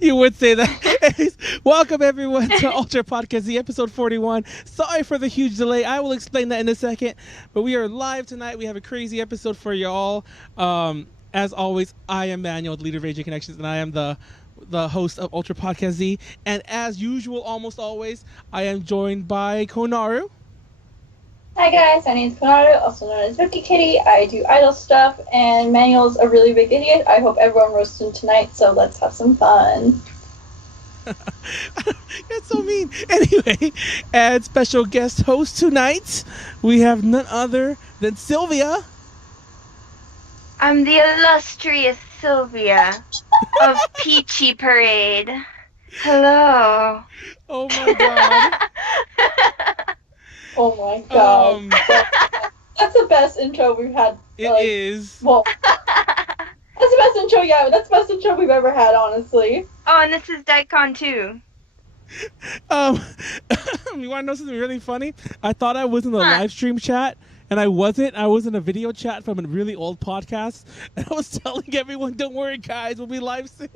You would say that. Anyways, welcome everyone to Ultra Podcast, the episode 41. Sorry for the huge delay. I will explain that in a second. But we are live tonight. We have a crazy episode for y'all. As always, I am Manuel, the leader of AJ Connections, and I am the host of Ultra Podcast Z. And as usual, almost always, I am joined by Konaru. Hi guys, my name is Konaru, also known as Rookie Kitty. I do idol stuff, and Manuel's a really big idiot. I hope everyone roasts him tonight, so let's have some fun. That's so mean. Anyway, and special guest host tonight, we have none other than Sylvia. I'm the illustrious Sylvia of Peachy Parade. Hello. Oh my god. Oh my god. That's the best intro we've had. It is. Well, that's the best intro, yeah. That's the best intro we've ever had, honestly. Oh, and this is Daikon too. You want to know something really funny? I thought I was in the live stream chat, and I wasn't. I was in a video chat from a really old podcast, and I was telling everyone, don't worry, guys, we'll be live soon.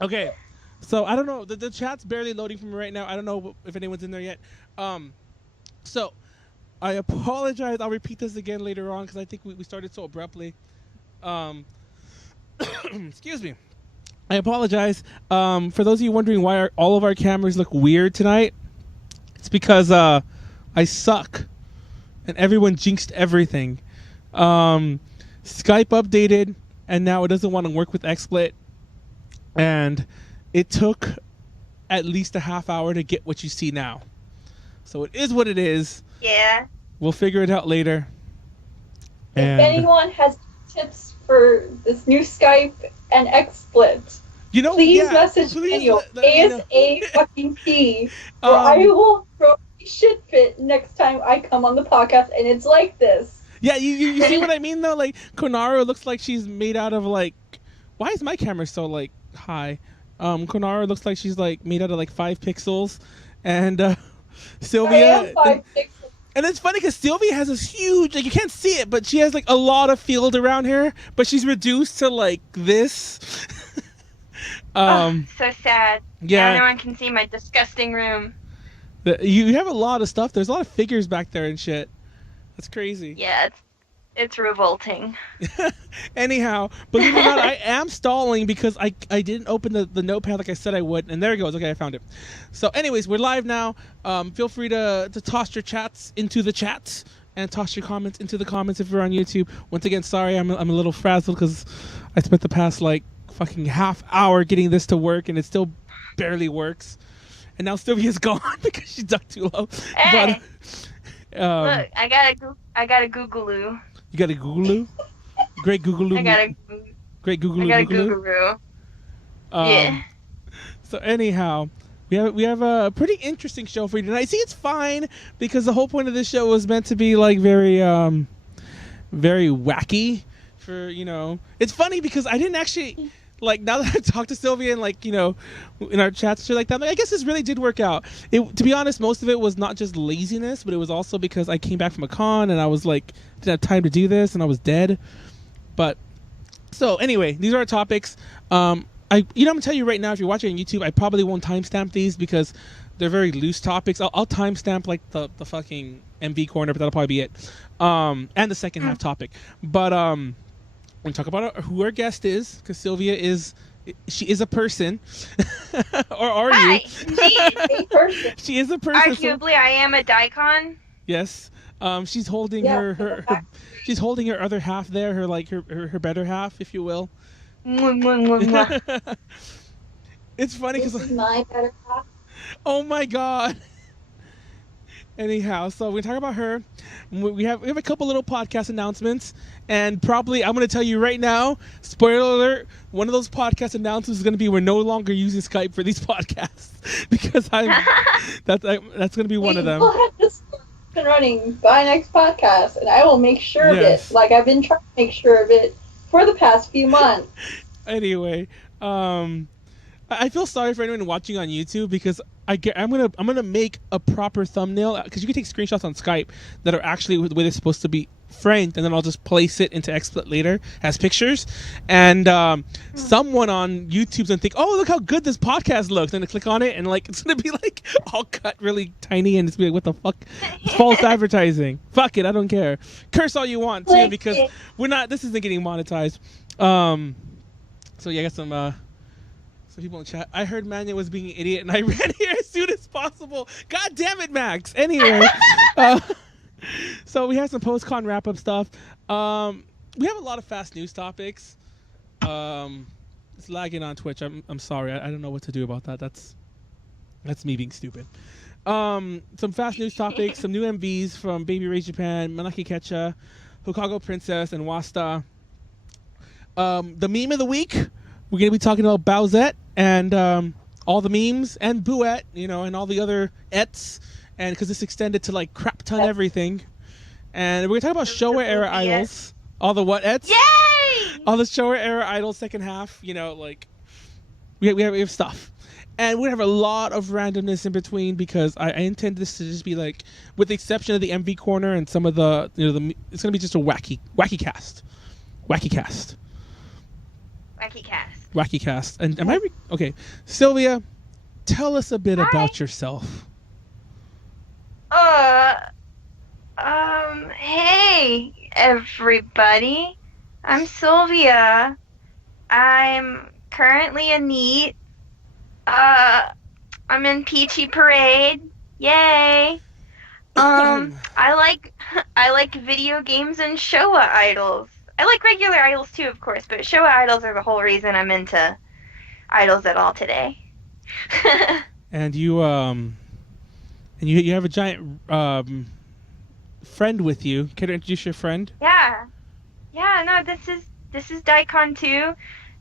Okay. So, I don't know. The chat's barely loading for me right now. I don't know if anyone's in there yet. So, I apologize. I'll repeat this again later on because I think we started so abruptly. Excuse me. I apologize. For those of you wondering why all of our cameras look weird tonight, it's because I suck. And everyone jinxed everything. Skype updated, and now it doesn't want to work with XSplit. And it took at least a half hour to get what you see now. So it is what it is. Yeah. We'll figure it out later. If anyone has tips for this new Skype and XSplit, please message Daniel ASAP, or I will throw a shit fit next time I come on the podcast, and it's like this. Yeah, you see what I mean though? Like, Konaru looks like she's made out of like... Why is my camera so like high? Konaru looks like she's like made out of like 5 pixels, and Sylvia. I am 5 pixels. And it's funny because Sylvia has this huge, like you can't see it, but she has like a lot of field around her, but she's reduced to like this. So sad. Yeah. Now no one can see my disgusting room. You have a lot of stuff. There's a lot of figures back there and shit. That's crazy. Yeah, it's revolting. Anyhow, believe it or not, I am stalling because I didn't open the notepad like I said I would, and there it goes. Okay, I found it. So anyways, we're live now. Feel free to toss your chats into the chats and toss your comments into the comments if you're on YouTube. Once again, sorry, I'm a little frazzled because I spent the past like fucking half hour getting this to work, and it still barely works. And now Sylvia's gone because she ducked too low. Hey. But, look, I got a Googaloo. You got a Googaloo? Great Googaloo. I got a Googaloo. Yeah. So anyhow, we have a pretty interesting show for you tonight. See, it's fine because the whole point of this show was meant to be like very wacky. It's funny because I didn't actually. Like, now that I've talked to Sylvia and, like, in our chats and shit like that, I guess this really did work out. To be honest, most of it was not just laziness, but it was also because I came back from a con and I was, like, didn't have time to do this and I was dead. But, so, anyway, these are our topics. I'm going to tell you right now, if you're watching on YouTube, I probably won't timestamp these because they're very loose topics. I'll timestamp, like, the fucking MV corner, but that'll probably be it. And the second half topic. But, we're going to talk about who our guest is, because Sylvia is a person. Or are you? She is a person. Arguably, I am a Daikon. Yes. She's holding her she's holding her other half there, her better half, if you will. It's funny because... This is my better half. Oh my god. Anyhow, so we're talking about her. We have a couple little podcast announcements, and probably I'm going to tell you right now, spoiler alert, one of those podcast announcements is going to be we're no longer using Skype for these podcasts because that's going to be one of them. We'll have this been running by next podcast, and I will make sure of it. Like I've been trying to make sure of it for the past few months. Anyway, I feel sorry for anyone watching on YouTube because I'm gonna make a proper thumbnail because you can take screenshots on Skype that are actually the way they're supposed to be framed, and then I'll just place it into XSplit later as pictures. And someone on YouTube's gonna think, oh, look how good this podcast looks, and they click on it, and like it's gonna be like all cut really tiny, and it's gonna be like, what the fuck? It's false advertising. Fuck it, I don't care. Curse all you want too, because we're not. This isn't getting monetized. So yeah, I got some people in chat. I heard Manuel was being an idiot, and I ran here as soon as possible. God damn it, Max. Anyway. So we have some post-con wrap-up stuff. We have a lot of fast news topics. It's lagging on Twitch. I'm sorry. I don't know what to do about that. That's me being stupid. Some fast news topics. Some new MVs from Baby Ray Japan, Manaki Kecha, Hokago Princess, and Wasta. The meme of the week. We're gonna be talking about Bowsette and all the memes and Bowsette, and all the other ets. And because it's extended to like crap ton everything, and we're gonna talk about Showa Era Idols, all the what-ets, Yay! all the Showa Era Idols second half. Like we have stuff, and we're gonna have a lot of randomness in between because I intend this to just be like, with the exception of the MV corner and some of the it's gonna be just a wacky cast. And am I okay? Sylvia, tell us a bit about yourself. Hey everybody, I'm Sylvia. I'm currently a NEET. I'm in Peachy Parade. Yay. I like video games and Showa Idols. I like regular idols too, of course, but Showa Idols are the whole reason I'm into idols at all today. And you have a giant friend with you. Can you introduce your friend? Yeah. No, this is Daikon 2.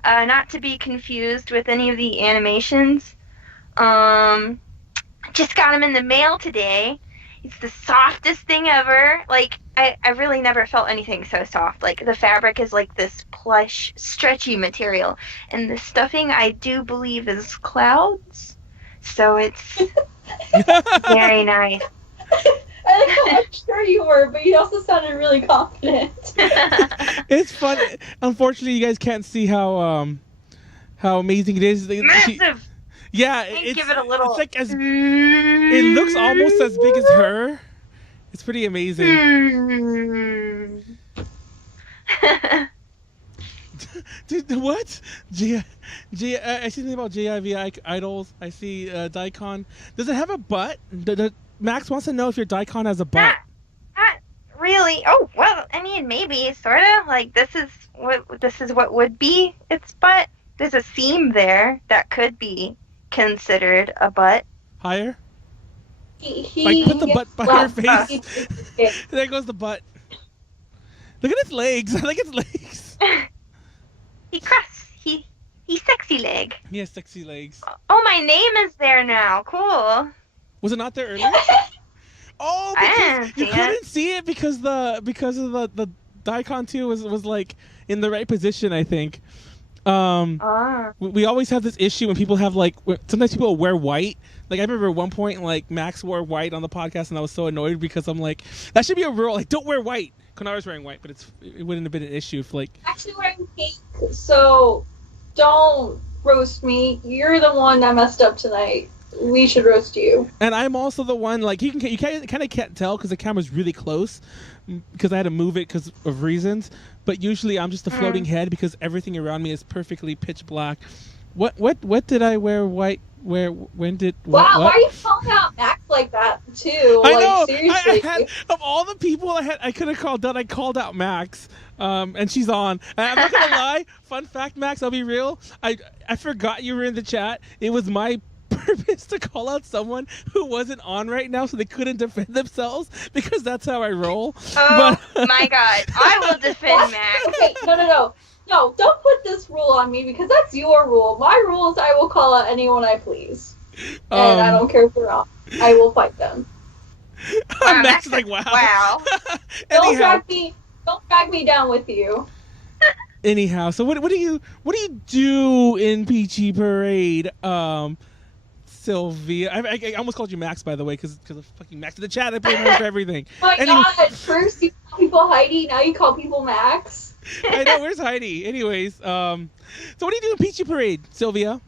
Not to be confused with any of the animations. Just got him in the mail today. It's the softest thing ever. Like, I really never felt anything so soft. Like, the fabric is like this plush, stretchy material. And the stuffing, I do believe, is clouds. So it's very nice. I like how unsure you were, but you also sounded really confident. It's fun. Unfortunately, you guys can't see how amazing it is. Massive! Yeah, give it a little. It's like it looks almost as big as her. It's pretty amazing. Dude, what? I see something about JIV Idols. I see Daikon. Does it have a butt? Max wants to know if your Daikon has a butt. Not really. Oh, well, I mean, maybe, sort of. Like, this is what would be its butt. There's a seam there that could be considered a butt. Higher? Like, put the butt by her face. There goes the butt. Look at its legs. I like its legs. He sexy leg. He has sexy legs. Oh, my name is there now. Cool. Was it not there earlier? Oh, because you couldn't see it because of the Daikon 2 was like in the right position, I think. We always have this issue when people have like sometimes people wear white. Like I remember at one point like Max wore white on the podcast and I was so annoyed because I'm like, that should be a rule. Like, don't wear white. Konaru's wearing white, but it wouldn't have been an issue if like. Actually wearing pink, so don't roast me. You're the one that messed up tonight. We should roast you. And I'm also the one like you kind of can't tell because the camera's really close because I had to move it because of reasons. But usually I'm just a floating head because everything around me is perfectly pitch black. What did I wear white? When did wow? what? Why are you calling out Max like that too? I like, know. Seriously. I had, of all the people I could have called out, I called out Max. And she's on. I'm not gonna lie. Fun fact, Max. I'll be real. I forgot you were in the chat. It was my purpose to call out someone who wasn't on right now so they couldn't defend themselves because that's how I roll. Oh my god. I will defend Max. Okay, no, don't put this rule on me because that's your rule. My rule is I will call out anyone I please. And I don't care if they're wrong. I will fight them. Max is like, wow. Don't drag me down with you. Anyhow, so what do you do in Peachy Parade? Sylvia. I almost called you Max, by the way, because of fucking Max in the chat. I blame her for everything. Oh my Anyway, god! First you call people Heidi, now you call people Max. I know. Where's Heidi? Anyways, so what do you do in Peachy Parade, Sylvia?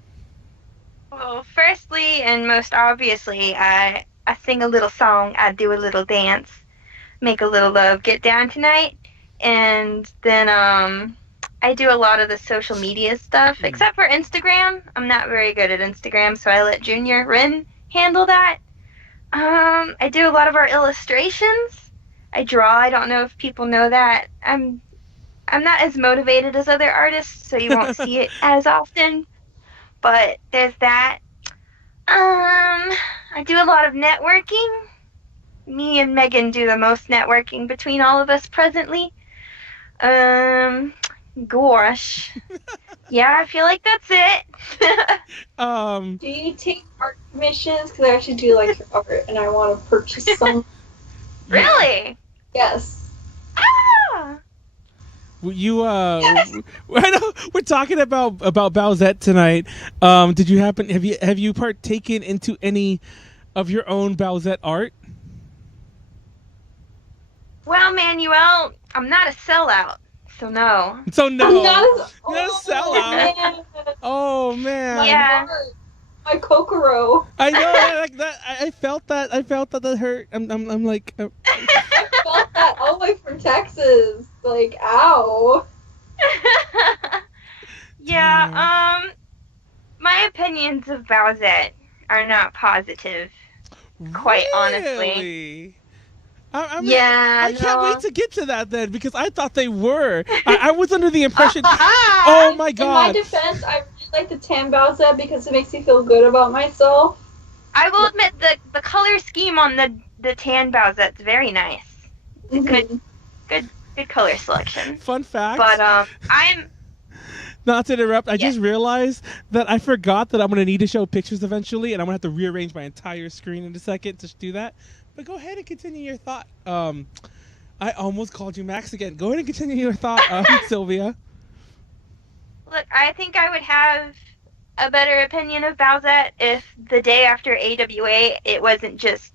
Well, firstly and most obviously, I sing a little song, I do a little dance, make a little love, get down tonight, and then I do a lot of the social media stuff, except for Instagram. I'm not very good at Instagram, so I let Junior Rin handle that. I do a lot of our illustrations. I draw. I don't know if people know that. I'm not as motivated as other artists, so you won't see it as often. But there's that. I do a lot of networking. Me and Megan do the most networking between all of us presently. Gosh. Yeah, I feel like that's it. Do you take art commissions? Because I actually do like your art, and I want to purchase some. Really? Yes. Ah! You I know we're talking about Bowsette tonight. Did you have you partaken into any of your own Bowsette art? Well, Manuel, I'm not a sellout, so no. So no. I'm not a sellout. Man. Oh man. Yeah. My Kokoro. I know, like that. I felt that. I felt that hurt. I'm like. I felt that all the way from Texas. Like, ow. Yeah. My opinions of Bowsette are not positive. Quite honestly. Really? I Yeah. can't wait to get to that then, because I thought they were. I was under the impression. Oh my god. In my defense, I really like the tan Bowsette because it makes me feel good about myself. I will admit the color scheme on the tan Bowsette's very nice. Mhm. Good color selection. Fun fact. But I'm Not to interrupt, I Yeah. just realized that I forgot that I'm going to need to show pictures eventually, and I'm going to have to rearrange my entire screen in a second to do that. But go ahead and continue your thought. I almost called you Max again. Go ahead and continue your thought, Sylvia. Look, I think I would have a better opinion of Bowsette if the day after AWA it wasn't just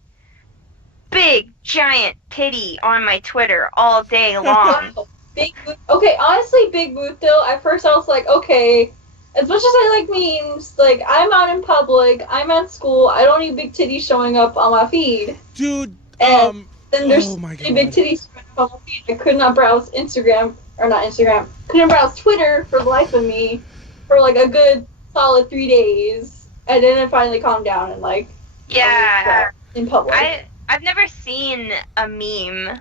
big, giant titty on my Twitter all day long. Big Boot. Okay, honestly, Big Boot though. At first, I was like, okay. As much as I like memes, like I'm out in public, I'm at school. I don't need big titties showing up on my feed. Dude, And then there's oh my big God. titties showing up on my feed. I could not browse Instagram, or not Instagram. Couldn't browse Twitter for the life of me for like a good solid 3 days, and then it finally calmed down and like Yeah. in public. I've never seen a meme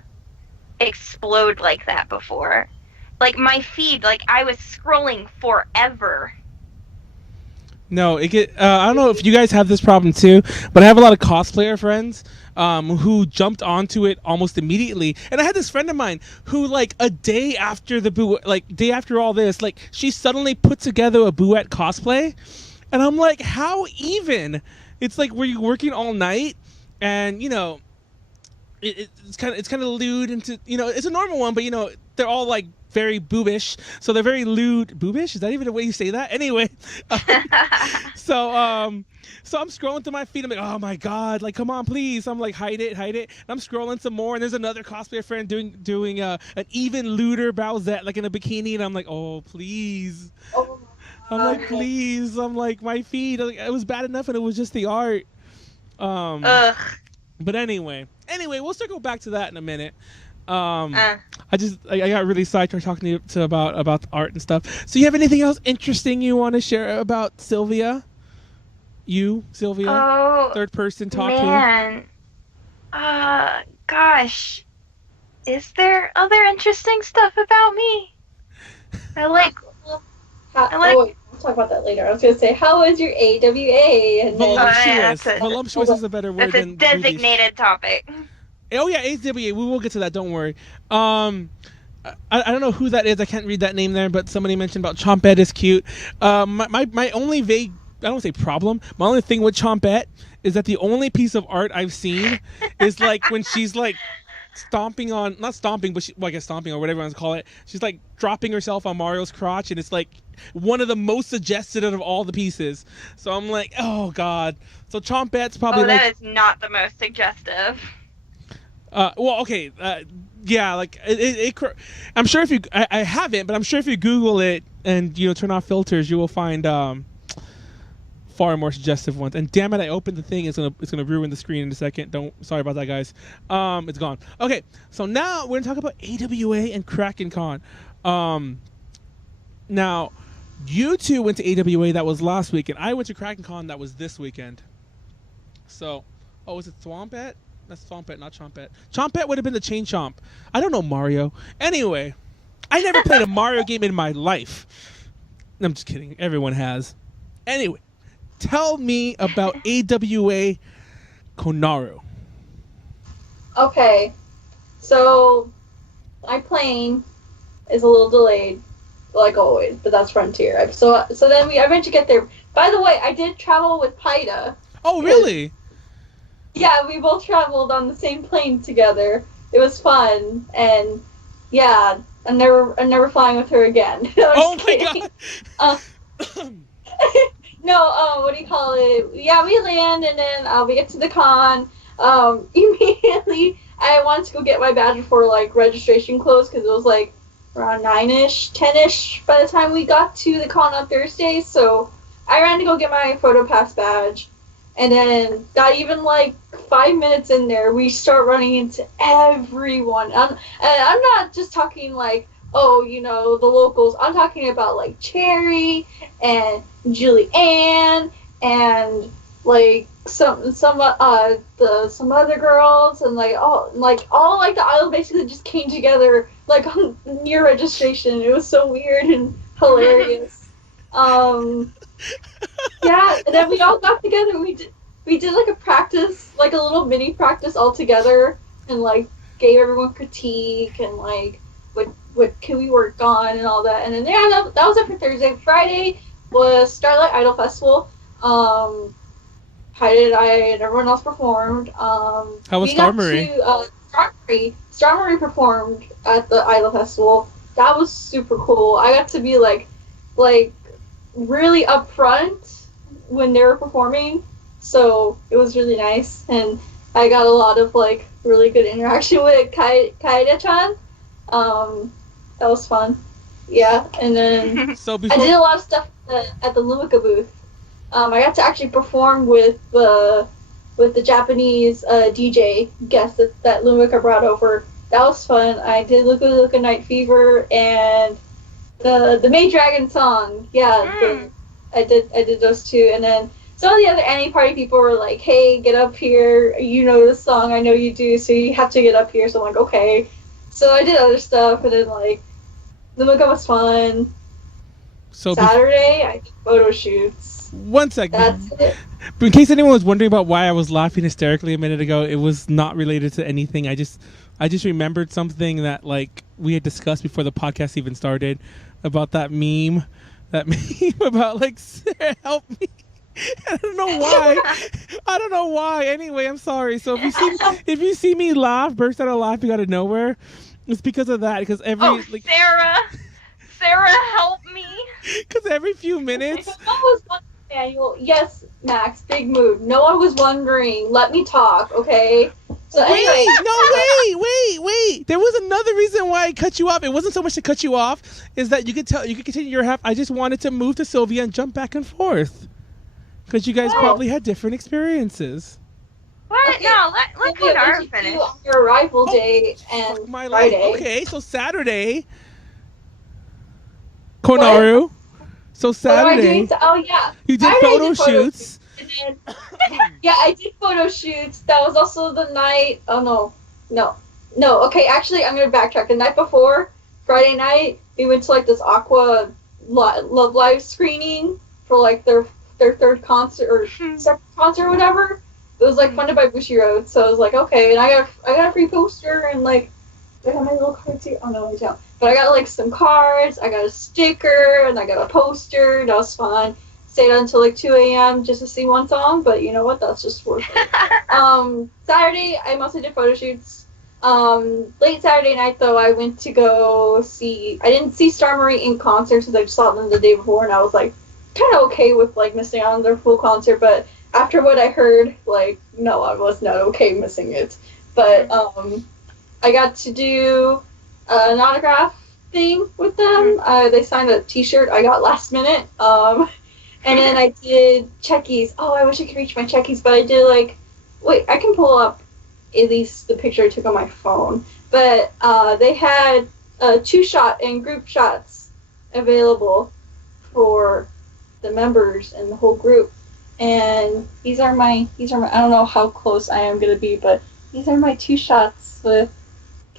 explode like that before. Like my feed, like I was scrolling forever. No, I don't know if you guys have this problem too, but I have a lot of cosplayer friends who jumped onto it almost immediately. And I had this friend of mine who, like, a day after day after all this, like, she suddenly put together a Bowsette cosplay, and I'm like, how even? It's like, were you working all night? And you know, it's kind of lewd into, you know, it's a normal one, but you know, they're all like very boobish, so they're very lewd. Boobish? Is that even a way you say that? Anyway, so I'm scrolling through my feed. I'm like, oh my god, like come on, please. I'm like, hide it. And I'm scrolling some more, and there's another cosplayer friend doing an even lewder Bowsette, like in a bikini, and I'm like, oh please. Oh my I'm like, God. please. I'm like, my feed. Like, it was bad enough, and it was just the art. Ugh. But anyway, we'll circle back to that in a minute. I got really sidetracked talking to you about the art and stuff. So you have anything else interesting you want to share about Sylvia? Sylvia, Oh, third person talking. man. Gosh. Is there other interesting stuff about me? I like. Wait, we'll talk about that later. I was gonna say, how was your AWA? And then, Voluptuous. that's a- Voluptuous is a better word That's a than boobish. designated topic. Oh yeah, AWA. We will get to that. Don't worry. I don't know who that is. I can't read that name there, but somebody mentioned about Chompette is cute. My only vague, I don't want to say problem. My only thing with Chompette is that the only piece of art I've seen is like when she's like stomping on, not stomping, but well, I guess stomping or whatever you want to call it. She's like dropping herself on Mario's crotch, and it's like one of the most suggested of all the pieces. So I'm like, oh god. So Chompette's probably that is not the most suggestive. Well, okay, yeah, like I'm sure if you, I haven't, but I'm sure if you Google it and turn off filters, you will find far more suggestive ones. And damn it, I opened the thing. It's gonna ruin the screen in a second. Sorry about that, guys. It's gone. Okay, so now we're gonna talk about AWA and Kraken Con. Now, you two went to AWA, that was last weekend. I went to Kraken Con, that was this weekend. So, is it Swampette? That's Swampette, not Chompette. Chompette would have been the Chain Chomp. I don't know Mario. Anyway, I never played a Mario game in my life. I'm just kidding. Everyone has. Anyway, tell me about AWA Konaru. Okay, so my plane is a little delayed, like always, but that's Frontier. So then I eventually get there. By the way, I did travel with Paida. Oh, really? Yeah, we both traveled on the same plane together. It was fun, and yeah, I'm never flying with her again. Oh my god! No, what do you call it? Yeah, we land, and then we get to the con. Immediately, I wanted to go get my badge before like registration closed because it was like around 9-ish, 10-ish by the time we got to the con on Thursday. So I ran to go get my photo pass badge. And then, not even like 5 minutes in there, we start running into everyone. And I'm not just talking like, the locals. I'm talking about like Cherry and Julie-Ann and like some other girls, and all the island basically just came together like near registration. It was so weird and hilarious. Yeah, and then we all got together and we did like a practice, like a little mini practice all together, and like gave everyone critique and like what can we work on and all that. And then that was it for Thursday. Friday was Starlight Idol Festival. Hyde and I and everyone else performed. How was Star Marie? Star Marie performed at the Idol Festival. That was super cool. I got to be like really up front when they were performing, so it was really nice, and I got a lot of like really good interaction with Kaede-chan. That was fun. Yeah, and then I did a lot of stuff at the Lumika booth. I got to actually perform with the Japanese DJ guest that Lumika brought over. That was fun. I did Luka Luka Night Fever and the May Dragon song. Yeah, I did those two. And then some of the other Annie Party people were like, hey, get up here. You know this song. I know you do, so you have to get up here. So I'm like, okay. So I did other stuff, and then like Lumika was fun. So Saturday, I did photo shoots. One second. That's it. But in case anyone was wondering about why I was laughing hysterically a minute ago, it was not related to anything. I just remembered something that like we had discussed before the podcast even started about that meme about like Sarah, help me. I don't know why. Anyway, I'm sorry. So if you see me burst out of laughing out of nowhere, it's because of that. Because Sarah, help me. Because every few minutes. Manuel, yes, Max, big mood. No one was wondering. Let me talk, okay? So anyway. Wait. There was another reason why I cut you off. It wasn't so much to cut you off, is that you could continue your half. I just wanted to move to Sylvia and jump back and forth. Because you guys probably had different experiences. What? Okay. No, let Konaru finish. On your arrival day and my Friday. Life. Okay, so Saturday. Konaru. What? So Saturday. Yeah. You did photo shoots. And then, yeah, I did photo shoots. That was also the night. Oh no. Okay, actually, I'm gonna backtrack. The night before, Friday night, we went to like this AWA Love Live screening for like their third concert or second concert or whatever. It was like funded by Bushiroad, so I was like, okay. And I got a free poster and like I got my little cards here. Oh no, I don't. But I got like some cards, I got a sticker, and I got a poster. That was fun. Stayed until like 2 a.m. just to sing one song, but you know what? That's just worth it. Saturday, I mostly did photo shoots. Late Saturday night, though, I went to go see. I didn't see Star Marie in concert because I just saw them the day before, and I was like, kind of okay with like missing out on their full concert. But after what I heard, like, no, I was not okay missing it. But I got to do an autograph thing with them. They signed a T-shirt I got last minute. And then I did checkies. Oh, I wish I could reach my checkies, but I did like. Wait, I can pull up at least the picture I took on my phone. But they had 2-shot and group shots available for the members and the whole group. And these are my I don't know how close I am gonna be, but these are my 2 shots with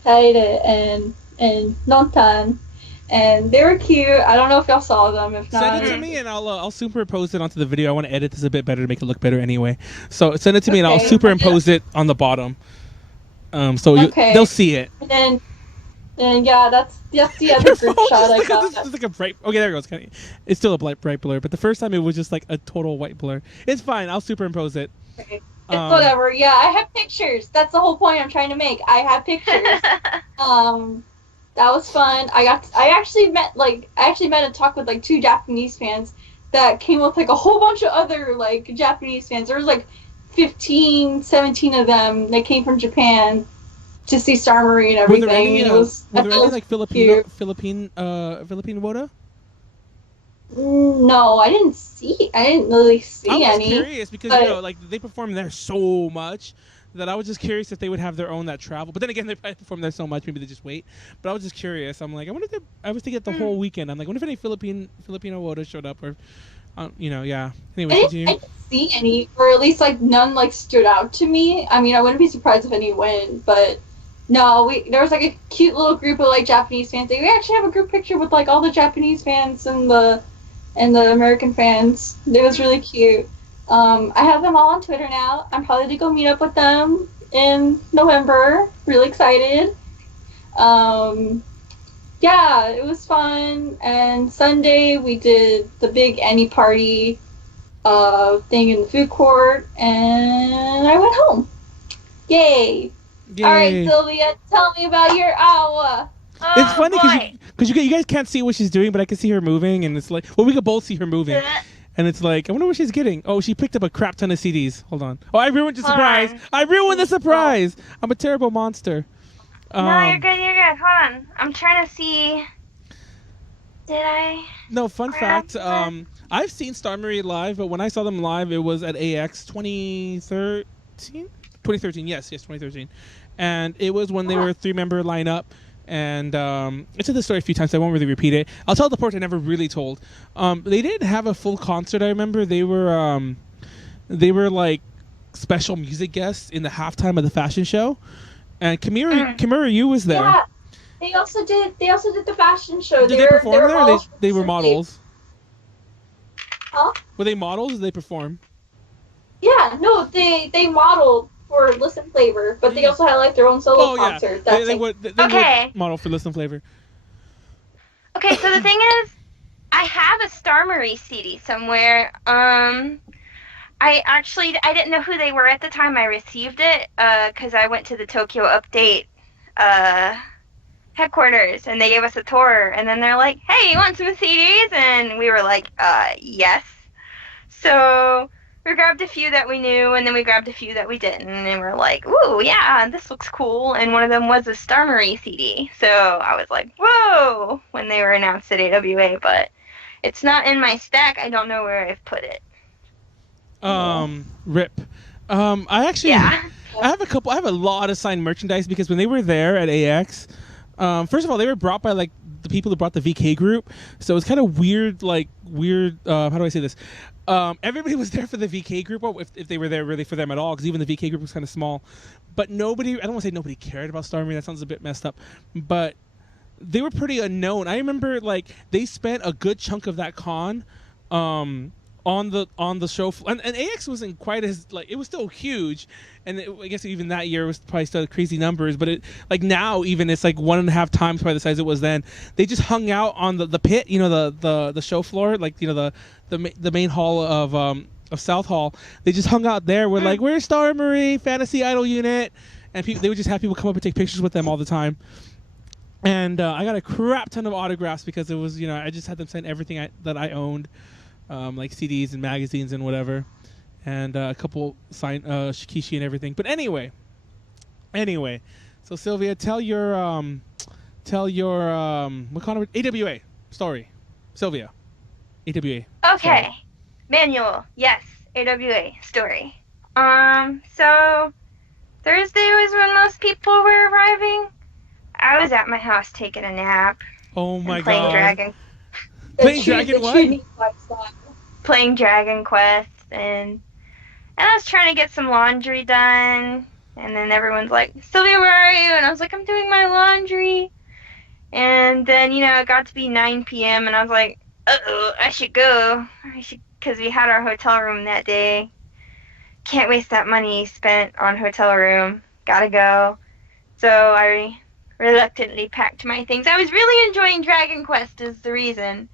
Kaede and Nontan. And they were cute. I don't know if y'all saw them. If not, send it to me and I'll superimpose it onto the video. I want to edit this a bit better to make it look better anyway. So send it to me and I'll superimpose it on the bottom. So they'll see it. And yeah, that's the other group shot I got. This is like a bright. Okay, there it goes. It's still a bright blur, but the first time it was just like a total white blur. It's fine. I'll superimpose it. Okay. It's whatever. Yeah, I have pictures. That's the whole point I'm trying to make. I have pictures. That was fun. I actually met and talked with like 2 Japanese fans that came with like a whole bunch of other like Japanese fans. There was like 15, 17 of them that came from Japan to see Star Marie and everything. Were there any like Philippine Woda? No, I didn't really see any. I was curious because like they perform there so much that I was just curious if they would have their own that travel. But then again, they probably perform there so much, maybe they just wait. But I was just curious. I'm like, I wonder if I was thinking the whole weekend. I'm like, I wonder if any Filipino Woda showed up or, yeah. Anyway, I didn't see any, or at least like none like stood out to me. I mean, I wouldn't be surprised if any went, but no, there was like a cute little group of like Japanese fans. We actually have a group picture with like all the Japanese fans and the American fans. It was really cute. I have them all on Twitter now. I'm probably going to go meet up with them in November. Really excited. Yeah, it was fun. And Sunday we did the big Annie party thing in the food court, and I went home. Yay! All right, Sylvia, tell me about your AWA. It's funny because you guys can't see what she's doing, but I can see her moving, and it's like, well, we could both see her moving. And it's like, I wonder what she's getting. Oh, she picked up a crap ton of CDs. Hold on. Oh, I ruined the surprise. I ruined the surprise. I'm a terrible monster. No, you're good. You're good. Hold on. I'm trying to see. Did I? No, fun fact. I've seen Star Marie live, but when I saw them live, it was at AX 2013? 2013, yes, 2013. And it was when they were a 3-member lineup. And I said this story a few times, so I won't really repeat it. I'll tell the part I never really told. They didn't have a full concert, I remember. They were like special music guests in the halftime of the fashion show. And Kimura Yu was there. Yeah, they also did the fashion show. Did they perform there? Or they were models. Huh? Were they models or did they perform? Yeah, no, they modeled for Listen Flavor, but they also had like their own solo concert. Yeah. They would model for Listen Flavor. Okay, so the thing is, I have a Star Marie CD somewhere. I didn't know who they were at the time I received it, because I went to the Tokyo Update headquarters, and they gave us a tour, and then they're like, hey, you want some CDs? And we were like, yes. So we grabbed a few that we knew, and then we grabbed a few that we didn't, and we were like, ooh, yeah, this looks cool. And one of them was a Star Marie CD. So I was like, whoa, when they were announced at AWA, but it's not in my stack. I don't know where I've put it. Rip. I actually, I have a lot of signed merchandise because when they were there at AX, first of all, they were brought by like the people that brought the VK group, so it's kind of weird. How do I say this? Everybody was there for the VK group, or if they were there really for them at all, because even the VK group was kind of small. But nobody, I don't want to say nobody cared about Star Marie. That sounds a bit messed up, but they were pretty unknown. I remember like they spent a good chunk of that con on the show, and AX wasn't quite as like, it was still huge, and I guess even that year was probably still crazy numbers, but it like now even it's like 1.5 times probably the size it was then. They just hung out on the pit, the show floor, like the main hall of South Hall. They just hung out there. We're like, we're Star Marie Fantasy Idol unit, and they would just have people come up and take pictures with them all the time. And I got a crap ton of autographs because it was, I just had them sign everything that I owned, like CDs and magazines and whatever, and a couple sign Shikishi and everything. But anyway, so Sylvia, tell your AWA story. Sylvia, AWA. Okay, story. Manuel. Yes, AWA story. So Thursday was when most people were arriving. I was at my house taking a nap. Oh my god. Playing Dragon. Playing Dragon what? Playing Dragon Quest, and I was trying to get some laundry done, and then everyone's like, Sylvia, where are you? And I was like, I'm doing my laundry. And then, it got to be 9 p.m. and I was like, uh-oh, I should go. Because we had our hotel room that day. Can't waste that money spent on hotel room. Gotta go. So I reluctantly packed my things. I was really enjoying Dragon Quest is the reason.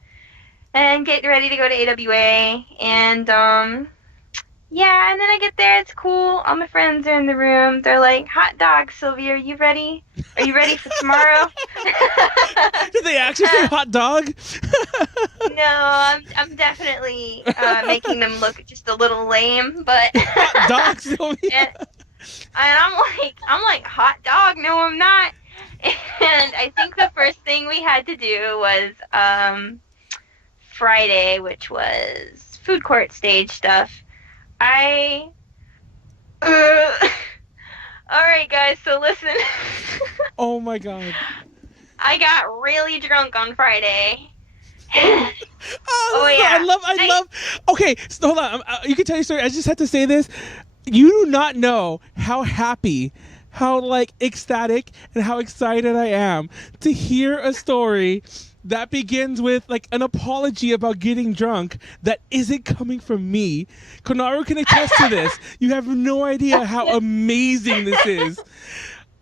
And getting ready to go to AWA. And, yeah, and then I get there, it's cool. All my friends are in the room. They're like, hot dog, Sylvia, are you ready? Are you ready for tomorrow? Did they actually say hot dog? No, I'm definitely making them look just a little lame, but hot dog, Sylvia. And I'm like, hot dog? No, I'm not. And I think the first thing we had to do was Friday, which was food court stage stuff. Alright guys, so listen. Oh my god. I got really drunk on Friday. Yeah. I love. Okay, so hold on. You can tell your story. I just have to say this. You do not know how happy, how ecstatic, and how excited I am to hear a story that begins with an apology about getting drunk that isn't coming from me. Konaru can attest to this. You have no idea how amazing this is.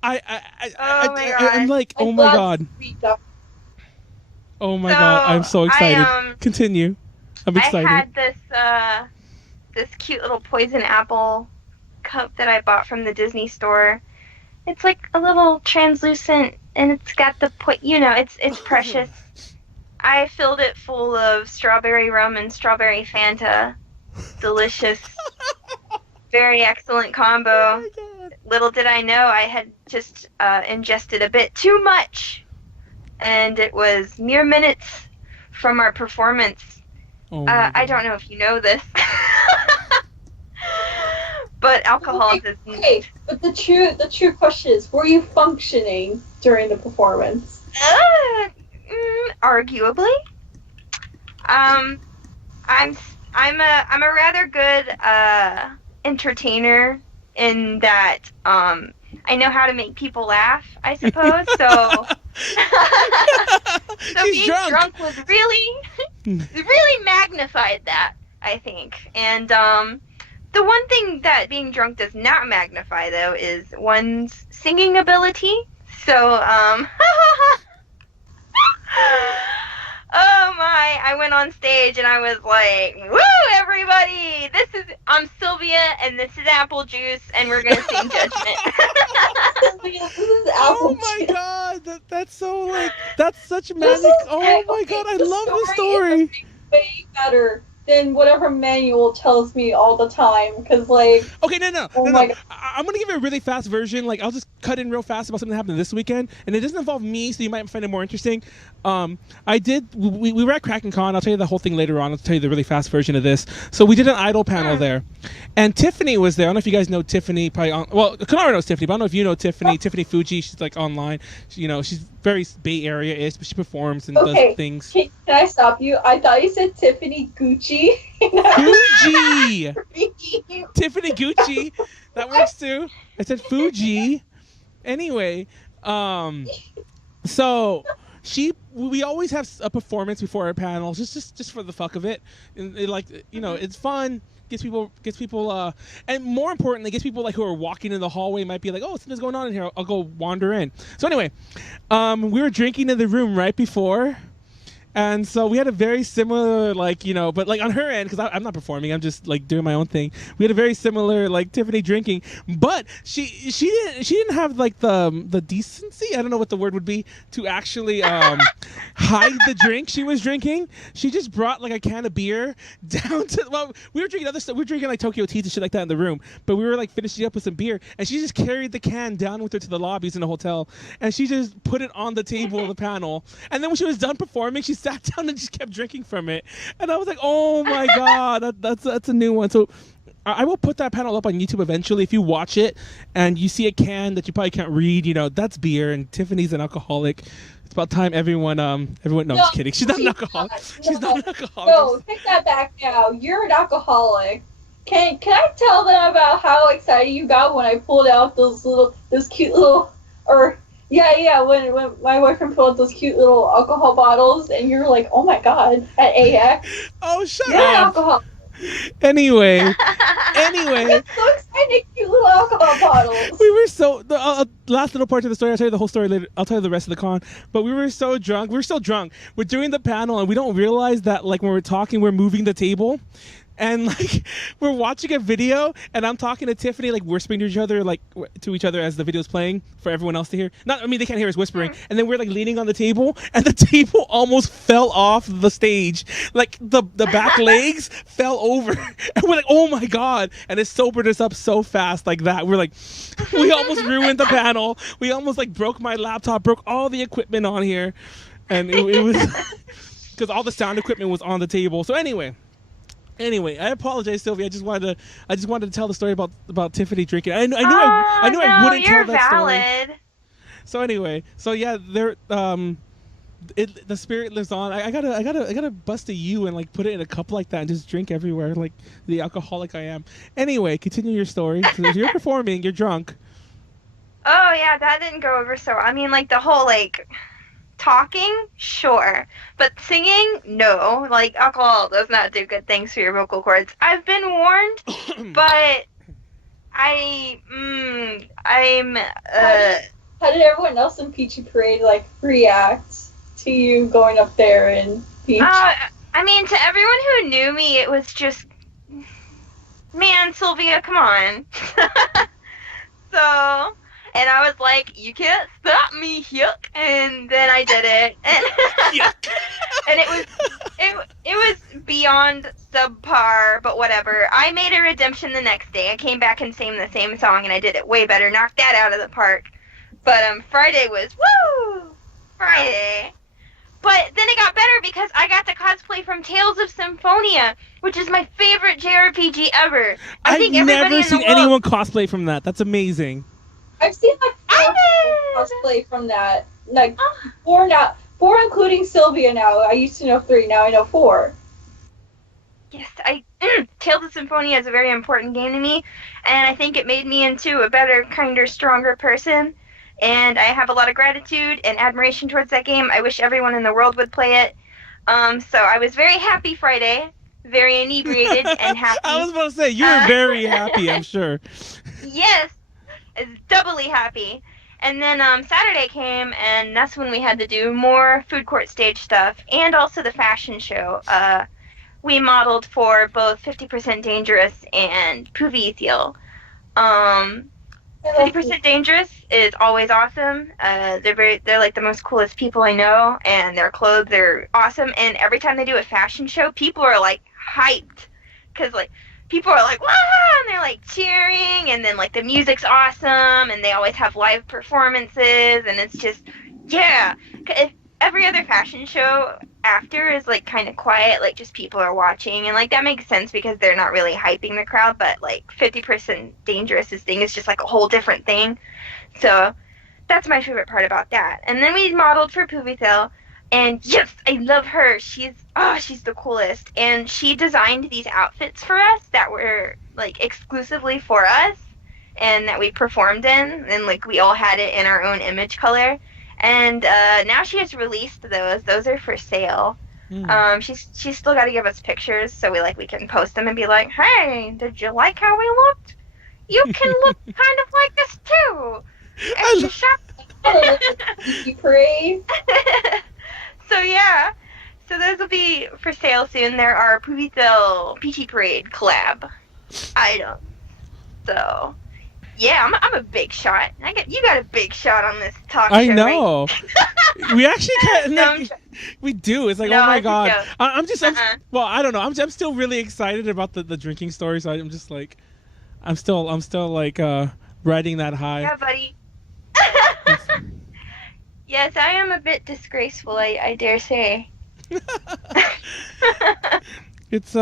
I'm like, oh my god. Oh my god, I'm so excited. Continue. I'm excited. I had this cute little poison apple cup that I bought from the Disney store. It's like a little translucent, and it's got the it's precious. I filled it full of strawberry rum and strawberry Fanta. Delicious. Very excellent combo. Oh Little did I know I had just ingested a bit too much. And it was mere minutes from our performance. I don't know if you know this. But alcohol doesn't... Okay, but the true question is, were you functioning during the performance? Arguably. I'm a rather good entertainer in that I know how to make people laugh, I suppose. So so She's being drunk was really magnified that, I think. And the one thing that being drunk does not magnify, though, is one's singing ability. So oh my, I went on stage and I was like, woo, everybody, I'm Sylvia and this is Apple Juice and we're going to sing Judgment. Sylvia, this is Apple my Juice. god, that's so that's such magic. Oh my god, I love the story. Is way better than whatever Manuel tells me all the time, because okay, no. I'm gonna give you a really fast version. I'll just cut in real fast about something that happened this weekend, and it doesn't involve me, so you might find it more interesting. We were at Kraken Con. I'll tell you the whole thing later on. I'll tell you the really fast version of this. So we did an idol panel there, and Tiffany was there. I don't know if you guys know Tiffany. Konaru knows Tiffany, but I don't know if you know Tiffany. Tiffany Fuji. She's online. She's very Bay Area-ish, but she performs and does things. Can I stop you? I thought you said Tiffany Gucci. Fuji. Tiffany Gucci. That works too. I said Fuji. Anyway, so we always have a performance before our panels, just for the fuck of it, and it's fun. Gets people, and more importantly, gets people who are walking in the hallway might be like, oh, something's going on in here. I'll go wander in. So anyway, we were drinking in the room right before, And so we had a very similar, like, you know, but like on her end, because I'm not performing, I'm just like doing my own thing. We had a very similar, like, Tiffany drinking, but she didn't have like the decency, I don't know what the word would be, to actually hide the drink she was drinking. She just brought like a can of beer down to, well, we were drinking other stuff. We were drinking like Tokyo teas and shit like that in the room, but we were like finishing up with some beer, and she just carried the can down with her to the lobbies in the hotel, and she just put it on the table of the panel. And then when she was done performing, she sat down and just kept drinking from it. And I was like, oh my God, that's a new one. So I will put that panel up on YouTube eventually. If you watch it and you see a can that you probably can't read, you know, that's beer, and Tiffany's an alcoholic. It's about time everyone, no, I'm just kidding. She's not an alcoholic. She's not an alcoholic. No, take that back now. You're an alcoholic. Can I tell them about how excited you got when I pulled out those cute little, when my boyfriend pulled out those cute little alcohol bottles, and you're like, oh my God, at AX. Oh, shut You're up. an alcoholic. Anyway. I'm so excited, cute little alcohol bottles. We were so, last little part of the story, I'll tell you the whole story later. I'll tell you the rest of the con. But we were so drunk. We were still drunk. We're doing the panel, and we don't realize that, like, when we're talking, we're moving the table. And like we're watching a video, and I'm talking to Tiffany, like whispering to each other as the video's playing for everyone else to hear. They can't hear us whispering. And then we're like leaning on the table, and the table almost fell off the stage. Like the back legs fell over, and we're like, oh my God! And it sobered us up so fast like that. We're like, we almost ruined the panel. We almost like broke my laptop, broke all the equipment on here, and it was because all the sound equipment was on the table. So Anyway, I apologize, Sylvia. I just wanted to tell the story about Tiffany drinking. I knew I wouldn't tell that valid. story. So anyway, yeah, the spirit lives on. I gotta bust a U and like put it in a cup like that and just drink everywhere like the alcoholic I am. Anyway, continue your story. So if you're performing, you're drunk. Oh yeah, that didn't go over so. I mean, like the whole like. Talking, sure, but singing, no. Like alcohol does not do good things for your vocal cords. I've been warned, but I'm. How did everyone else in Peachy Parade like react to you going up there in Peach? I mean, to everyone who knew me, it was just, man, Sylvia, come on. So. And I was like, you can't stop me, yuck. And then I did it. And it was beyond subpar, but whatever. I made a redemption the next day. I came back and sang the same song, and I did it way better. Knocked that out of the park. But Friday was, woo! Friday. But then it got better because I got to cosplay from Tales of Symphonia, which is my favorite JRPG ever. I've never seen anyone cosplay from that. That's amazing. I've seen like cosplay from that, like four including Sylvia now. I used to know 3, now I know 4. Yes, Tales of Symphonia is a very important game to me, and I think it made me into a better, kinder, stronger person. And I have a lot of gratitude and admiration towards that game. I wish everyone in the world would play it. So I was very happy Friday, very inebriated and happy. I was about to say, you were very happy, I'm sure. Yes. Doubly happy. And then Saturday came, and that's when we had to do more food court stage stuff and also the fashion show. We modeled for both 50% Dangerous and Puvithiel. 50% Dangerous is always awesome. They're like the most coolest people I know, and their clothes are awesome. And every time they do a fashion show, people are like hyped because like people are like, wow, and they're like cheering, and then like the music's awesome, and they always have live performances, and it's just, yeah. If every other fashion show after is like kind of quiet, like just people are watching, and like that makes sense because they're not really hyping the crowd, but like 50% Dangerous's thing is just like a whole different thing. So that's my favorite part about that. And then we modeled for Puvithiel. And yes, I love her. She's the coolest. And she designed these outfits for us that were like exclusively for us and that we performed in. And like we all had it in our own image color. And now she has released those. Those are for sale. She's still got to give us pictures so we can post them and be like, hey, did you like how we looked? You can look kind of like this too. As you shop. Parade. So yeah, So those will be for sale soon. There are Puvito PT Parade collab items. So, yeah, I'm a big shot. You got a big shot on this talk show. I know. Right? We actually can't. We do. It's like, No, oh my it's a god. joke. Well, I don't know. I'm still really excited about the drinking story. So I'm just like, I'm still like riding that high. Yeah, buddy. Yes, I am a bit disgraceful. I dare say. It's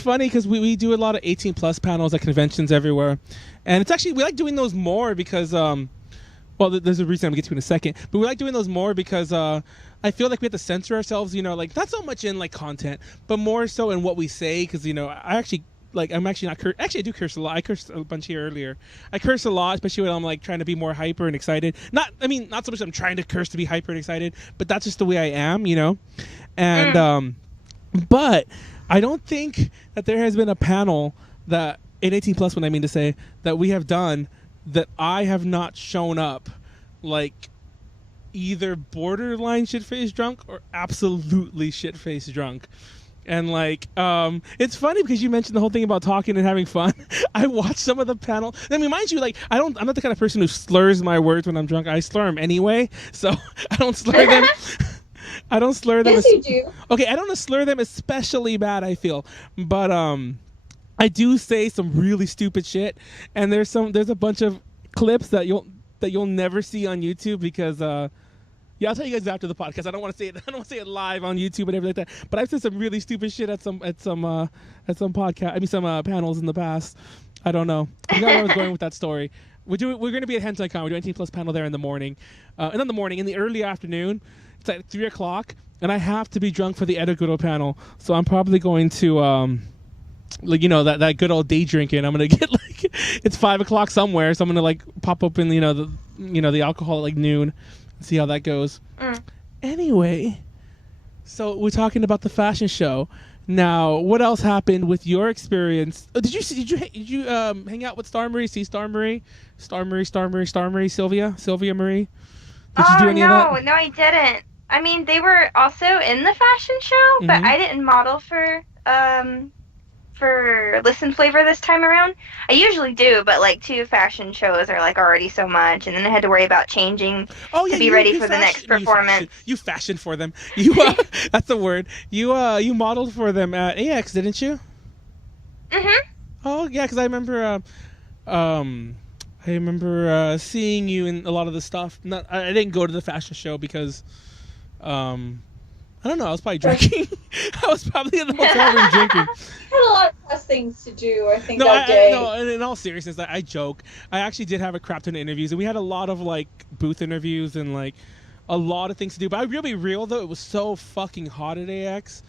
funny because we do a lot of 18 plus panels at conventions everywhere, and it's actually we like doing those more because well, there's a reason I'm gonna get to in a second, but we like doing those more because I feel like we have to censor ourselves, like not so much in like content, but more so in what we say, because I actually I'm actually not actually I do curse a lot. I cursed a bunch here earlier. I curse a lot, especially when I'm like trying to be more hyper and excited. Not so much that I'm trying to curse to be hyper and excited, but that's just the way I am, and but I don't think that there has been a panel that in 18 plus, when I mean to say, that we have done that I have not shown up like either borderline shit-faced drunk or absolutely shit-faced drunk. And like it's funny because you mentioned the whole thing about talking and having fun. I watched some of the panel. I mean, mind you, like I'm not the kind of person who slurs my words when I'm drunk. I slur them anyway, so I don't slur them. I don't slur them. Yes, you do. Okay, I don't slur them especially bad, I feel. But I do say some really stupid shit, and there's a bunch of clips that you'll never see on YouTube because yeah, I'll tell you guys after the podcast. I don't want to say it. I don't want to say it live on YouTube and everything like that. But I've said some really stupid shit at some podcast. Some panels in the past. I don't know. I forgot where I was going with that story. We're going to be at HentaiCon. We're doing 18 plus panel there in the morning, and in the morning, in the early afternoon. It's at 3:00, and I have to be drunk for the Edaguro panel. So I'm probably going to that good old day drinking. I'm gonna get like it's 5:00 somewhere, so I'm gonna like pop open the alcohol at like noon, and see how that goes. Anyway, so we're talking about the fashion show. Now, what else happened with your experience? Did you hang out with Star Marie? See Star Marie, Sylvia Marie? Did you do any of that? No, I didn't. I mean, they were also in the fashion show, but I didn't model for Listen Flavor this time around. I usually do, but like 2 fashion shows are like already so much, and then I had to worry about changing to be ready for the next performance. You fashioned for them. That's the word. You modeled for them at AX, didn't you? Oh yeah, because I remember seeing you in a lot of the stuff. I didn't go to the fashion show because I don't know. I was probably drinking. I was probably in the hotel room drinking. I had a lot less things to do, I think, that day. No, in all seriousness, I joke. I actually did have a crap ton of interviews, and we had a lot of like booth interviews and like a lot of things to do. But I'll be real though, it was so fucking hot at AX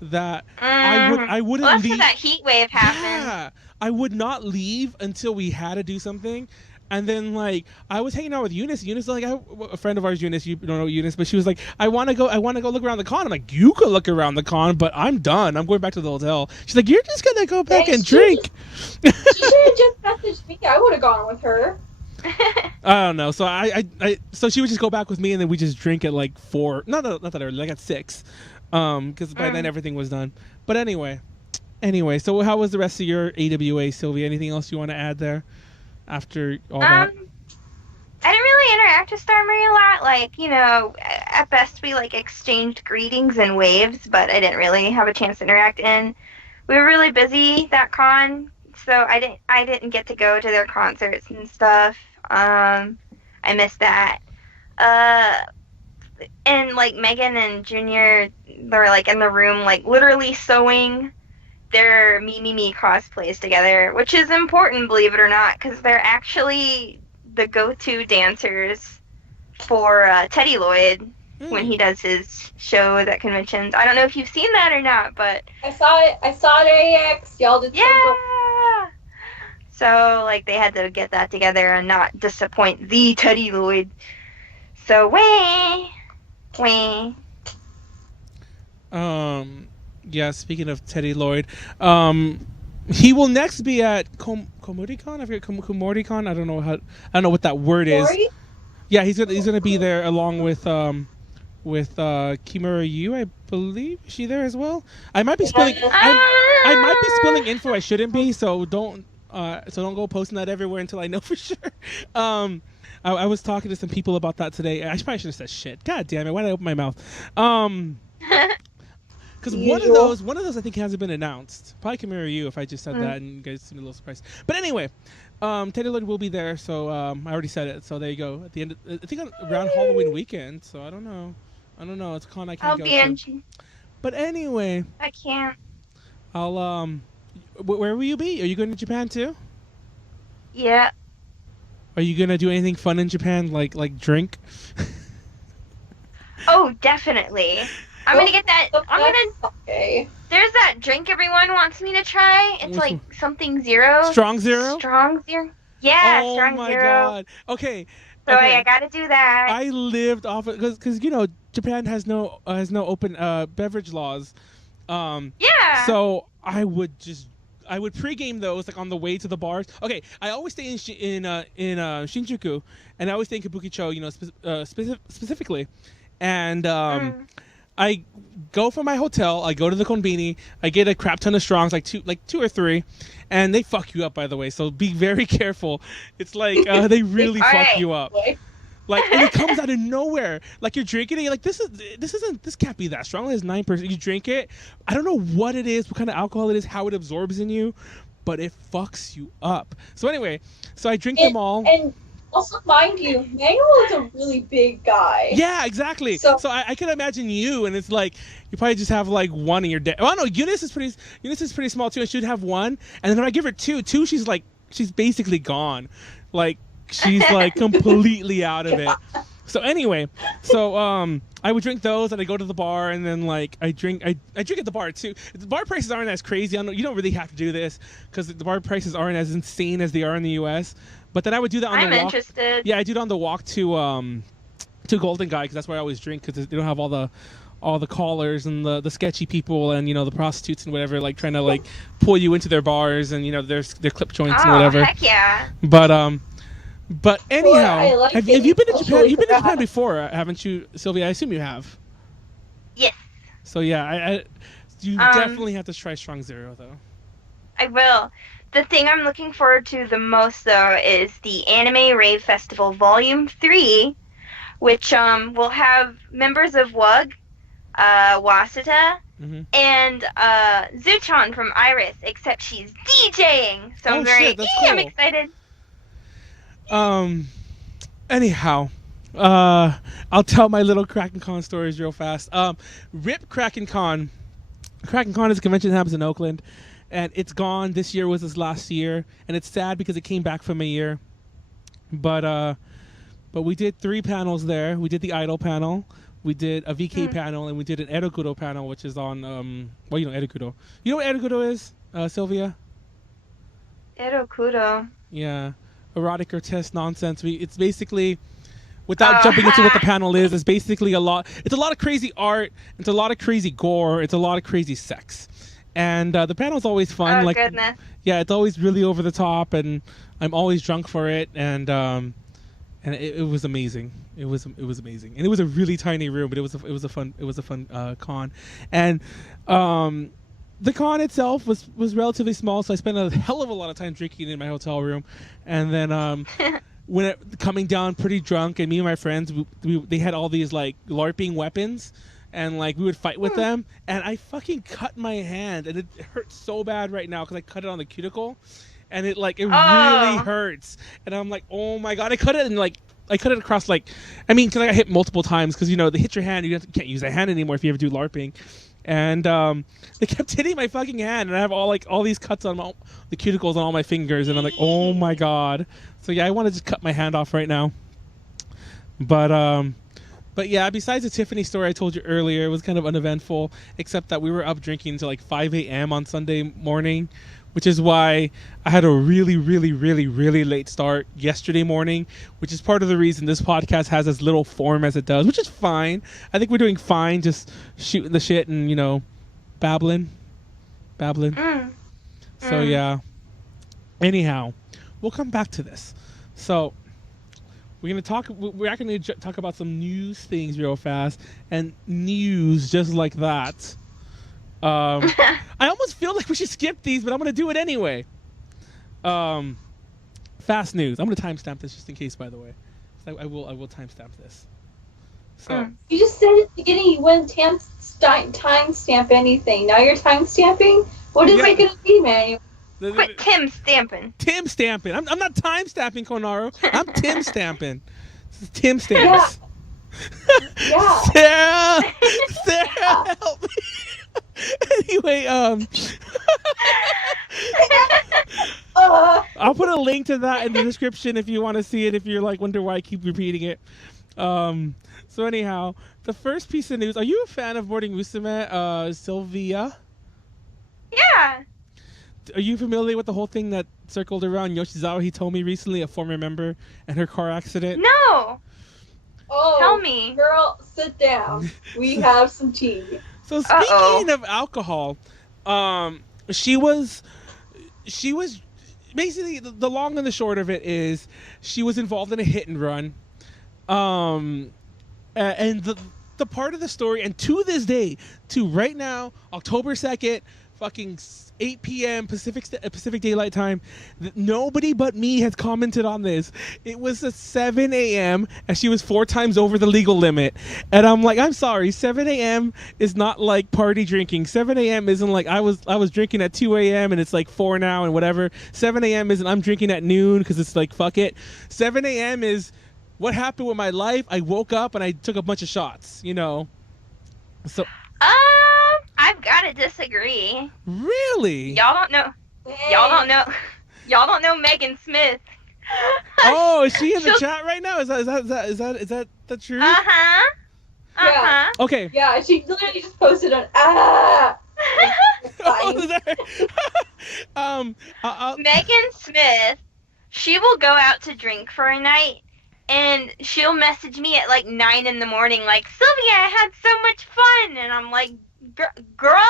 that I wouldn't well, leave. After that heat wave happened. Yeah, I would not leave until we had to do something. And then, like, I was hanging out with Eunice. Eunice, like, a friend of ours, Eunice. You don't know Eunice, but she was like, I want to go look around the con. I'm like, you could look around the con, but I'm done. I'm going back to the hotel. She's like, you're just gonna go back and drink. She should have just messaged me. I would have gone with her. I don't know. So so she would just go back with me, and then we just drink at like 4. Not that early, like at 6, because by then everything was done. But anyway. So how was the rest of your AWA, Sylvia? Anything else you want to add there? After all that? I didn't really interact with Star Marie a lot. Like, at best we like exchanged greetings and waves, but I didn't really have a chance to interact. And we were really busy that con, so I didn't get to go to their concerts and stuff. I missed that. And like Megan and Junior, they were like in the room, like literally sewing their Me cosplays together, which is important, believe it or not, because they're actually the go-to dancers for Teddy Lloyd when he does his shows at conventions. I don't know if you've seen that or not, but I saw it at AX. Y'all did yeah. So like they had to get that together and not disappoint the Teddy Lloyd. So wah. Yeah, speaking of Teddy Lloyd, he will next be at Komoricon. I forget Komoricon. I don't know what that word is. Sorry? Yeah, he's gonna be there along with with Kimura Yu, I believe. Is she there as well? I might be spilling. I might be spilling info I shouldn't be. So don't go posting that everywhere until I know for sure. I was talking to some people about that today. I probably should have said shit. God damn it! Why did I open my mouth? Because one of those I think hasn't been announced. Probably Kimura Yu if I just said that and you guys seem a little surprised. But anyway, Teddy Lloyd will be there, so I already said it. So there you go. At the end, I think around Halloween weekend. So I don't know. It's a con I can't I'll go be to. in. But anyway, I can't. I'll where will you be? Are you going to Japan too? Yeah. Are you gonna do anything fun in Japan, like drink? Oh, definitely. I'm gonna get that. Okay. There's that drink everyone wants me to try. It's like something zero. Strong Zero? Strong Zero? Yeah, oh Strong my Zero. God. Okay. So I gotta do that. I lived off of because Japan has no open beverage laws. Yeah. So I would pregame those like on the way to the bars. Okay, I always stay in Shinjuku, and I always stay in Kabukicho, specifically, and I go from my hotel. I go to the konbini. I get a crap ton of strongs, like two or three, and they fuck you up. By the way, so be very careful. It's like they really fuck you up. Like, and it comes out of nowhere. Like, you're drinking it, you're like, this can't be that strong. It has 9%. You drink it. I don't know what it is, what kind of alcohol it is, how it absorbs in you, but it fucks you up. So anyway, I drink them all. And also, mind you, Manuel is a really big guy. Yeah, exactly. So I can imagine you, and it's like, you probably just have like one in your day. Oh, no, Eunice is pretty small too, and she'd have one. And then if I give her two, she's basically gone. Like, she's like completely out of it. So anyway, I would drink those and I go to the bar and then like I drink at the bar too. The bar prices aren't as crazy. You don't really have to do this because the bar prices aren't as insane as they are in the US. But then I would do that on the walk. I'm interested. Yeah, I do it on the walk to Golden Guy because that's where I always drink because they don't have all the callers and the sketchy people and the prostitutes and whatever like trying to like pull you into their bars and their clip joints and whatever. Heck yeah. But anyhow, have you been to Japan? You've been to Japan before, haven't you, Sylvia? I assume you have. Yes. So yeah, you definitely have to try Strong Zero though. I will. The thing I'm looking forward to the most though is the Anime Rave Festival Volume 3, which will have members of WUG, Wasita, and JonTron from Iris, except she's DJing. So I'm I'm excited. Anyhow, I'll tell my little Kraken Con stories real fast. RIP Kraken Con. Kraken Con is a convention that happens in Oakland, and it's gone. This year was its last year, and it's sad because it came back from a year. But we did 3 panels there. We did the Idol panel, we did a VK panel, and we did an Erokudo panel, which is on Erokudo. You know what Erokudo is, Sylvia? Erokudo. Yeah. Erotic grotesque nonsense. It's basically, without jumping into what the panel is, it's basically a lot of crazy art, it's a lot of crazy gore, it's a lot of crazy sex. And the panel's always fun. Oh, goodness. Yeah, it's always really over the top, and I'm always drunk for it, and it was amazing. It was amazing. And it was a really tiny room, but it was a fun con. And the con itself was relatively small, so I spent a hell of a lot of time drinking in my hotel room, and then coming down pretty drunk, and me and my friends, they had all these like LARPing weapons, and like we would fight with them, and I fucking cut my hand, and it hurts so bad right now because I cut it on the cuticle, and it really hurts, and I'm like, oh my god, I cut it across because I got hit multiple times because they hit your hand, you can't use that hand anymore if you ever do LARPing. And they kept hitting my fucking hand, and I have all these cuts on the cuticles on all my fingers, and I'm like, oh my god. So yeah, I want to just cut my hand off right now. But yeah, besides the Tiffany story I told you earlier, it was kind of uneventful, except that we were up drinking until like 5 a.m. on Sunday morning, which is why I had a really, really, really, really late start yesterday morning, which is part of the reason this podcast has as little form as it does, which is fine. I think we're doing fine, just shooting the shit and, babbling. So, yeah. Anyhow, we'll come back to this. So, We're actually gonna talk about some news things real fast, and news just like that. I almost feel like we should skip these, but I'm gonna do it anyway. Fast news. I'm gonna timestamp this just in case, by the way. So I will timestamp this. So You just said at the beginning you wouldn't timestamp anything. Now you're timestamping? What is it going to be, Manuel? Quit Tim stamping. Tim stamping. I'm not time stamping, Konaru. I'm Tim stamping. This is Tim stamps. Yeah. Sarah, help me. Anyway, I'll put a link to that in the description if you want to see it. If you're like wonder why I keep repeating it. So anyhow, the first piece of news. Are you a fan of Boarding Musume, Sylvia? Yeah. Are you familiar with the whole thing that circled around Yoshizawa Hitomi recently, a former member, and her car accident? No. Oh, Tell me. Girl, sit down. We have some tea. So speaking of alcohol, she was basically the long and the short of it is she was involved in a hit and run, and the part of the story, and to this day, to right now, October 2nd, fucking 8 p.m. Pacific Daylight Time, nobody but me has commented on this. It was at 7 a.m. and she was 4 times over the legal limit. And I'm like, I'm sorry, 7 a.m. is not like party drinking. 7 a.m. isn't like I was drinking at 2 a.m. and it's like 4 now and whatever. 7 a.m. isn't I'm drinking at noon because it's like fuck it. 7 a.m. is what happened with my life. I woke up and I took a bunch of shots, you know. So I've got to disagree. Really? Y'all don't know Megan Smith. Oh, is she in the chat right now? Is that the truth? Yeah. Okay. Yeah, she literally just posted an Megan Smith, she will go out to drink for a night, and she'll message me at like 9 in the morning, like, Sylvia, I had so much fun, and I'm like, girl,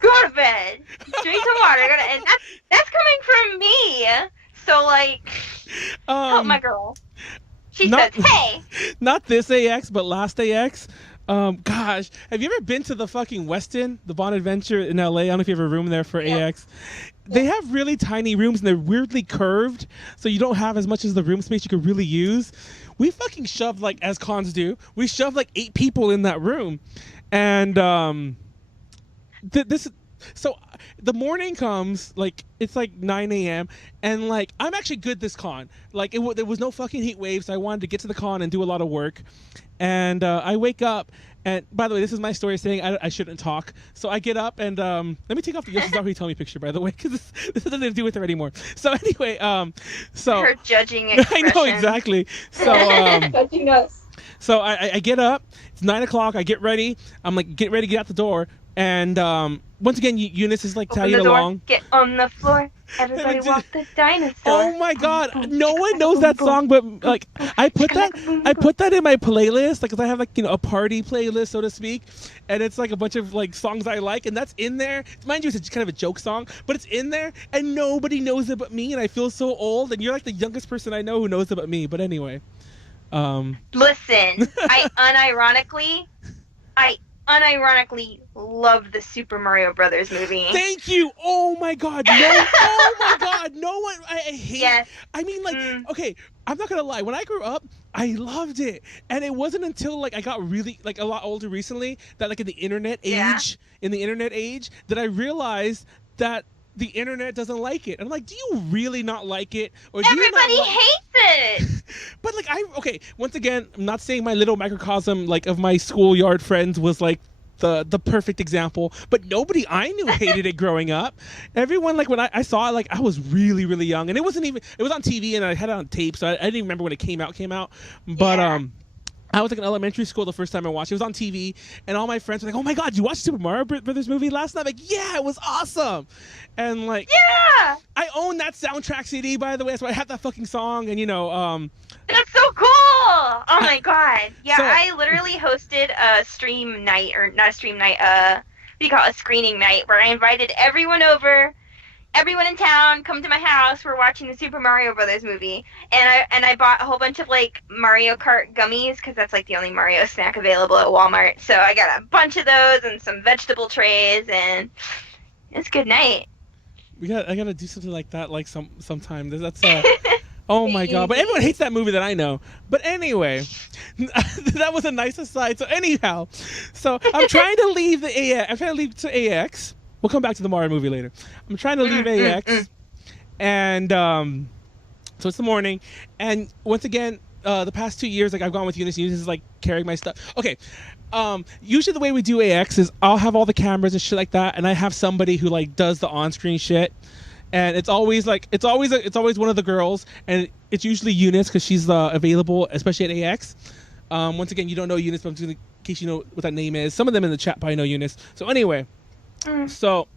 go to bed, drink some water, and that's coming from me. So like, help my girl. She says, hey. Not this AX, but last AX. Gosh, have you ever been to the fucking Westin, the Bond Adventure in LA? I don't know if you have a room there for AX. They have really tiny rooms and they're weirdly curved, so you don't have as much as the room space you could really use. We fucking shoved, like, as cons do, we shoved like 8 people in that room. And so the morning comes, like, it's like 9 a.m. and like I'm actually good this con. Like there was no fucking heat waves, so I wanted to get to the con and do a lot of work. And I wake up, and by the way, this is my story saying I shouldn't talk. So I get up and let me take off the Yoshizawa Hitomi picture, by the way, because this has nothing to do with her anymore. So anyway, so her judging expression. I know exactly. So judging us. So I get up. It's 9 o'clock. I get ready. I'm like, get ready, get out the door. And once again, Eunice is like tagging along. Get on the floor. Everybody walk the dinosaur. Oh my God! No one knows that song, but like I put that in my playlist, like, 'cause I have like, you know, a party playlist, so to speak, and it's like a bunch of like songs I like, and that's in there. Mind you, it's kind of a joke song, but it's in there, and nobody knows it but me, and I feel so old. And you're like the youngest person I know who knows it but me. But anyway, listen, I unironically love the Super Mario Brothers movie. Thank you. Oh my God. No. Oh my God. No one. I hate. Yes. I mean, like, okay. I'm not gonna lie. When I grew up, I loved it, and it wasn't until like I got really like a lot older recently that like in the internet age, that I realized that the internet doesn't like it. And I'm like, do you really not like it? Or do everybody you not hates it. But like once again, I'm not saying my little microcosm like of my schoolyard friends was like the perfect example, but nobody I knew hated it growing up. Everyone, like, when I saw it, like, I was really, really young, and it was on TV and I had it on tape, so I didn't even remember when it came out. But I was like in elementary school the first time I watched it. It was on TV, and all my friends were like, "Oh my God, did you watch Super Mario Brothers movie last night?" I'm like, yeah, it was awesome. And like, yeah, I own that soundtrack CD, by the way. That's why I have that fucking song. And you know, that's so cool. Oh my God, yeah. So, I literally hosted a stream night, or not a stream night. What do you call it? A screening night, where I invited everyone over. everyone in town, come to my house. We're watching the Super Mario Brothers movie, and I bought a whole bunch of like Mario Kart gummies because that's like the only Mario snack available at Walmart. So I got a bunch of those and some vegetable trays, and it's good night. I gotta do something like that like sometime. That's oh my god! But everyone hates that movie that I know. But anyway, that was a nice aside. So anyhow, so I'm trying to leave the AX. I'm trying to leave to AX. We'll come back to the Mario movie later. I'm trying to leave AX, and so it's the morning. And once again, the past 2 years, like I've gone with Eunice. Eunice is like carrying my stuff. Okay. Usually the way we do AX is I'll have all the cameras and shit like that, and I have somebody who like does the on-screen shit, and it's always one of the girls, and it's usually Eunice because she's available, especially at AX. Once again, you don't know Eunice, but in case you know what that name is, some of them in the chat probably know Eunice. So anyway, so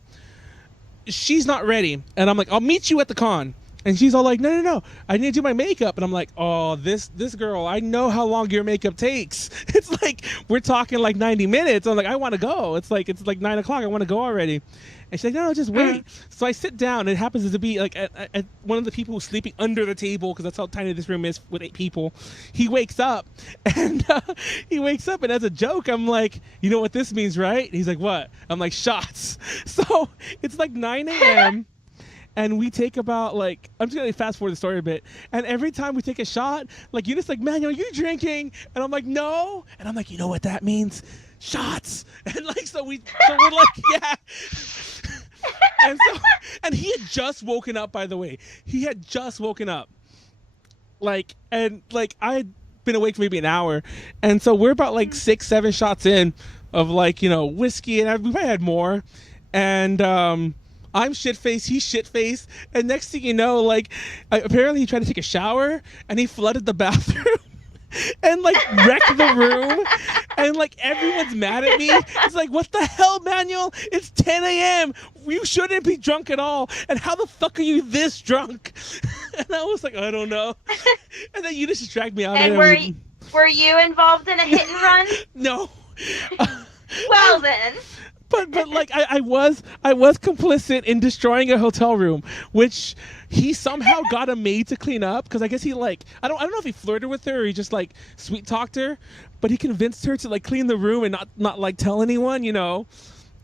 she's not ready, and I'm like, I'll meet you at the con. And she's all like, no, I need to do my makeup. And I'm like, oh, this girl, I know how long your makeup takes. It's like, we're talking like 90 minutes. I'm like, I want to go. It's like 9 o'clock. I want to go already. And she's like, no, just wait. So I sit down. It happens to be like at one of the people who's sleeping under the table, because that's how tiny this room is with 8 people. He wakes up, and as a joke, I'm like, you know what this means, right? And he's like, what? I'm like, shots. So it's like 9 a.m., and we take about like, I'm just gonna fast forward the story a bit. And every time we take a shot, like Eunice like, Manuel, are you drinking? And I'm like, no. And I'm like, you know what that means? Shots. And like, so we're like, yeah. And he had just woken up, by the way. He had just woken up. Like, and like I had been awake for maybe an hour. And so we're about like 6-7 shots in of like, you know, whiskey, and we probably had more. And I'm shit-faced, he's shit-faced, and next thing you know, like, apparently he tried to take a shower, and he flooded the bathroom, and, like, wrecked the room, and, like, everyone's mad at me. It's like, what the hell, Manuel? It's 10 a.m. You shouldn't be drunk at all, and how the fuck are you this drunk? And I was like, I don't know. And then you just dragged me out and of there. Were you involved in a hit and run? No. Well, then. But like I was complicit in destroying a hotel room, which he somehow got a maid to clean up, because I guess he like I don't know if he flirted with her or he just like sweet talked her, but he convinced her to like clean the room and not like tell anyone, you know.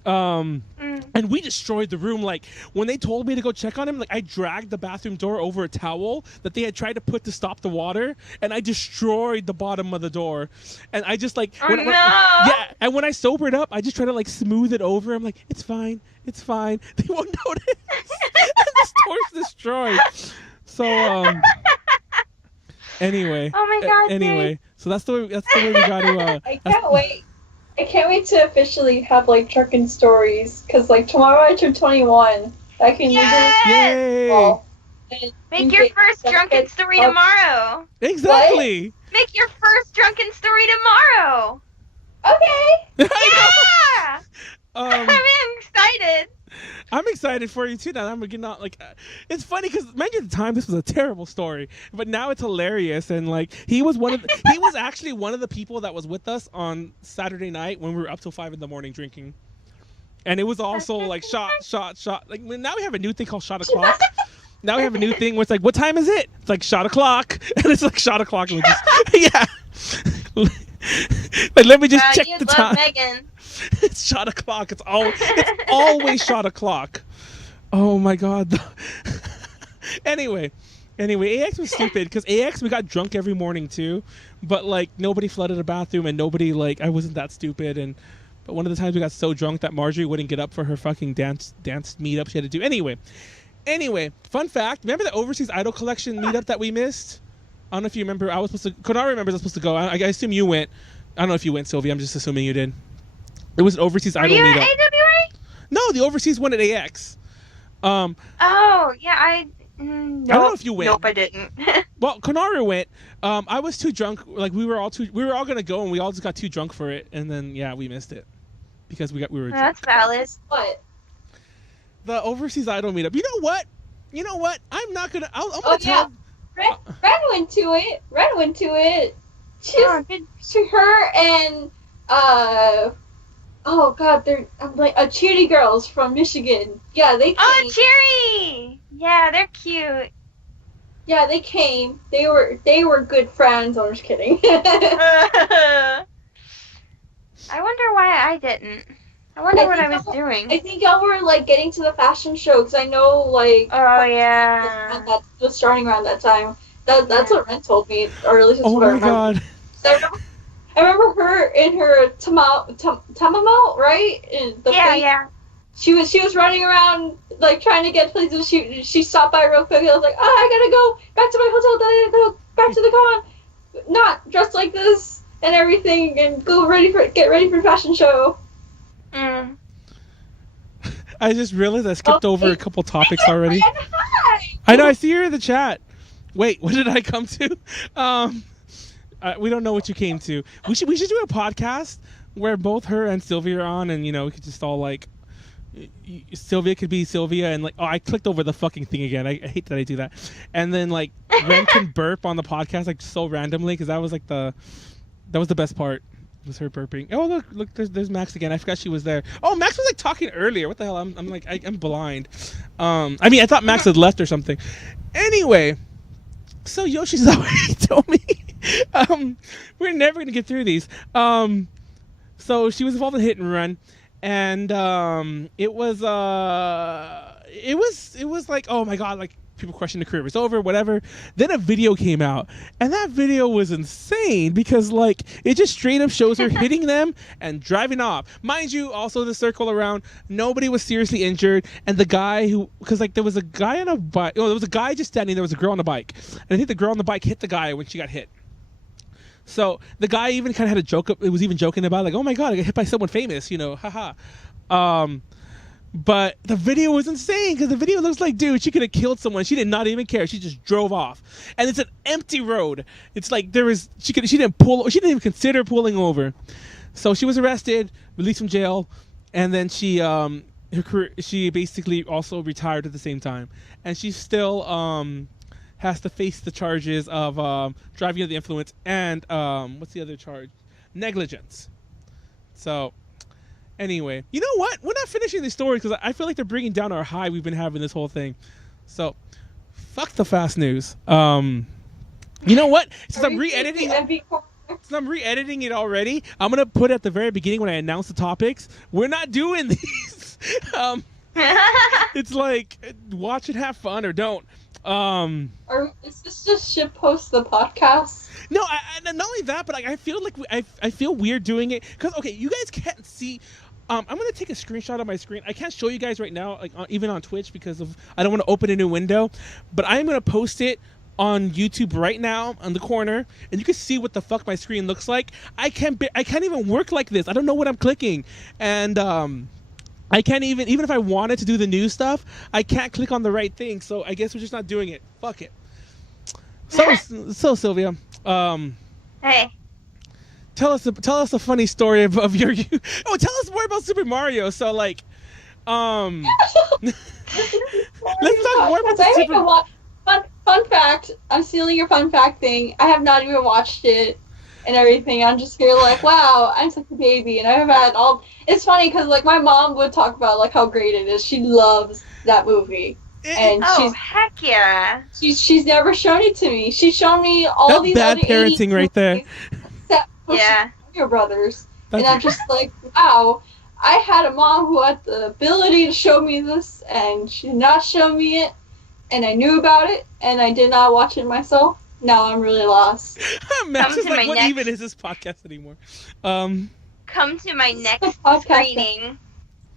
And we destroyed the room. Like when they told me to go check on him, like I dragged the bathroom door over a towel that they had tried to put to stop the water, and I destroyed the bottom of the door. And I just like yeah, and when I sobered up, I just tried to like smooth it over. I'm like, it's fine, they won't notice. And the door's destroyed. So anyway, oh my god, anyway, so that's the way we got to I can't wait to officially have like drunken stories, because like tomorrow I turn 21. I can make your first drunken story tomorrow. Exactly. What? Make your first drunken story tomorrow. Okay. Yeah. I'm excited. I'm excited for you too. Now I'm getting out. Like, it's funny because maybe at the time this was a terrible story, but now it's hilarious. And like, he was actually one of the people that was with us on Saturday night when we were up till 5 a.m. drinking. And it was also like shot. Like now we have a new thing called shot o'clock. Now we have a new thing where it's like, what time is it? It's like shot o'clock, and it's like shot o'clock, and we just yeah. Like let me just check the time. Megan. It's shot o'clock. It's always shot o'clock. Oh my god. Anyway, AX was stupid because AX we got drunk every morning too, but like nobody flooded a bathroom and nobody like I wasn't that stupid. And but one of the times we got so drunk that Marjorie wouldn't get up for her fucking dance meetup she had to do. Anyway, fun fact. Remember the Overseas Idol Collection meetup that we missed? I don't know if you remember. Konaru remembers I was supposed to go. I assume you went. I don't know if you went, Sylvia. I'm just assuming you did. It was an Overseas Idol meetup. Were you at AWA? No, the Overseas one at AX. Oh, yeah, I don't know if you went. Nope, I didn't. Well, Konaru went. I was too drunk. Like we were all gonna go, and we all just got too drunk for it, and then yeah, we missed it because we were. That's valid. What? The Overseas Idol meetup. You know what? I'm not gonna. I'm gonna tell. Yeah. Ren went to it. Her and oh god, they're I'm like Cheery Girls from Michigan. Yeah, they came. Oh, Cheery! Yeah, they're cute. Yeah, they came. They were good friends. I'm just kidding. I wonder why I didn't. I wonder what I was doing. I think y'all were like getting to the fashion show because I know like. Oh yeah. That was starting around that time. That's what Ren told me, or at least that's Oh what I my remember. god. So I remember her in her tamamo, right? In the Yeah, fake- yeah. She was running around like trying to get places. She stopped by real quick. I was like, oh, I gotta go back to my hotel. Go back to the con. Not dressed like this and everything, and get ready for fashion show. Mm. I just realized I skipped over a couple topics already. Hi. I know, I see her in the chat. Wait, what did I come to? We don't know what you came to. We should do a podcast where both her and Sylvia are on, and we could just all like, Sylvia could be Sylvia, and like, oh, I clicked over the fucking thing again. I hate that I do that. And then like, Ren can burp on the podcast like so randomly because that was the best part. Was her burping? Oh look, there's Max again. I forgot she was there. Oh, Max was like talking earlier. What the hell? I'm like I'm blind. I mean I thought Max had left or something. Anyway, so Yoshi's already told me we're never gonna get through these. So she was involved in Hit and Run, and it was like, oh my god, like people questioned the career was over, whatever. Then a video came out, and that video was insane because like it just straight up shows her hitting them and driving off. Mind you, also the circle around, nobody was seriously injured, and the guy because like there was a guy on a bike, there was a guy just standing, there was a girl on the bike, and I think the girl on the bike hit the guy when she got hit. So the guy even kind of had a joke. It was even joking about like, oh my god, I got hit by someone famous, haha. But the video was insane because the video looks like, dude, she could have killed someone. She did not even care. She just drove off, and it's an empty road. It's like she didn't even consider pulling over. So she was arrested, released from jail, and then she basically also retired at the same time, and she still has to face the charges of driving under the influence and what's the other charge? Negligence. So. Anyway, you know what? We're not finishing this story because I feel like they're bringing down our high we've been having this whole thing. So, fuck the fast news. You know what? Since I'm re-editing it already, I'm gonna put at the very beginning when I announce the topics. We're not doing these. It's like watch it, have fun, or don't. Is this just ship post the podcast? No, not only that, but like I feel like I feel weird doing it because okay, you guys can't see. I'm gonna take a screenshot of my screen. I can't show you guys right now, like even on Twitch, because I don't want to open a new window. But I'm gonna post it on YouTube right now on the corner, and you can see what the fuck my screen looks like. I can't even work like this. I don't know what I'm clicking, and I can't even if I wanted to do the new stuff, I can't click on the right thing. So I guess we're just not doing it. Fuck it. So Sylvia, Hey. tell us a funny story of your. Oh, tell us more about Super Mario. So like, let's talk more about the Super. Fun fact. I'm stealing your fun fact thing. I have not even watched it and everything. I'm just here like, wow, I'm such a baby, and I've had all. It's funny because like my mom would talk about like how great it is. She loves that movie. And heck yeah! She's never shown it to me. She's shown me all That's these bad other parenting 80s right there. Except for Yeah. Your brothers, and I'm just like, wow. I had a mom who had the ability to show me this, and she did not show me it, and I knew about it, and I did not watch it myself. Now I'm really lost. Max is Come to like, my what next- even is this podcast anymore? Come to my next podcast. screening.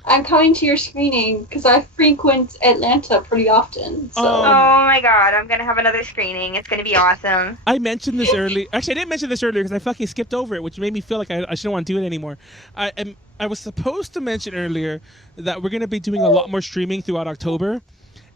I'm coming to your screening because I frequent Atlanta pretty often. So. Oh my god, I'm gonna have another screening. It's gonna be awesome. I mentioned this earlier. Actually, I didn't mention this earlier because I fucking skipped over it, which made me feel like I shouldn't want to do it anymore. I was supposed to mention earlier that we're gonna be doing a lot more streaming throughout October,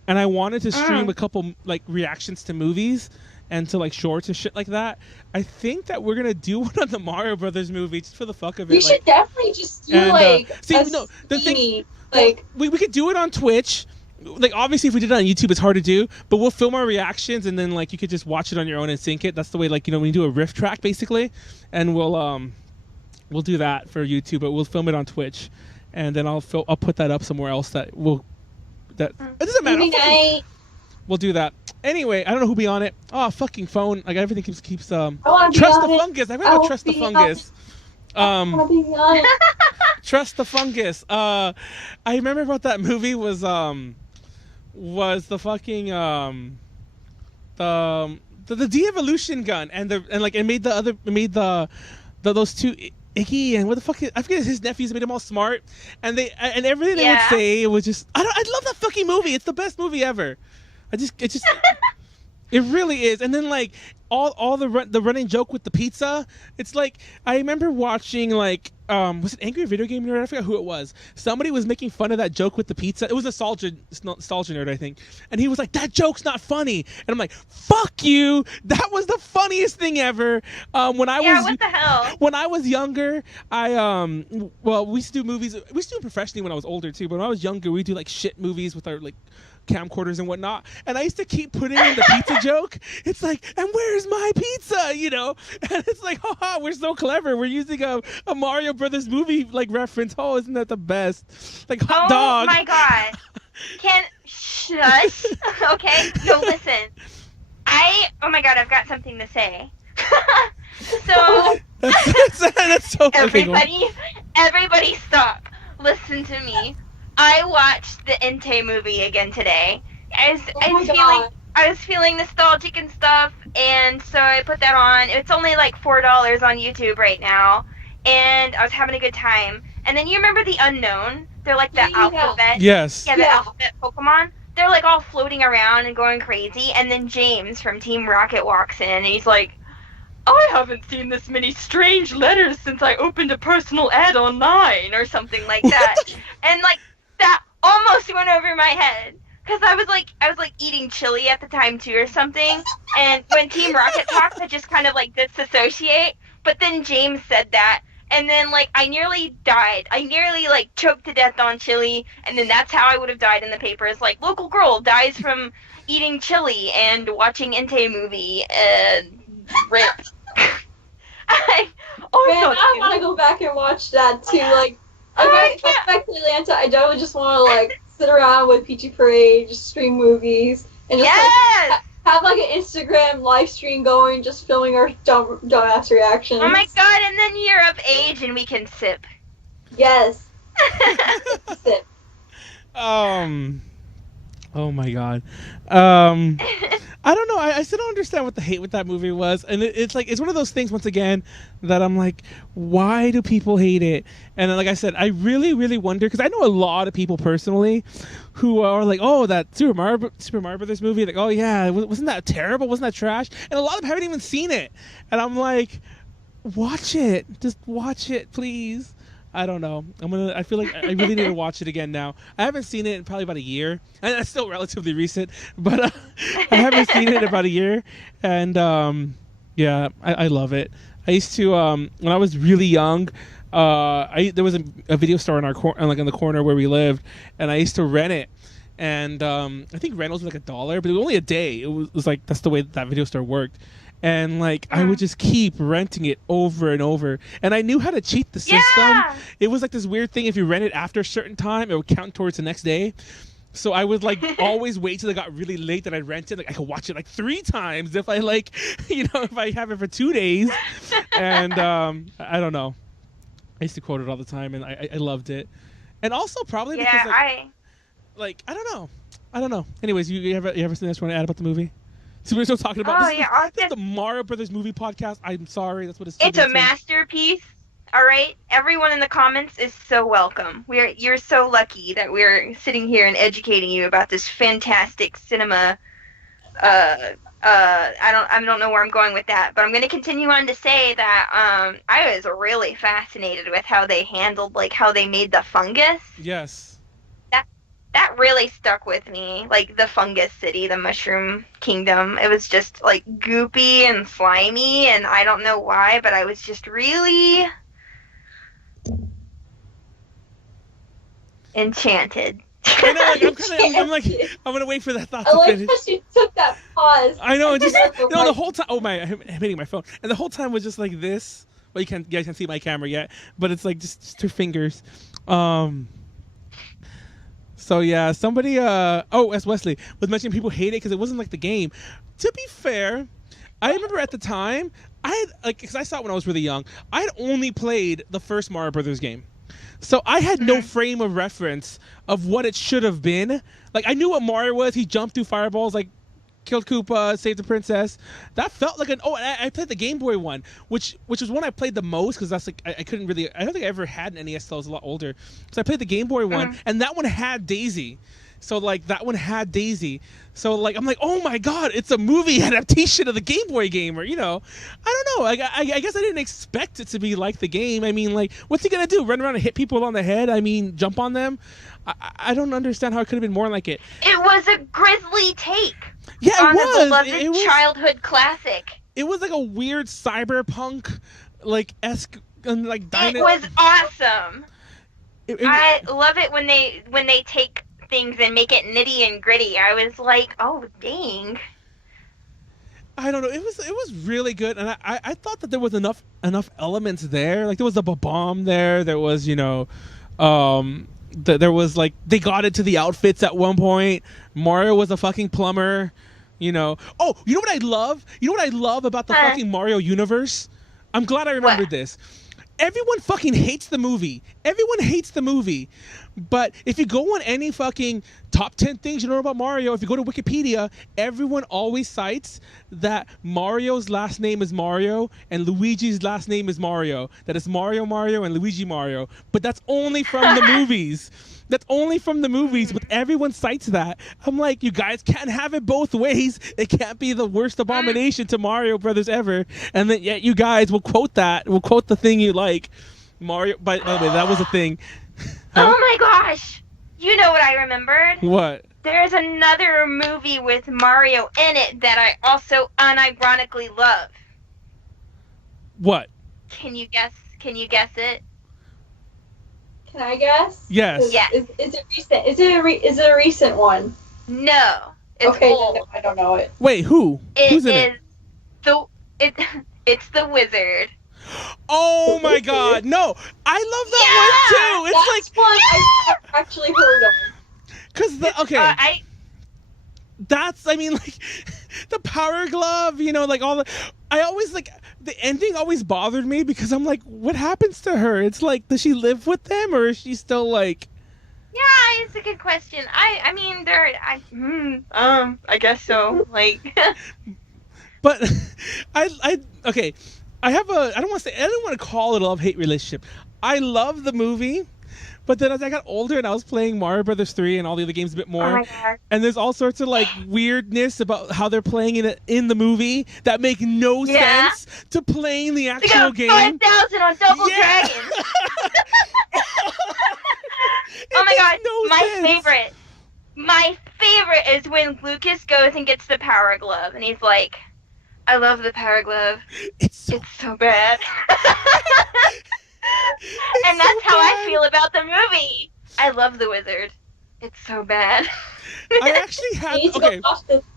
and I wanted to stream a couple like reactions to movies and to like shorts and shit like that. I think that we're gonna do one on the Mario Brothers movie just for the fuck of it. We should definitely just do the thing, like we could do it on Twitch. Like obviously if we did it on YouTube it's hard to do, but we'll film our reactions and then like you could just watch it on your own and sync it. That's the way like when you do a riff track basically, and we'll We'll do that for YouTube, but we'll film it on Twitch, and then I'll put that up somewhere else that will. That it doesn't matter. Movie night. We'll do that. Anyway, I don't know who'll be on it. Oh, fucking phone! Like everything keeps I wanna be Trust on the it. fungus. I forgot Trust the be on fungus. I wanna be on it. Trust the fungus. I remember about that movie was the fucking the de-evolution gun and it made those two Iggy and what the fuck I forget his nephews made him all smart and everything they would say was just I love that fucking movie. It's the best movie ever. It really is. And then like all the running joke with the pizza. It's like I remember watching like was it Angry Video Game Nerd? I forgot who it was. Somebody was making fun of that joke with the pizza. It was a nostalgia nerd, I think. And he was like, "That joke's not funny." And I'm like, "Fuck you! That was the funniest thing ever." What the hell? When I was younger, we used to do movies. We used to do it professionally when I was older too. But when I was younger, we do like shit movies with our like camcorders and whatnot, and I used to keep putting in the pizza joke. It's like, "And where's my pizza?" You know, and it's like, haha, we're so clever. We're using a Mario Brothers movie like reference. Oh, isn't that the best? Like hot dog. Oh my god! Shush. Okay, so listen. Oh my god, I've got something to say. So that's so everybody stop. Listen to me. I watched the Entei movie again today. I was feeling nostalgic and stuff, and so I put that on. It's only like $4 on YouTube right now, and I was having a good time. And then you remember the Unknown? They're like the alphabet. Yes. Yeah, the alphabet Pokemon. They're like all floating around and going crazy. And then James from Team Rocket walks in, and he's like, "I haven't seen this many strange letters since I opened a personal ad online," or something like that. And like that almost went over my head. Because I was like eating chili at the time too or something, and when Team Rocket talks, I just kind of like disassociate. But then James said that, and then like I nearly died. I nearly like choked to death on chili, and then that's how I would have died in the papers. Like, local girl dies from eating chili and watching Entei movie. Rip. I want to go back and watch that too. Like, if I go back to Atlanta, I don't just want to like sit around with Peachy Parade, just stream movies, and just like, have like an Instagram live stream going, just filming our dumbass reactions. Oh my god! And then you're of age and we can sip. Yes. Sip. Oh my god. I don't know. I still don't understand what the hate with that movie was, and it's like it's one of those things once again that I'm like, why do people hate it? And like I said, I really, really wonder because I know a lot of people personally who are like, oh, that Super Mario Brothers movie, like, oh yeah, wasn't that terrible? Wasn't that trash? And a lot of them haven't even seen it, and I'm like, watch it, just watch it, please. I don't know. I feel like I really need to watch it again now. I haven't seen it in probably about a year, and that's still relatively recent. But I haven't seen it in about a year, and yeah, I love it. I used to when I was really young. There was a video store in our in the corner where we lived, and I used to rent it. And I think rentals was like $1, but it was only a day. It was like that's the way that video store worked. And like I would just keep renting it over and over, and I knew how to cheat the system. Yeah! It was like this weird thing: if you rent it after a certain time, it would count towards the next day. So I would like always wait till it got really late that I rented. Like I could watch it like 3 times if I like, if I have it for 2 days. And I don't know. I used to quote it all the time, and I loved it. And also probably because I don't know. Anyways, you ever something else you want to add about the movie? So we're still talking about this is the Mario Brothers movie podcast. I'm sorry, that's what it's. It's a masterpiece. All right, everyone in the comments is so welcome. You're so lucky that we're sitting here and educating you about this fantastic cinema. I don't know where I'm going with that, but I'm going to continue on to say that I was really fascinated with how they handled how they made the fungus. Yes. That really stuck with me, like the fungus city, the mushroom kingdom. It was just like goopy and slimy, and I don't know why, but I was just really enchanted. I know, I'm gonna wait for that thought to finish. I like how you took that pause. I know, the whole time. Oh my, I'm hitting my phone, and the whole time was just like this. Well, you guys can't see my camera yet, but it's like just her fingers. So yeah, somebody as Wesley was mentioning people hate it because it wasn't like the game. To be fair, I remember at the time I had because I saw it when I was really young. I had only played the first Mario Brothers game, so I had no frame of reference of what it should have been. Like I knew what Mario was. He jumped through fireballs, like killed Koopa, saved the princess. That felt like I played the Game Boy one, which was one I played the most because that's like I couldn't really. I don't think I ever had an NES till I was a lot older. So I played the Game Boy one, and that one had Daisy. So like that one had Daisy. So like I'm like, oh my god, it's a movie adaptation of the Game Boy game, or I don't know. I guess I didn't expect it to be like the game. I mean, like, what's he gonna do? Run around and hit people on the head? I mean, jump on them? I don't understand how it could have been more like it. It was a grisly take. Yeah, on it was. A beloved childhood classic. It was like a weird cyberpunk, like esque, like it was awesome. I love it when they take things and make it nitty and gritty. I was like, oh dang. I don't know. It was really good, and I thought that there was enough elements there. Like there was a bomb there. There was there was like they got into the outfits at one point. Mario was a fucking plumber. Oh, you know what I love? You know what I love about the fucking Mario universe? I'm glad I remembered this. Everyone fucking hates the movie. Everyone hates the movie. But if you go on any fucking top 10 things you know about Mario, if you go to Wikipedia, everyone always cites that Mario's last name is Mario and Luigi's last name is Mario. That it's Mario and Luigi Mario. But that's only from the movies. That's only from the movies, but everyone cites that. I'm like, you guys can't have it both ways. It can't be the worst abomination to Mario Brothers ever. And then yet you guys will quote that. Will quote the thing you like. Mario, by the way, that was a thing. Huh? Oh my gosh! You know what I remembered? What? There's another movie with Mario in it that I also unironically love. What? Can you guess it? Can I guess? Yes. Yes. Is it recent? Is it a recent one? No. It's okay, old. I don't know it. Wait, who? Who's in it? It's the Wizard. Oh my god, no! I love that one too! It's that's one I've actually heard of. Cause I mean, like, the Power Glove, like all the... I always, like, the ending always bothered me because I'm like, what happens to her? It's like, does she live with them or is she still, like... Yeah, it's a good question. I guess so, like... But, okay, I don't want to call it a love-hate relationship. I love the movie, but then as I got older and I was playing Mario Brothers 3 and all the other games a bit more, oh my God. And there's all sorts of like weirdness about how they're playing it in the movie that make no sense to playing the actual game. 5,000 on Double Dragon. Oh my God, my favorite is when Lucas goes and gets the Power Glove and he's like, I love the Power Glove. It's so bad. And that's how I feel about the movie. I love the Wizard. It's so bad. I actually had...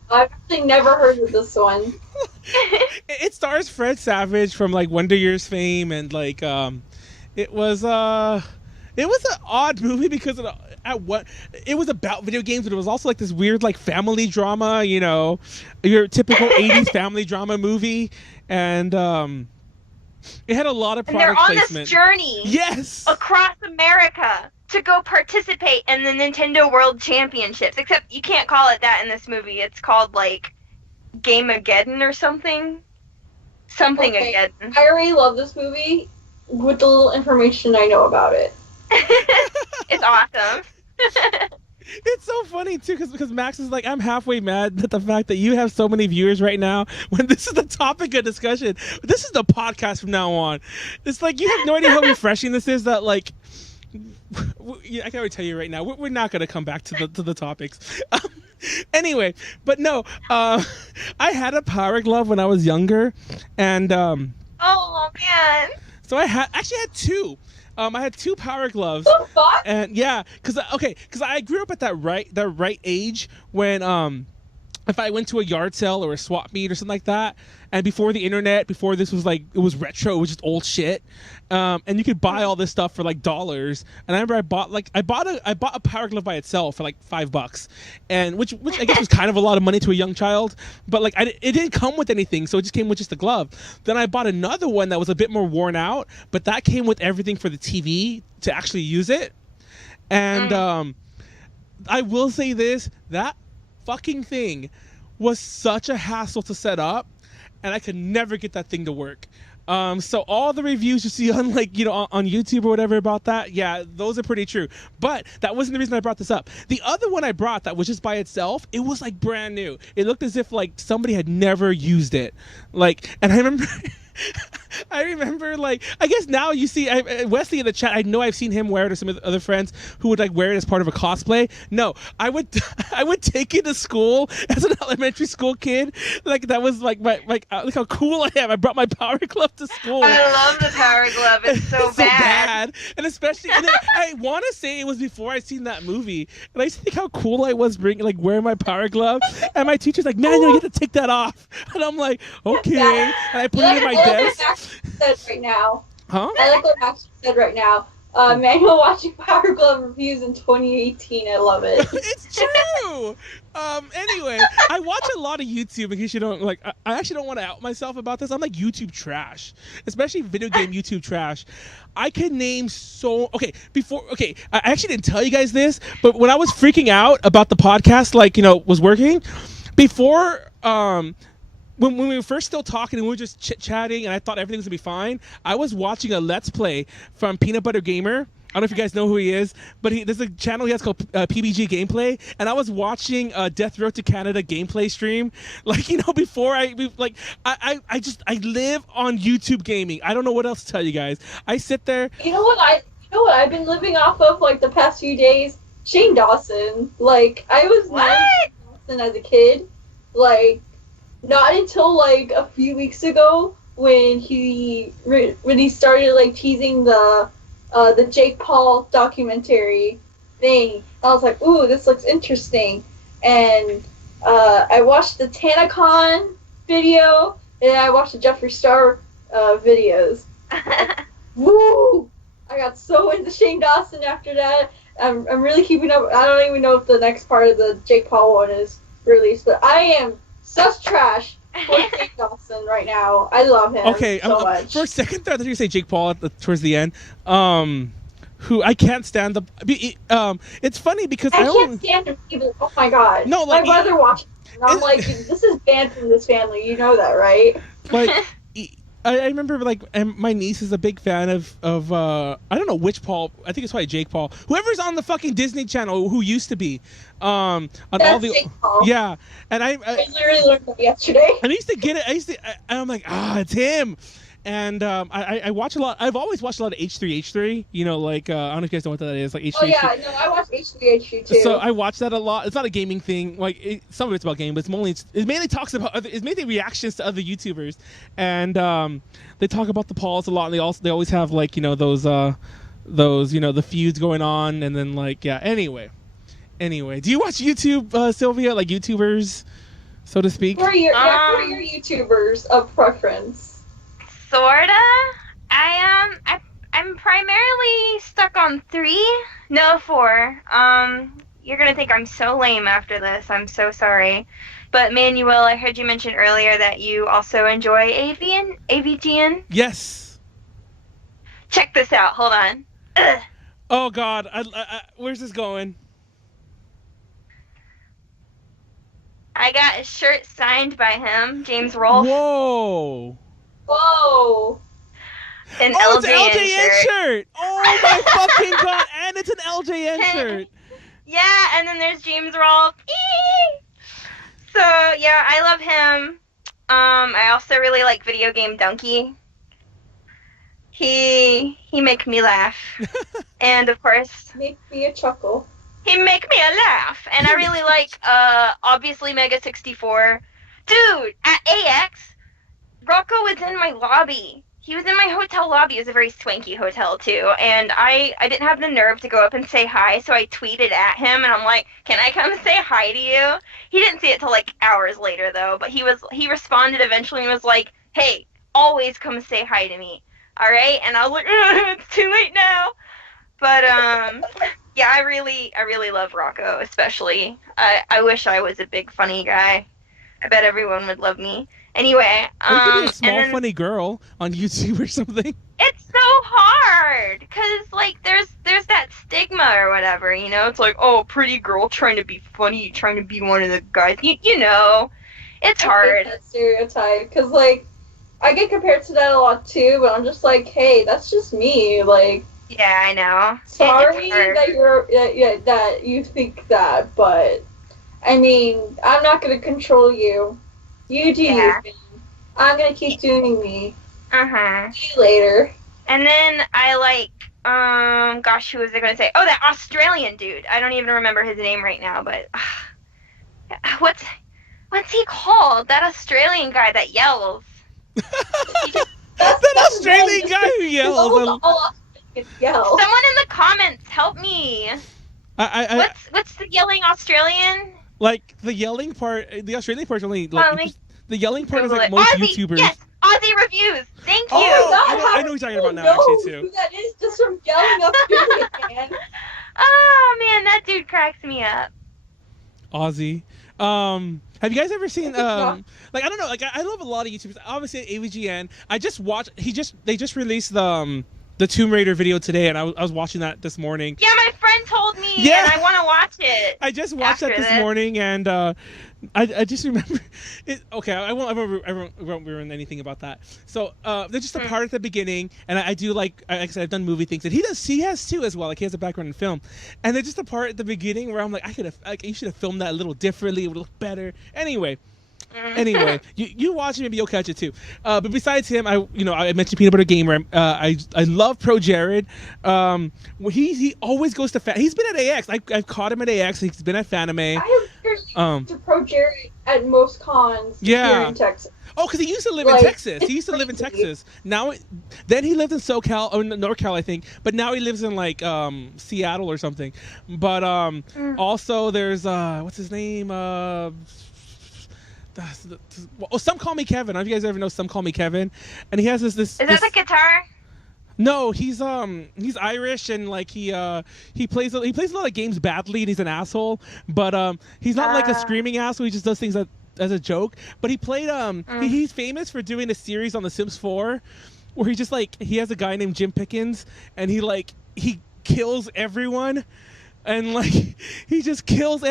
I've actually never heard of this one. It stars Fred Savage from like Wonder Years fame, and like it was an odd movie because it was about video games, but it was also like this weird like family drama, your typical 80s family drama movie, and it had a lot of product placement. And they're on this journey, yes, across America to go participate in the Nintendo World Championships. Except you can't call it that in this movie. It's called like Game-ageddon or something. Again. I already love this movie with the little information I know about it. It's awesome. It's so funny too because Max is like, I'm halfway mad at the fact that you have so many viewers right now when this is the topic of discussion. This is the podcast from now on. It's like you have no idea how refreshing this is that like I can already tell you right now we're not going to come back to the topics. Anyway, but no, I had a Power Glove when I was younger, and oh man. So I actually had two. I had two Power Gloves. What the fuck? And yeah, because I grew up at that right age when if I went to a yard sale or a swap meet or something like that, and before the internet, before this was like, it was retro, it was just old shit, and you could buy all this stuff for like dollars. And I remember I bought a Power Glove by itself for like $5, and which I guess was kind of a lot of money to a young child, but like it didn't come with anything, so it just came with just a glove. Then I bought another one that was a bit more worn out, but that came with everything for the TV to actually use it. And I will say this, that fucking thing was such a hassle to set up, and I could never get that thing to work. So all the reviews you see on like, you know, on YouTube or whatever about that, yeah, those are pretty true. But that wasn't the reason I brought this up. The other one I brought that was just by itself, it was like brand new. It looked as if like somebody had never used it. Like, and I remember I remember, like, I guess now you see Wesley in the chat. I know I've seen him wear it, or some of the other friends who would like wear it as part of a cosplay. No, I would take it to school as an elementary school kid. Like that was like look how cool I am. I brought my Power Glove to school. I love the Power Glove. It's so bad. And especially, I want to say it was before I seen that movie, and I used to think how cool I was wearing my Power Glove. And my teacher's like, "Man, you get to take that off," and I'm like, "Okay," and I put it in my desk. Said right now. Huh? I like what Max said right now. Manuel watching Power Glove reviews in 2018. I love it. It's true. Anyway, I watch a lot of YouTube. In case you don't like, I actually don't want to out myself about this. I'm like YouTube trash, especially video game YouTube trash. I can name I actually didn't tell you guys this, but when I was freaking out about the podcast, like, you know, was working before, when we were first still talking and we were just chit-chatting and I thought everything was going to be fine, I was watching a Let's Play from Peanut Butter Gamer. I don't know if you guys know who he is, but there's a channel he has called PBG Gameplay, and I was watching Death Road to Canada gameplay stream. Like, you know, before I live on YouTube gaming. I don't know what else to tell you guys. I sit there. You know what I've been living off of like the past few days? Shane Dawson. Like, I was not Shane Dawson as a kid. Like, not until like a few weeks ago when he started like teasing the Jake Paul documentary thing. I was like, ooh, this looks interesting. And I watched the TanaCon video, and I watched the Jeffree Star videos. Woo! I got so into Shane Dawson after that. I'm really keeping up. I don't even know if the next part of the Jake Paul one is released, but I am such trash for Shane Dawson right now. I love him so much. For a second there, I thought you say Jake Paul towards the end. Who I can't stand it's funny because I can't stand him either. Oh my god. No, like, my brother watches him, and I'm like, this is banned from this family. You know that, right? Like, I remember, like, and my niece is a big fan of I don't know which Paul. I think it's probably Jake Paul. Whoever's on the fucking Disney Channel, who used to be, on that's all the Jake Paul. Yeah, and I literally learned that yesterday. And I used to get it. And I'm like, it's him. And I watch a lot. I've always watched a lot of H3H3. You know, like I don't know if you guys know what that is. Like H3H3. Oh yeah, no, I watch H3H3 too. So I watch that a lot. It's not a gaming thing. Like some of it's about gaming, but it mainly talks about it's mainly reactions to other YouTubers, and they talk about the Pauls a lot. And they always have like, you know, those you know, the feuds going on, and then like, yeah. Anyway, do you watch YouTube, Sylvia? Like YouTubers, so to speak. Who are your YouTubers of preference? Sorta. I'm primarily stuck on 3. No, 4. You're gonna think I'm so lame after this. I'm so sorry. But Manuel, I heard you mention earlier that you also enjoy AVGN. Yes. Check this out. Hold on. Ugh. Oh God, where's this going? I got a shirt signed by him, James Rolfe. Whoa. Whoa! An LJN LJN shirt. Oh my fucking god! And it's an LJN shirt. Yeah, and then there's James Rolfe. So yeah, I love him. I also really like Video Game Donkey. He make me laugh, and of course, make me a chuckle. He make me a laugh, and I really like obviously Mega 64. Dude, at AX. Rocco was in my lobby, he was in my hotel lobby. It was a very swanky hotel too, and I didn't have the nerve to go up and say hi, so I tweeted at him, and I'm like, "Can I come say hi to you?" He didn't see it till like hours later though, but he responded eventually and was like, "Hey, always come say hi to me, all right?" And I was like, "It's too late now." But yeah, I really love Rocco, especially. I wish I was a big funny guy. I bet everyone would love me. Anyway, Or you could be a small, and then, funny girl on YouTube or something. it's so hard, cause like there's that stigma or whatever, you know. It's like, oh, pretty girl trying to be funny, trying to be one of the guys. You know, it's I hard. hate that stereotype, because, like, I get compared to that a lot, too, but I'm just like, hey, that's just me, like, Yeah, I know. sorry It's hard. that that you think that, but, I mean, I'm not gonna control you. You do Yeah. you. I'm gonna keep doing me. Uh-huh. See you later. And then I like, gosh, who was I gonna say? Oh, that Australian dude. I don't even remember his name right now, but what's he called? That Australian guy that yells. That Australian guy who yells. All Australians yell. Someone in the comments, help me. What's the yelling Australian? Like the yelling part. The Australian part's only Well, like let me the yelling part is Google like it. most Aussie, YouTubers. Yes, Aussie reviews. Thank you. Oh, That's I how know what you're talking about now, people actually, know too. who that is just from yelling Australian, man. Oh man, that dude cracks me up. Aussie. Have you guys ever seen Yeah. like I don't know, like I love a lot of YouTubers. Obviously AVGN. I just watched they just released the Tomb Raider video today, and I was watching that this morning. Yeah, my friend told me, Yeah. and I want to watch it. I just watched that After this this. morning, and I just remember it. Okay, I won't ruin anything about that. So there's just a part at the beginning, and I do like I said, I've done movie things, and he has too as well. Like he has a background in film, and there's just a part at the beginning where I'm like, you should have filmed that a little differently. It would look better. Anyway, you watch it, maybe you'll catch it too. But besides him, I mentioned Peanut Butter Gamer. I love Pro Jared. He always goes to He's been at AX. I've caught him at AX. He's been at Fanime. I have to Pro Jared at most cons Yeah. here in Texas. Oh, because he used to live in Like, Texas. He used to live in crazy. Texas. Then he lived in SoCal or NorCal, I think. But now he lives in like Seattle or something. But also there's what's his name? Some Call Me Kevin. I don't know if you guys ever know Some Call Me Kevin. And he has this. Is that the guitar? No, he's Irish, and like he plays a lot of games badly, and he's an asshole. But he's not like a screaming asshole. He just does things as a joke. But he played he's famous for doing a series on The Sims 4, where he just like he has a guy named Jim Pickens, and he kills everyone. And like he just kills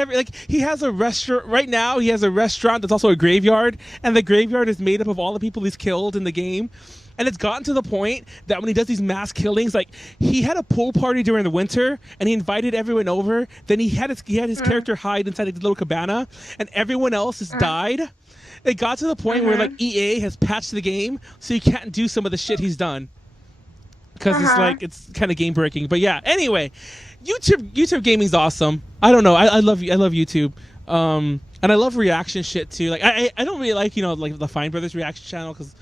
he has a restaurant right now. He has a restaurant that's also a graveyard, and the graveyard is made up of all the people he's killed in the game. And it's gotten to the point that when he does these mass killings, like he had a pool party during the winter, and he invited everyone over. Then he had his character hide inside a little cabana, and everyone else has died. It got to the point where like EA has patched the game, so you can't do some of the shit he's done. Because it's kind of game breaking. But yeah, anyway, YouTube gaming's awesome. I don't know. I love YouTube. And I love reaction shit too. Like I don't really like like the Fine Brothers reaction channel because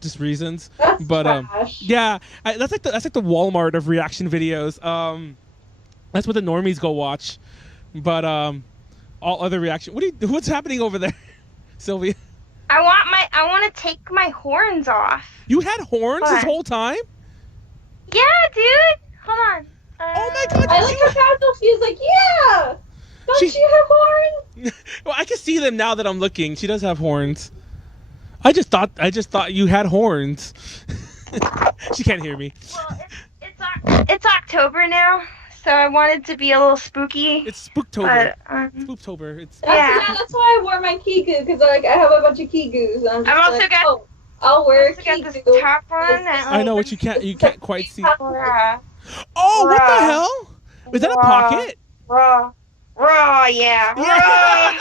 just reasons. That's But trash. yeah, that's like the Walmart of reaction videos. That's what the normies go watch. But all other reaction. What's happening over there, Sylvia? I want to take my horns off. You had horns this What? whole time? Yeah, dude. Hold on. Oh my god! I like how casual she is. Like, yeah. Don't She- you have horns? Well, I can see them now that I'm looking. She does have horns. I just thought you had horns. She can't hear me. Well, it's October now, so I wanted to be a little spooky. It's Spooktober. But, Spooktober. It's That's why I wore my Kigu, because I have a bunch of Kigus. And I'm just I've also like, got- oh, I'll wear a also got this Kigu. top on. That, I know like, what you can't quite see. Raw, Oh, what the Raw. hell? Is that a Raw. pocket? yeah. Yeah. Raw.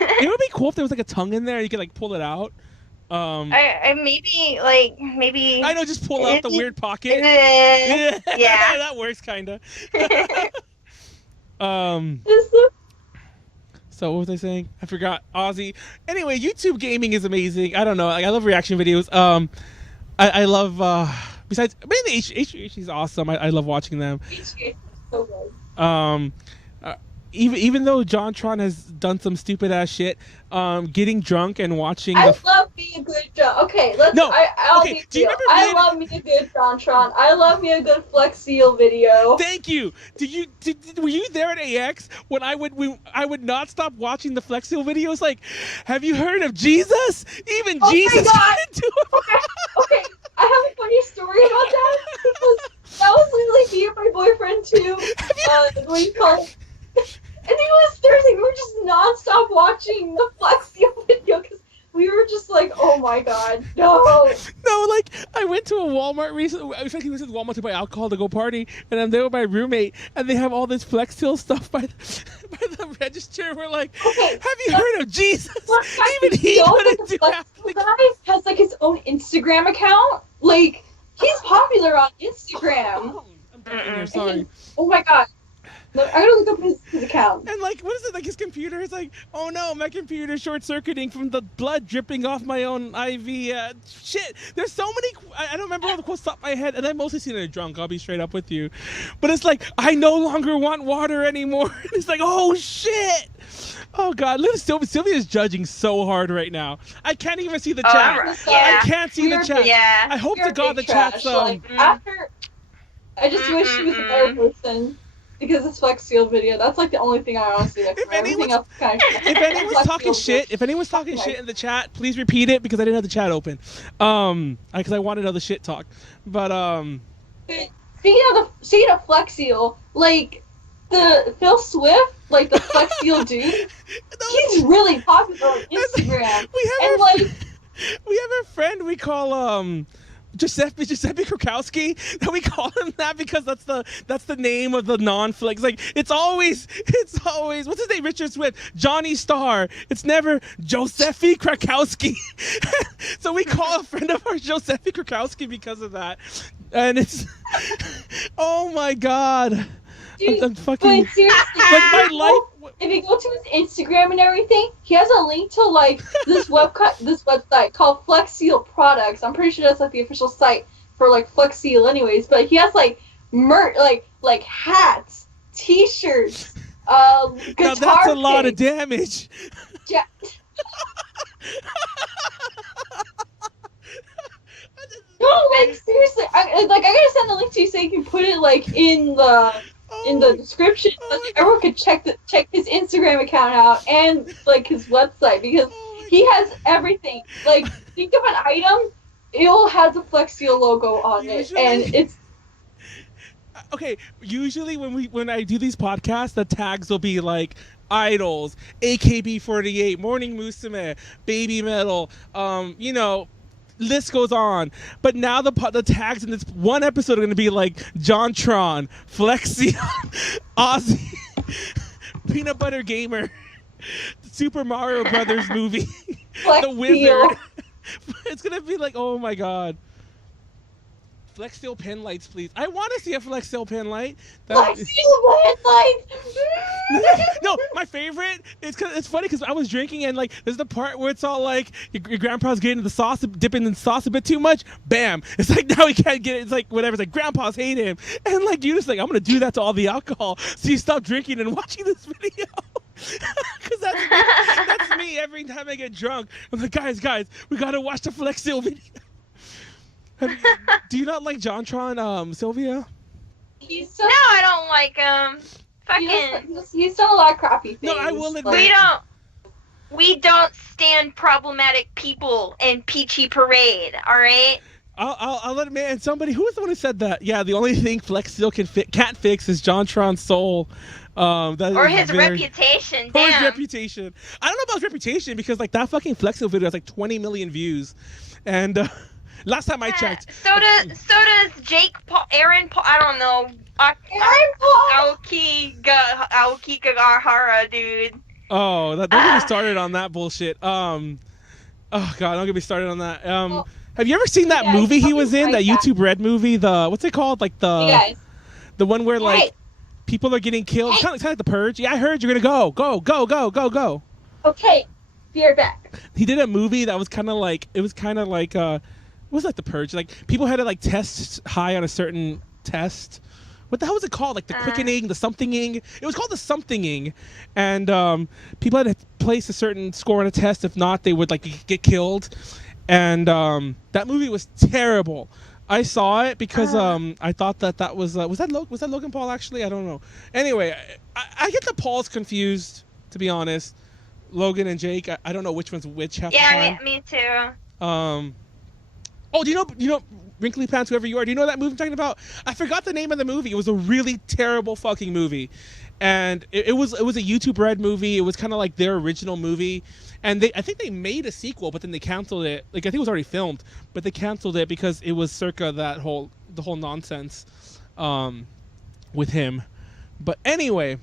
It would be cool if there was like a tongue in there. You could like pull it out. I maybe I know, just pull out the weird pocket. Yeah. That works kinda. This is- So what was I saying? I forgot. Aussie. Anyway, YouTube gaming is amazing. I don't know. Like, I love reaction videos. I love. Besides, mainly H is awesome. I love watching them. HGH is so good. Even though JonTron has done some stupid ass shit, getting drunk and watching. I love me a good John. Okay, let's. No, I'll okay, be do you real. remember I me- love me a good JonTron. I love me a good Flex Seal video. Thank you. Were you there at AX when I would not stop watching the Flex Seal videos? Like, have you heard of Jesus? Even Oh my Jesus God. got into it. Okay, I have a funny story about that because that was literally me and my boyfriend too. What do you call it? I think it was Thursday. We were just nonstop watching the Flex Seal video because we were just like, oh my God, no. No, like, I went to a Walmart recently. I was like, I went to Walmart to buy alcohol to go party, and I'm there with my roommate, and they have all this Flex Seal stuff by the register. We're like, Okay, have you heard of Jesus? Even he the couldn't do Flex that. Seal guy has like his own Instagram account. Like, he's popular on Instagram. I'm dying here, sorry. Oh my God. Look, I gotta look up his account. And like, what is it? Like his computer is like, oh no, my computer's short-circuiting from the blood dripping off my own IV. Shit, there's so many. I don't remember all the quotes off my head, and I mostly seen it drunk. I'll be straight up with you, but it's like I no longer want water anymore. And it's like, oh shit. Oh God, look, Sylvia's judging so hard right now. I can't even see the chat. yeah. I can't see the chat. Yeah. I hope You're to God the big trash. chat's Like, after, I just wish she was a better person. Because it's Flex Seal video. That's like the only thing I honestly like. If Everything else is kind of If anyone's talking shit, in the chat, please repeat it because I didn't have the chat open. Because I wanted other shit talk. But Speaking of Flex Seal, like the Phil Swift, like the Flex Seal dude, he's really popular on Instagram. We have a friend we call Giuseppe Krakowski, that we call him that because that's the name of the non-flex. Like it's always what's his name? Richard Swift, Johnny Starr. It's never Giuseppe Krakowski. So we call a friend of ours Giuseppe Krakowski because of that. And it's oh my God. Dude, I'm fucking but seriously, like my life. if you go to his Instagram and everything, he has a link to like this website called Flex Seal Products. I'm pretty sure that's like the official site for like Flex Seal, anyways. But he has like like hats, T-shirts, guitar Now that's a lot of kits. damage. Ja- No, like seriously, I gotta send the link to you so you can put it like in the description so that everyone can check his Instagram account out and like his website because he has everything. Like think of an item, it all has a Flex Seal logo on it, and it's okay. Usually when I do these podcasts, the tags will be like Idols, AKB48, Morning Musume, Baby Metal, list goes on. But now the tags in this one episode are going to be like JonTron, Flexi, Aussie, Peanut Butter Gamer, Super Mario Brothers movie, Flex The Wizard. Seal. It's going to be like, oh my God. Flex Seal pen lights, please. I want to see a Flex Seal pen light. Flex Seal headlights. No, my favorite is because it's funny because I was drinking and like there's the part where it's all like your grandpa's getting the sauce, dipping in the sauce a bit too much. Bam! It's like now he can't get it. It's like whatever. It's like grandpa's hate him, and like you just like I'm gonna do that to all the alcohol. So you stop drinking and watching this video. Because that's me every time I get drunk. I'm like, guys, we gotta watch the Flex Seal video. Do you not like JonTron, Sylvia? He's No, I don't like him. Fucking. He's done a lot of crappy things. No, I will admit. We don't stand problematic people in Peachy Parade. All right. I'll admit, and somebody who was the one who said that? Yeah, the only thing Flex Seal can't fix is JonTron's soul. Or his reputation. Or his Damn. reputation. I don't know about his reputation because like that fucking Flex Seal video has like 20 million views, and last time I checked. So does Jake Paul, Aaron Paul. I don't know. Aoki Gagahara, dude. Oh, don't get me started on that bullshit. Oh God, don't get me started on that. Have you ever seen that movie he was in? That YouTube Red movie? The what's it called? Like the one where like people are getting killed. It's kind of like The Purge. Yeah, I heard you're gonna go. Okay, be right back. He did a movie that was kind of like it was like The Purge. Like people had to like test high on a certain test. What the hell was it called? Like the quickening, the somethinging. It was called the somethinging, and people had to place a certain score on a test. If not, they would like get killed. And that movie was terrible. I saw it because I thought that was that Logan Paul actually? I don't know. Anyway, I get the Pauls confused, to be honest. Logan and Jake. I don't know which one's which half the time. Yeah, me too. Oh, do you know Wrinkly Pants, whoever you are, do you know that movie I'm talking about? I forgot the name of the movie. It was a really terrible fucking movie. And it was a YouTube Red movie. It was kind of like their original movie. And I think they made a sequel, but then they canceled it. Like I think it was already filmed, but they canceled it because it was circa the whole nonsense with him. But anyway,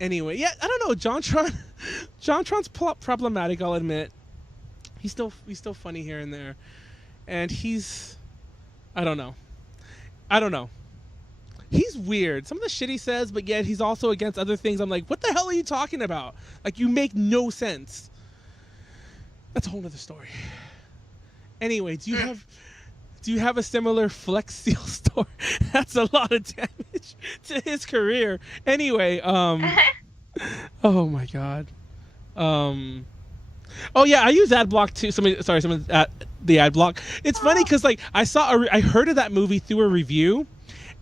yeah, I don't know. JonTron's problematic, I'll admit. He's still funny here and there. And I don't know. He's weird. Some of the shit he says, but yet he's also against other things. I'm like, what the hell are you talking about? Like, you make no sense. That's a whole other story. Anyway, do you have a similar Flex Seal story? That's a lot of damage to his career. Anyway, oh my god. Oh yeah, I use AdBlock too. Someone at the AdBlock. It's funny because like I heard of that movie through a review,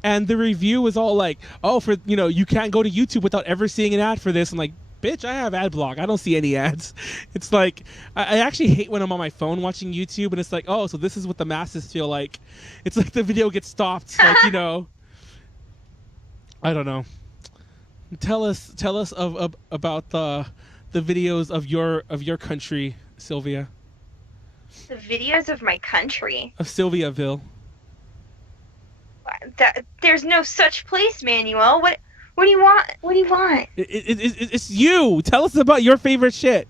and the review was all like, "Oh, you can't go to YouTube without ever seeing an ad for this." I'm like, "Bitch, I have AdBlock. I don't see any ads." It's like I actually hate when I'm on my phone watching YouTube, and it's like, "Oh, so this is what the masses feel like." It's like the video gets stopped, like I don't know. Tell us about the videos of your country, Sylvia. The videos of my country. Of Sylviaville. There's no such place, Manuel. What do you want? What do you want? It's you. Tell us about your favorite shit.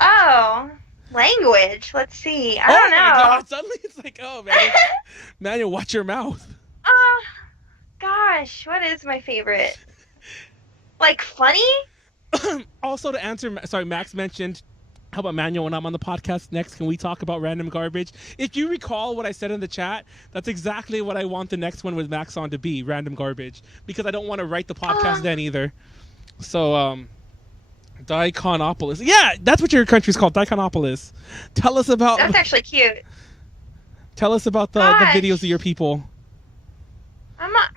Oh, language. Let's see. I don't know. Oh my god! Suddenly it's like, oh man, Manuel, watch your mouth. Gosh, what is my favorite? Like funny? Also, to answer, sorry, Max mentioned, how about Manuel when I'm on the podcast next? Can we talk about random garbage? If you recall what I said in the chat, that's exactly what I want the next one with Max on to be, random garbage. Because I don't want to write the podcast then either. So, Diconopolis. Yeah, that's what your country's called, Diconopolis. Tell us about... That's actually cute. Tell us about the videos of your people.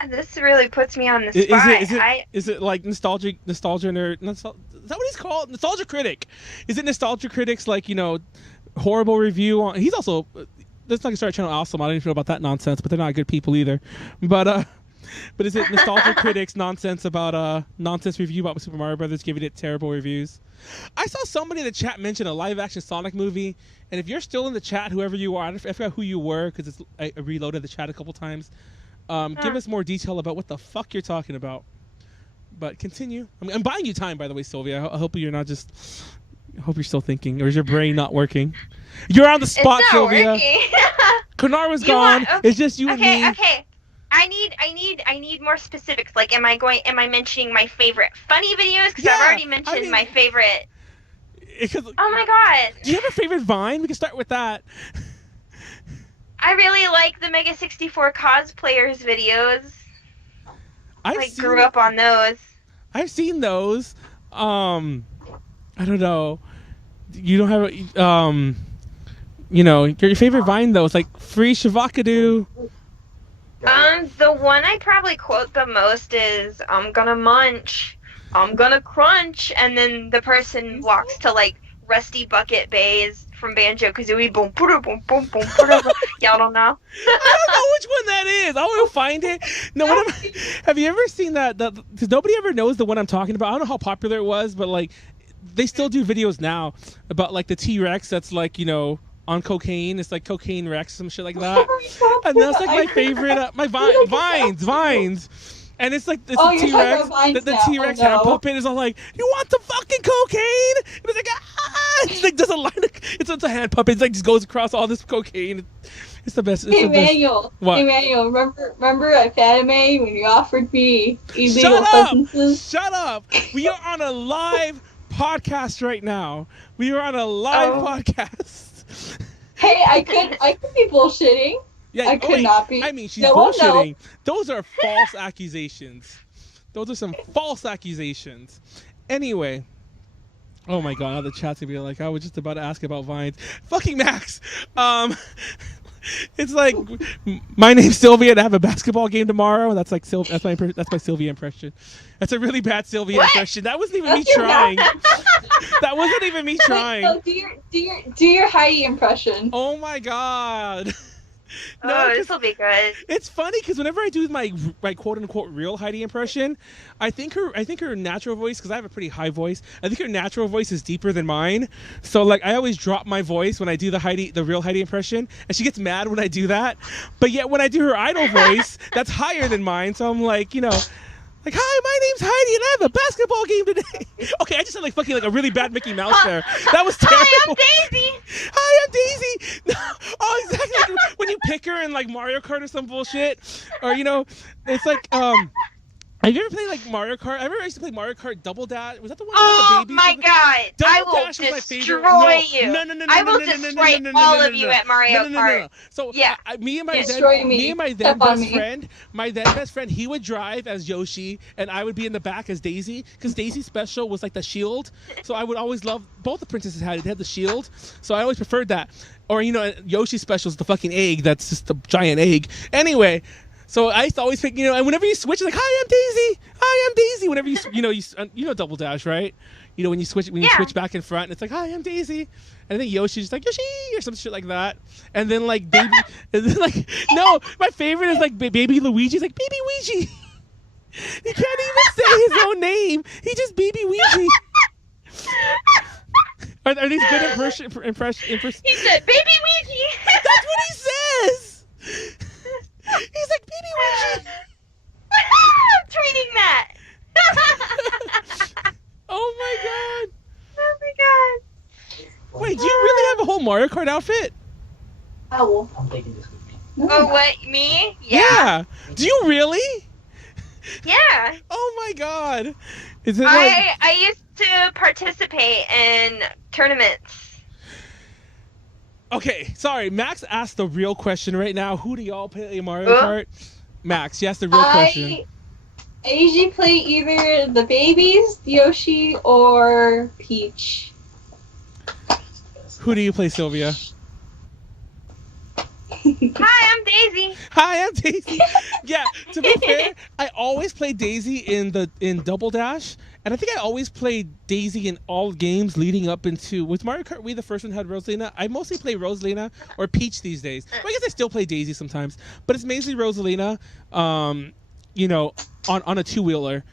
This really puts me on the spot. Is it like nostalgia nerd? Is that what he's called? Nostalgia critic. Is it nostalgia critics like horrible review on? He's also let's not start channel awesome. I don't even know about that nonsense, but they're not good people either. But is it nostalgia critics nonsense about nonsense review about Super Mario Brothers giving it terrible reviews? I saw somebody in the chat mention a live action Sonic movie, and if you're still in the chat, whoever you are, I forgot who you were because I reloaded the chat a couple times. Give us more detail about what the fuck you're talking about. But continue. I'm buying you time, by the way, Sylvia. I hope you're not just... I hope you're still thinking. Or is your brain not working? You're on the spot, it's not Sylvia. Konaru's gone. Okay. It's just you and me. Okay. I need more specifics. Like, am I mentioning my favorite funny videos? Because I've already mentioned my favorite... Oh my god. Do you have a favorite Vine? We can start with that. I really like the Mega 64 cosplayers videos. I grew up on those. I've seen those. I don't know. You don't have your favorite Vine though. It's like Free Shavakadu. The one I probably quote the most is "I'm gonna munch, I'm gonna crunch," and then the person walks to like Rusty Bucket Bays from Banjo-Kazooie. Boom, boom, boom, boom, boom. Y'all don't know? I don't know which one that is. I will find it. No, have you ever seen that? Because nobody ever knows the one I'm talking about. I don't know how popular it was, but like, they still do videos now about like the T-Rex that's like on cocaine. It's like Cocaine Rex, some shit like that. And that's like my favorite. My vines. And it's like it's the T-Rex. The T-Rex hand puppet is all like, "You want the fucking cocaine?" And it's like, ah! It's like does a line. It's a it's a hand puppet. It's like just goes across all this cocaine. It's the best. It's Hey the best. Manuel. What? Hey Manuel, remember at Anime when you offered me illegal Shut up! substances? Shut up! We are on a live podcast right now. We are on a live podcast. Hey, I could be bullshitting. Yeah, I could not be. I mean, she's No one bullshitting. Those are false accusations. Those are some false accusations. Anyway. Oh my god, now the chat's gonna be like, I was just about to ask about Vines. Fucking Max! It's like, my name's Sylvia and I have a basketball game tomorrow. That's like that's my Sylvia impression. That's a really bad Sylvia impression. That wasn't even me trying. That wasn't even me trying. So do your Heidi impression. Oh my god. Oh, this will be good. It's funny because whenever I do my quote unquote real Heidi impression, I think her natural voice, because I have a pretty high voice, I think her natural voice is deeper than mine. So like I always drop my voice when I do the real Heidi impression, and she gets mad when I do that. But yet when I do her idol voice, that's higher than mine. So I'm like, like, hi, my name's Heidi, and I have a basketball game today. Okay, I just sound like fucking like a really bad Mickey Mouse there. That was terrible. Hi, I'm Daisy. Hi, I'm Daisy. No, oh, exactly. Like when you pick her in like Mario Kart or some bullshit, or it's like Have you ever played like Mario Kart? I remember I used to play Mario Kart Double Dash. Was that the one Oh with the babies? my god! I will destroy you. I will destroy all of you at Mario Kart. So yeah, me and my then best friend, he would drive as Yoshi, and I would be in the back as Daisy, because Daisy's special was like the shield. So I would always love both the princesses had the shield. So I always preferred that. Or Yoshi's special is the fucking egg. That's just a giant egg. Anyway. So I used to always pick, and whenever you switch, like, hi, I'm Daisy. Hi, I'm Daisy. Whenever you Double Dash, right? When you switch back and front, and it's like, hi, I'm Daisy. And I think Yoshi's just like, Yoshi, or some shit like that. And then like baby, and then like, no, my favorite is like baby Luigi's like, baby Luigi. He can't even say his own name. He just baby Luigi. Are these good impressions? He said, baby Luigi. That's what he says. He's like, baby Luigi. I'm tweeting that. Oh my god. Oh my god. Wait, do you really have a whole Mario Kart outfit? Oh, I'm taking this with me. Oh, what? Me? Yeah. Do you really? Yeah. Oh my god. Is it like... I used to participate in tournaments. Okay, sorry. Max asked the real question right now. Who do y'all play Mario Kart? Max, you asked the real question. I usually play either the babies, Yoshi, or Peach. Who do you play, Sylvia? Hi, I'm Daisy. Hi, I'm Daisy. Yeah, to be fair, I always play Daisy in Double Dash, and I think I always played Daisy in all games leading up into... Was Mario Kart Wii the first one had Rosalina? I mostly play Rosalina or Peach these days. Well, I guess I still play Daisy sometimes, but it's mainly Rosalina, on a two-wheeler.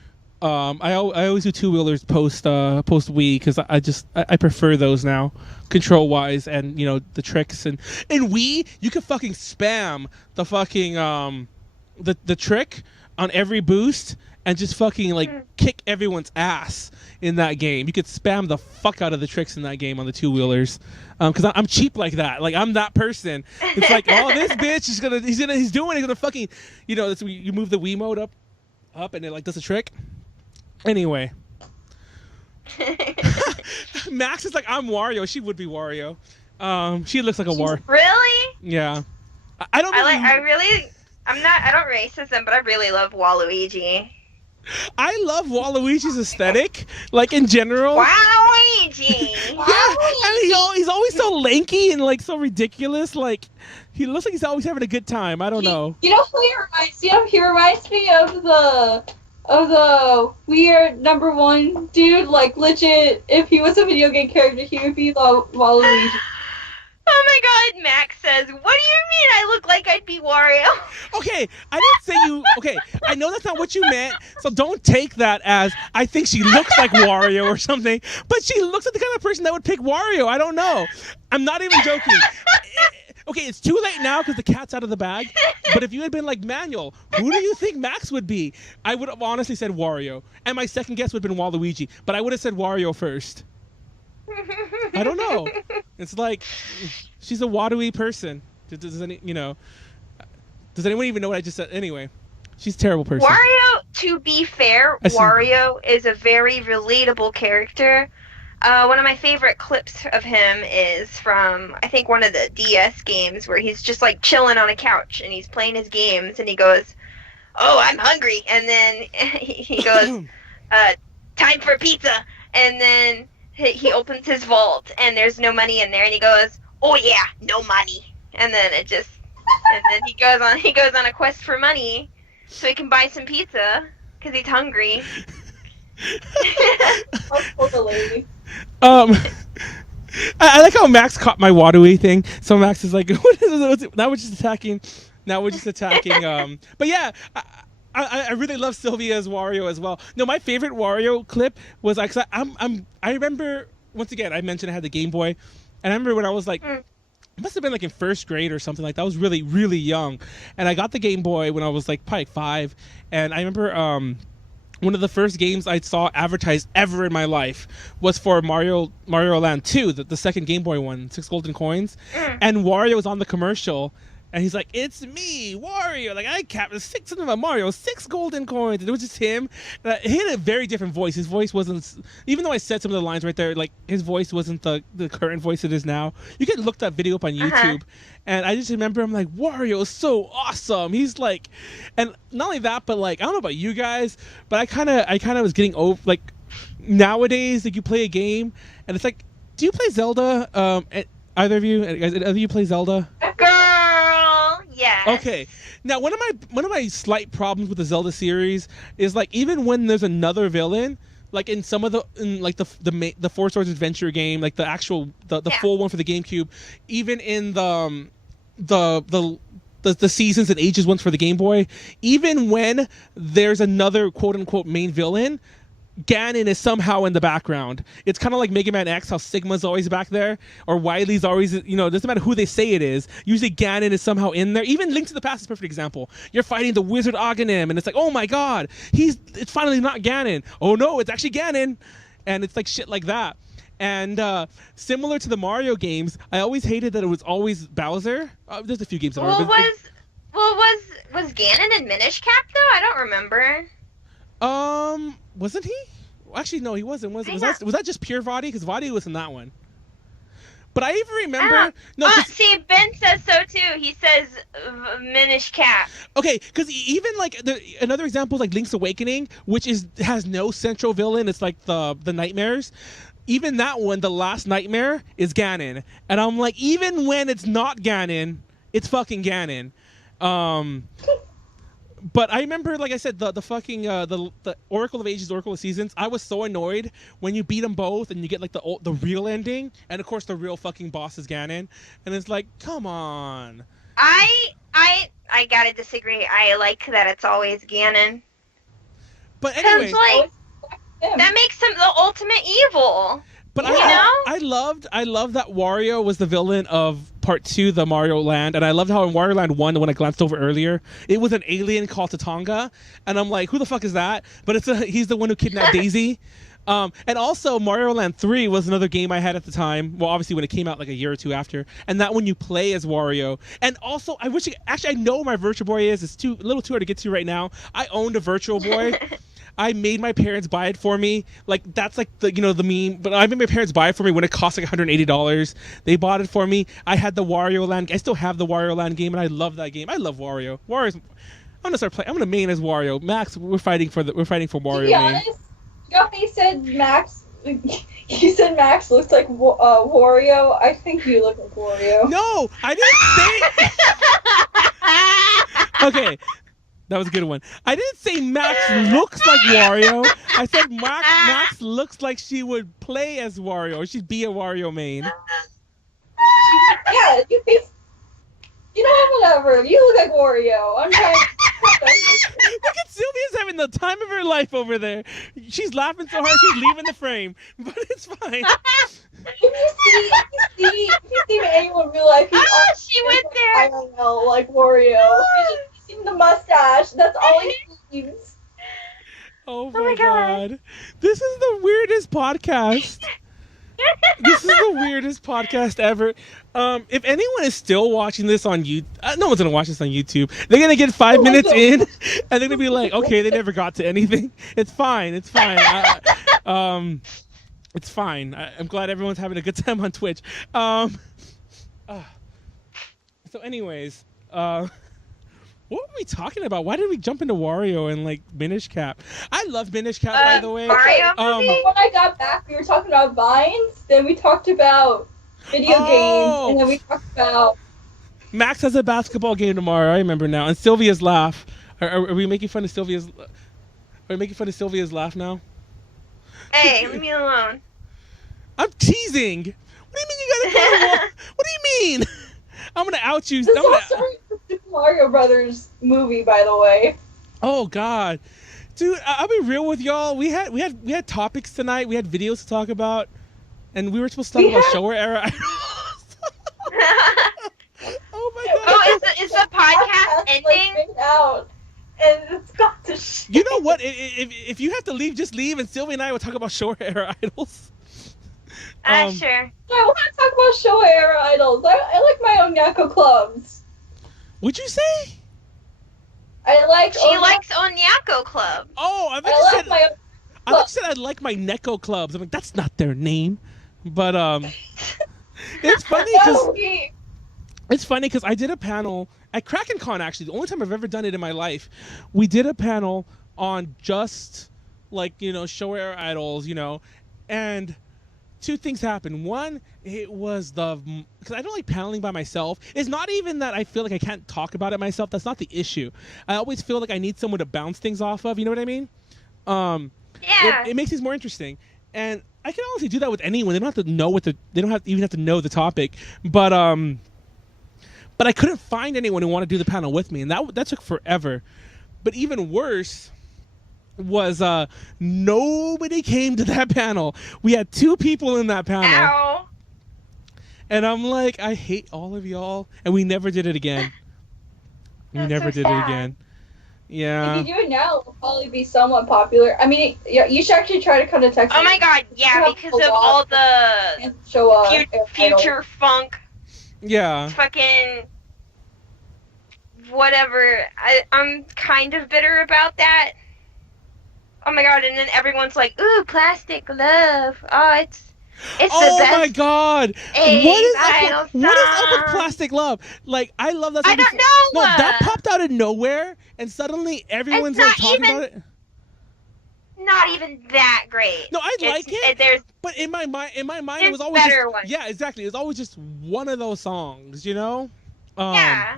I always do two-wheelers post Wii, because I prefer those now, control-wise, and the tricks. And in Wii, you can fucking spam the fucking the trick on every boost and just fucking like kick everyone's ass in that game. You could spam the fuck out of the tricks in that game on the two-wheelers, because I'm cheap like that. Like, I'm that person. It's like, oh, this bitch is he's gonna fucking, you move the Wii mode up and it like does a trick. Anyway, Max is like, I'm Wario. She would be Wario. She looks like a Wario. Really? Yeah. I don't. I don't racism, but I really love Waluigi. I love Waluigi's aesthetic, like in general. Waluigi. Yeah, and he's always so lanky and like so ridiculous. Like, he looks like he's always having a good time. I don't know. He reminds me of the weird #1 dude. Like, legit, if he was a video game character, he would be Waluigi. Oh my god, Max says, what do you mean I look like I'd be Wario? Okay, I didn't say you... Okay, I know that's not what you meant, so don't take that as, I think she looks like Wario or something, but she looks like the kind of person that would pick Wario. I don't know. I'm not even joking. Okay, it's too late now because the cat's out of the bag, but if you had been like, Manuel, who do you think Max would be? I would have honestly said Wario, and my second guess would have been Waluigi, but I would have said Wario first. I don't know. It's like she's a watery person. Does anyone even know what I just said? Anyway, she's a terrible person. Wario, to be fair, Wario is a very relatable character. One of my favorite clips of him is from, I think, one of the DS games where he's just like chilling on a couch and he's playing his games and he goes, "Oh, I'm hungry," and then he goes, "Time for pizza," and then he opens his vault and there's no money in there and he goes, "Oh yeah, no money," and then and then he goes on a quest for money so he can buy some pizza because he's hungry. I like how Max caught my watery thing. So Max is like, "What is it? Now we're just attacking." But yeah, I really love Sylvia's Wario as well. No, my favorite Wario clip was like, I remember, once again, I mentioned I had the Game Boy, and I remember when I was like, must have been like in first grade or something like that. I was really, really young, and I got the Game Boy when I was like probably 5, and I remember one of the first games I saw advertised ever in my life was for Mario Land 2, the second Game Boy one, 6 golden coins, and Wario was on the commercial. And he's like, "It's me, Wario. Like, I captured 6 of them, Mario, 6 golden coins." And it was just him. And he had a very different voice. His voice wasn't, even though I said some of the lines right there, like, his voice wasn't the current voice it is now. You can look that video up on YouTube. And I just remember, I'm like, Wario is so awesome. He's like, and not only that, but like, I don't know about you guys, but I kind of was getting over, like, nowadays, like, you play a game, and it's like, do you play Zelda? Either of you play Zelda? Girl, yes. Okay. Now, one of my slight problems with the Zelda series is like, even when there's another villain, like in some of the Four Swords Adventure game, like the actual the full one for the GameCube, even in the Seasons and Ages ones for the Game Boy, even when there's another quote unquote main villain, Ganon is somehow in the background. It's kind of like Mega Man X, how Sigma's always back there, or Wily's always, it doesn't matter who they say it is. Usually Ganon is somehow in there. Even Link to the Past is a perfect example. You're fighting the Wizard Aghanim, and it's like, oh my god, it's finally not Ganon. Oh no, it's actually Ganon. And it's like shit like that. And similar to the Mario games, I always hated that it was always Bowser. There's a few games that are. Was Ganon in Minish Cap though? I don't remember. Wasn't he? Actually, no, he wasn't. Was that just pure Vaati? Because Vaati was in that one. But I even remember. See, Ben says so too. He says Minish Cap. Okay, because even like another example is like Link's Awakening, which has no central villain. It's like the nightmares. Even that one, the last nightmare, is Ganon, and I'm like, even when it's not Ganon, it's fucking Ganon. But I remember, like I said, the fucking the Oracle of Ages, Oracle of Seasons. I was so annoyed when you beat them both and you get like the real ending, and of course the real fucking boss is Ganon, and it's like, come on. I gotta disagree. I like that it's always Ganon. But anyway, like, that makes him the ultimate evil. But I loved that Wario was the villain of Part 2, the Mario Land, and I loved how in Wario Land 1, the one I glanced over earlier, it was an alien called Tatonga, and I'm like, who the fuck is that? But he's the one who kidnapped Daisy. And also Mario Land 3 was another game I had at the time. Well, obviously when it came out like a year or two after, and that one you play as Wario. And also, I know where my Virtual Boy is. It's a little too hard to get to right now. I owned a Virtual Boy. I made my parents buy it for me. Like, that's like the meme. But I made my parents buy it for me when it cost like $180. They bought it for me. I had the Wario Land. I still have the Wario Land game, and I love that game. I love Wario. I'm gonna start playing. I'm gonna main as Wario. Max, we're fighting for Wario. To be honest, he said Max. You said Max looks like Wario. I think you look like Wario. No, I didn't say. Okay. That was a good one. I didn't say Max looks like Wario. I said Max looks like she would play as Wario, or she'd be a Wario main. Yeah, whatever. You look like Wario. I'm trying to... Look at Sylvia's having the time of her life over there. She's laughing so hard she's leaving the frame, but it's fine. If you see anyone in real life, she went there. I don't know, like Wario. The mustache. That's all he seems. Oh my god. This is the weirdest podcast. Yeah, This is the weirdest podcast ever. If anyone is still watching this on YouTube, no one's gonna watch this on YouTube. They're gonna get 5 minutes in, and they're gonna be like, "Okay, they never got to anything." It's fine. It's fine. It's fine. I'm glad everyone's having a good time on Twitch. So, anyways, what were we talking about? Why did we jump into Wario and like Minish Cap? I love Minish Cap, by the way. Mario movie? When I got back, we were talking about vines. Then we talked about video games, and then we talked about Max has a basketball game tomorrow. I remember now. And Sylvia's laugh. Are we making fun of Sylvia's? Are we making fun of Sylvia's laugh now? Hey, leave me alone. I'm teasing. What do you mean you gotta? What do you mean? I'm gonna out you. this is also a Super Mario Brothers movie, by the way. Oh God, dude! I'll be real with y'all. We had topics tonight. We had videos to talk about, and we were supposed to talk about Showa Era Idols. Oh my God! Oh, is the podcast ending? Like, out, and it's got to. You know what? If you have to leave, just leave, and Sylvia and I will talk about Showa Era Idols. Sure. I want to talk about Showa Era Idols. I like my own Nyako clubs. Would you say? I like. She likes Onyako Club. Oh, I I thought like my. you said I like my Neko clubs. I'm like, that's not their name, but it's funny because I did a panel at Kraken Con. Actually, the only time I've ever done it in my life, we did a panel on just like Showa Era Idols, and two things happened. One, it was because I don't like paneling by myself. It's not even that I feel like I can't talk about it myself. That's not the issue. I always feel like I need someone to bounce things off of. You know what I mean? Yeah. It makes things more interesting, and I can honestly do that with anyone. They don't have to know they don't even have to know the topic. But I couldn't find anyone who wanted to do the panel with me, and that took forever. But even worse was nobody came to that panel. We had 2 people in that panel. Ow. And I'm like, I hate all of y'all. And we never did it again. That's Never so did it sad. again. Yeah. If you do it now, it'll probably be somewhat popular. I mean, you should actually try to come to Texas. Oh my God, yeah, You because have of a all lot the and Showa Era Idols. future funk, Yeah. fucking whatever. I'm kind of bitter about that. Oh my God, and then everyone's like, ooh, plastic love. Oh, it's the Oh best. my God! Hey, What is final up with song. plastic love? Like, I love that. I song don't before- know. No, that popped out of nowhere, and suddenly everyone's like not talking even- about it. Not even that great. No, I like it. There's But in my mind, it There's was always better just, ones. yeah, exactly. It was always just one of those songs, yeah.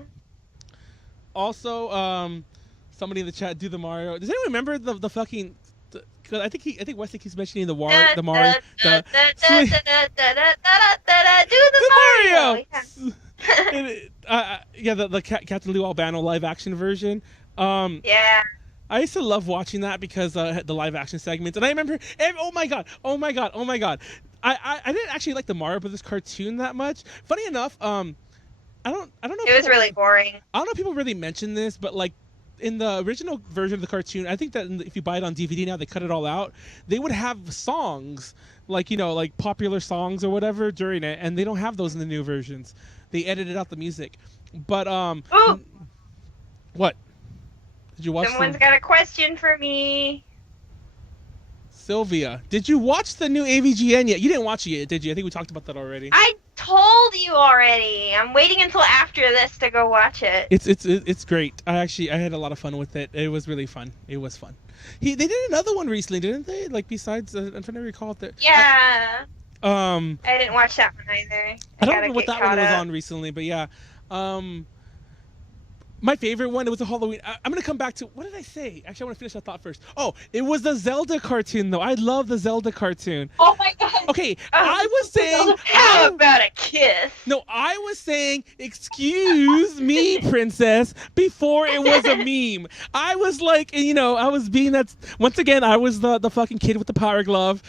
Also, somebody in the chat do the Mario. Does anyone remember the fucking? Because I think Wesley keeps mentioning the Mario. Do the Mario. Yeah, the Captain Lou Albano live action version. Yeah. I used to love watching that because the live action segments, and I remember, oh my god, I didn't actually like the Mario Brothers cartoon that much. Funny enough, I don't know. It was really boring. I don't know if people really mention this, but like in the original version of the cartoon, I think that if you buy it on DVD now, they cut it all out. They would have songs like like popular songs or whatever during it, and they don't have those in the new versions. They edited out the music, but Ooh. What? Did you watch? Someone's got a question for me. Sylvia, did you watch the new AVGN yet? You didn't watch it yet, did you? I think we talked about that already. I told you already. I'm waiting until after this to go watch it. It's great. I had a lot of fun with it. It was really fun. It was fun. They did another one recently, didn't they? Like besides, I'm trying to recall it. Yeah. I didn't watch that one either. don't remember what that one was on recently, but yeah. My favorite one, it was a Halloween. I'm going to come back to, what did I say? Actually, I want to finish that thought first. Oh, it was the Zelda cartoon, though. I love the Zelda cartoon. Oh my god. Okay, I was saying... How about a kiss? No, I was saying, excuse me, princess, before it was a meme. I was like, I was being that... Once again, I was the fucking kid with the power glove,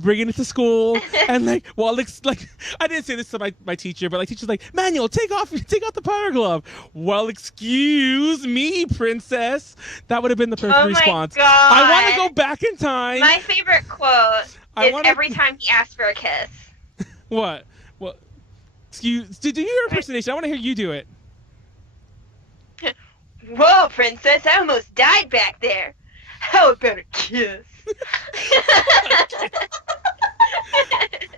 bringing it to school. And like, well, like, I didn't say this to my teacher, but like, teacher's like, Manuel, take off the power glove. Well, excuse me, princess. That would have been the perfect response. Oh my God. I want to go back in time. My favorite quote is every time he asks for a kiss. What? What? Excuse. Do your impersonation. I want to hear you do it. Whoa, princess! I almost died back there. How about a kiss?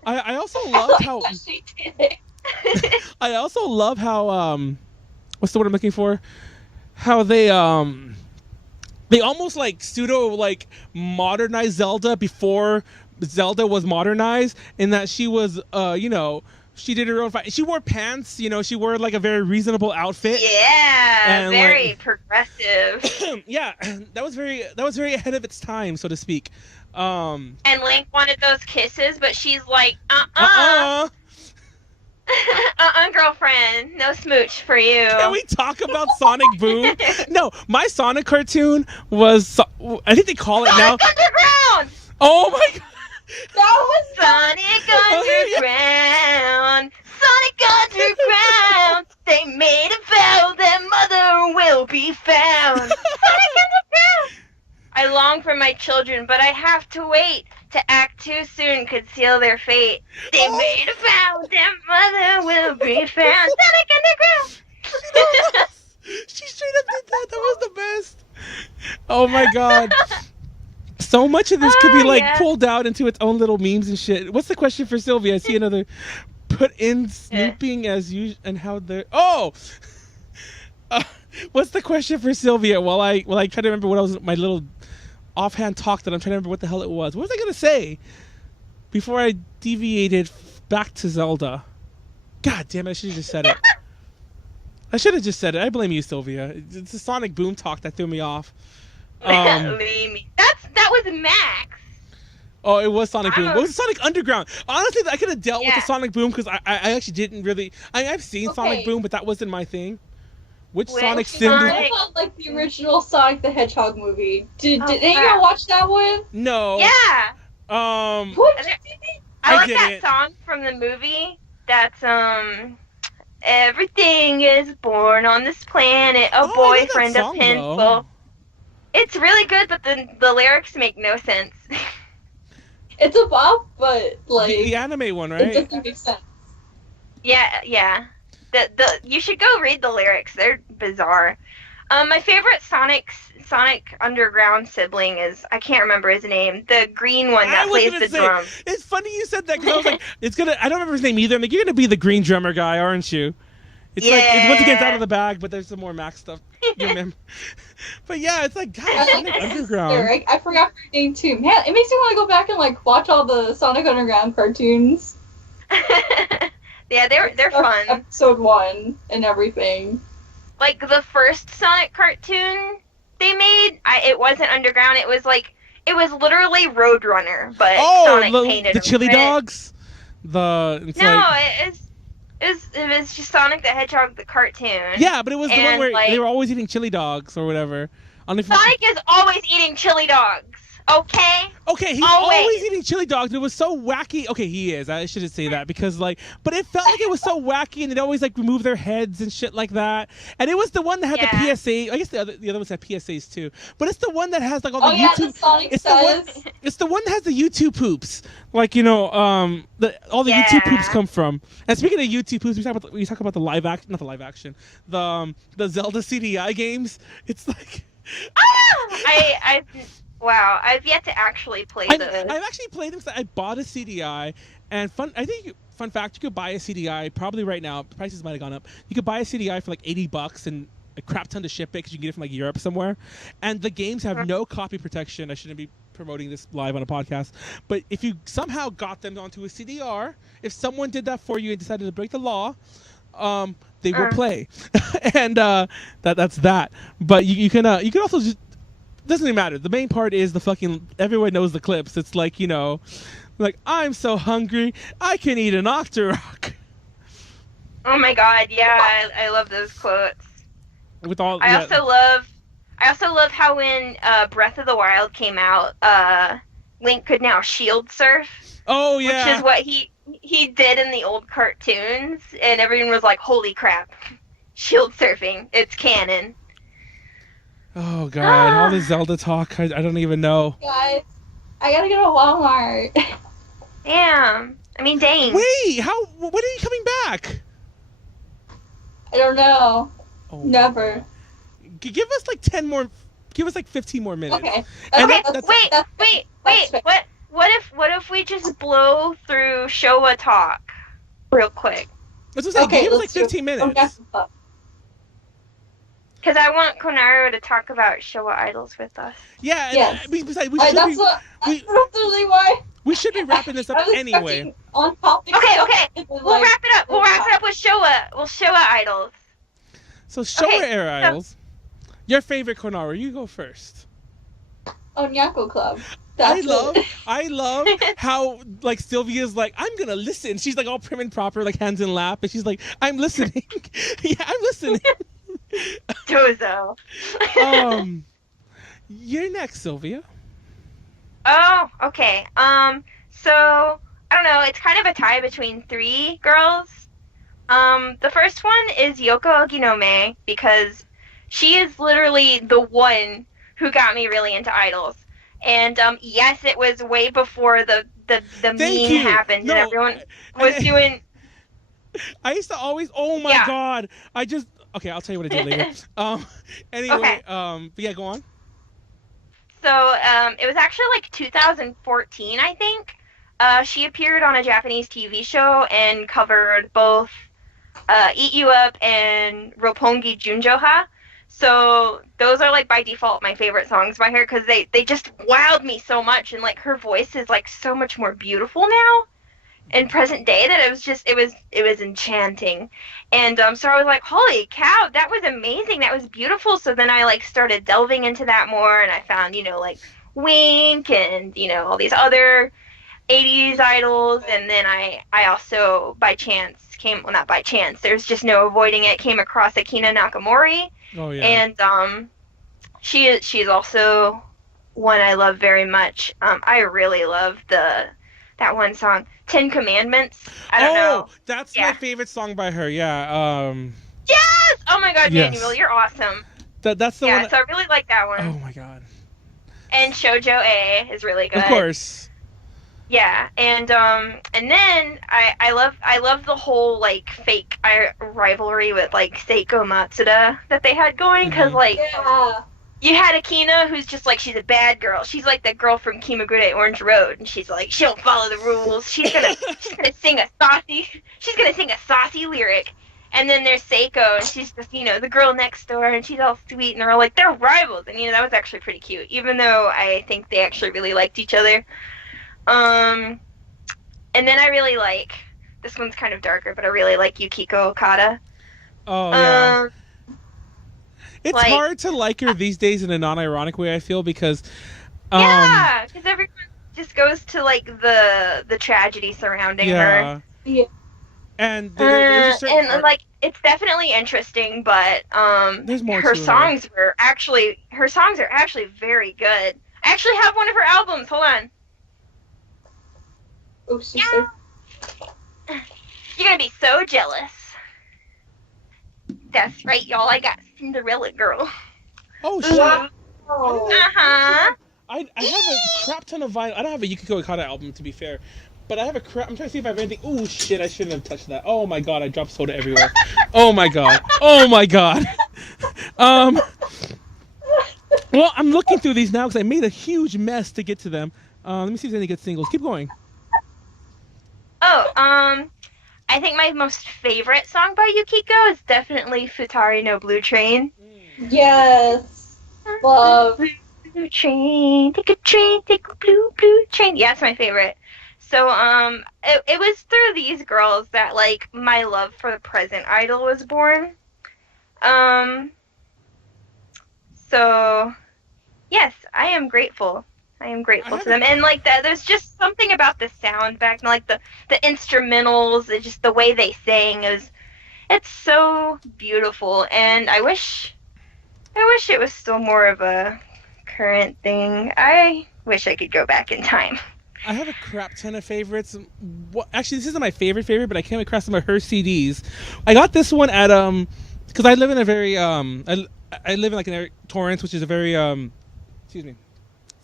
I also love how. She did it. I also love how what's the word I'm looking for? How they almost like pseudo like modernized Zelda before Zelda was modernized, in that she was she did her own fight. She wore pants, she wore like a very reasonable outfit. Yeah, And, very like, progressive. Yeah, that was very ahead of its time, so to speak. And Link wanted those kisses, but she's like, girlfriend, no smooch for you. Can we talk about Sonic Boom? No, my Sonic cartoon was, I think they call it now. Sonic Underground! Oh my god. That was Sonic Underground! Sonic Underground! They made a vow that mother will be found! Sonic Underground! I long for my children, but I have to wait. To act too soon could seal their fate. They made a vow that mother will be found. Sonic Underground! She straight up did that. That was the best. Oh my god. So much of this could be like pulled out into its own little memes and shit. What's the question for Sylvia? I see another. Put in snooping as usual and how they're. Oh. What's the question for Sylvia? While I try to remember what I was my little offhand talk that I'm trying to remember what the hell it was. What was I gonna say before I deviated back to Zelda? God damn it! I should have just said it. I should have just said it. I blame you, Sylvia. It's the Sonic Boom talk that threw me off. That was Max. Oh, it was Sonic Boom. It was Sonic Underground. Honestly, I could have dealt with the Sonic Boom because I actually didn't really. I've seen Sonic Boom, but that wasn't my thing. Which Sonic symbol? I thought like the original Sonic the Hedgehog movie. Did anyone watch that one? No. Yeah. What? I like that song from the movie. That's everything is born on this planet. A boyfriend, a pencil. Though. It's really good, but the lyrics make no sense. It's a bop, but like the anime one, right? It doesn't make sense. Yeah. You should go read the lyrics. They're bizarre. My favorite Sonic Underground sibling is, I can't remember his name, the green one that plays the drum. It's funny you said that because I was like, I don't remember his name either. I'm like, you're gonna be the green drummer guy, aren't you? It's like it's once again out of the bag, but there's some more Max stuff. You remember? But yeah, it's like God, Sonic Underground. I forgot her name too. Man, it makes me want to go back and like watch all the Sonic Underground cartoons. Yeah, they're fun. Episode 1 and everything. Like the first Sonic cartoon they made, it wasn't Underground. It was literally Roadrunner, but Sonic painted the chili dogs. It was just Sonic the Hedgehog the cartoon. Yeah, but it was the one where they were always eating chili dogs or whatever. Sonic is always eating chili dogs. Okay. Okay, he's always eating chili dogs. It was so wacky. Okay, he is. I shouldn't say that because but it felt like it was so wacky, and they'd always remove their heads and shit like that. And it was the one that had the PSA. I guess the other ones had PSAs too. But it's the one that has all the YouTube. The Sonic it's the one that has the YouTube poops. All the YouTube poops come from. And speaking of YouTube poops, we talk about the live action, not the live action, the Zelda CDI games. It's like. Wow, I've yet to actually play those. I've actually played them. I bought a CDI, and fun fact, you could buy a CDI probably right now. Prices might have gone up. You could buy a CDI for like $80 and a crap ton to ship it because you can get it from like Europe somewhere. And the games have no copy protection. I shouldn't be promoting this live on a podcast, but if you somehow got them onto a CDR, if someone did that for you and decided to break the law, they will play, and that's that. But you can also just. Doesn't even matter. The main part is everyone knows the clips. It's like, I'm so hungry, I can eat an Octorok. Oh my god, yeah, I love those quotes. I also love how when Breath of the Wild came out, Link could now shield surf. Oh yeah. Which is what he did in the old cartoons, and everyone was like, holy crap, shield surfing, it's canon. Oh god, all this Zelda talk, I don't even know. Guys, I gotta go to Walmart. Damn. I mean, dang. Wait, how? When are you coming back? I don't know. Oh, Never. Give us like 10 more. Give us like 15 more minutes. Okay. And Okay, that's- wait. that's fair. What if we just blow through Showa talk real quick? Let's just say, Okay, give us like let's do 15 minutes. Onyaku. Because I want Konaru to talk about Showa Idols with us. Yeah, and Yes. besides, That's literally why we should be wrapping this up I was anyway. expecting on topic. Okay, stuff, okay. and then, We'll like, wrap it up. We'll wrap it up with Showa. Well, Showa Idols. So Showa Okay, Era so- Idols. Your favorite Konaru, you go first. Onyaku Club. I That's love how like Sylvia's like, I'm gonna listen. She's like all prim and proper, like hands in lap, and she's like, I'm listening. Yeah, I'm listening. Dozo. You're next, Sylvia. Oh, okay. So I don't know. It's kind of a tie between three girls. The first one is Yoko Oginome because she is literally the one who got me really into idols. And yes, it was way before the meme you. happened No, and everyone was doing. I used to always. Oh my Yeah. god! Okay, I'll tell you what I did later. Anyway. Okay. But yeah, go on. So it was actually like 2014, I think. She appeared on a Japanese TV show and covered both Eat You Up and Roppongi Junjoha. So those are like by default my favorite songs by her because they just wowed me so much, and like her voice is like so much more beautiful now in present day that it was enchanting. And so I was like, holy cow, that was amazing, that was beautiful. So then I like started delving into that more, and I found, you know, like Wink and, you know, all these other 80s idols. And then I also by chance not by chance, there's just no avoiding it, came across Akina Nakamori. Oh yeah. And she's also one I love very much. I really love that one song, 10 Commandments. I don't know. That's Yeah. my favorite song by her. Yeah. Yes! Oh my god, Yes. Manuel, you're awesome. That's the Yeah, one. so I really like that one. Oh my god. And Shoujo A is really good. Of course. Yeah, and then I love the whole like fake rivalry with like Seiko Matsuda that they had going, because Mhm. like Yeah. you had Akina, who's just like, she's a bad girl. She's like the girl from Kimagure Orange Road, and she's like, she don't follow the rules. She's gonna sing a saucy lyric. And then there's Seiko, and she's just, you know, the girl next door, and she's all sweet, and they're all like, they're rivals. And, you know, that was actually pretty cute, even though I think they actually really liked each other. And then I really like, this one's kind of darker, but I really like Yukiko Okada. Oh yeah. It's like- hard to like her these days in a non-ironic way, I feel, because Yeah, because everyone just goes to like the tragedy surrounding her. yeah. And there's a certain And part- like, it's definitely interesting, but There's more her to her. songs are actually very good. I actually have one of her albums. Hold on. Oh, sister. You're gonna be so jealous. That's right, y'all. I got Cinderella Girl. Oh shit. Wow. Uh-huh. I have a crap ton of vinyl. I don't have a Yukiko Okada album, to be fair, but I have a crap. I'm trying to see if I have anything. Oh shit! I shouldn't have touched that. Oh my god! I dropped soda everywhere. Oh my god! Oh my god! Well, I'm looking through these now because I made a huge mess to get to them. Let me see if there's any good singles. Keep going. Oh, I think my most favorite song by Yukiko is definitely Futari no Blue Train. Yes. Love. Blue train, take a blue train. Yeah, it's my favorite. So, it was through these girls that, like, my love for the present idol was born. So, yes, I am grateful. I am grateful to them. And, like, there's just something about the sound back, and, like, the instrumentals, just the way they sang, it's so beautiful. And I wish it was still more of a current thing. I wish I could go back in time. I have a crap ton of favorites. Actually, this isn't my favorite, but I came across some of her CDs. I got this one at because I live in a very I live in like an area, Torrance, which is a very excuse me,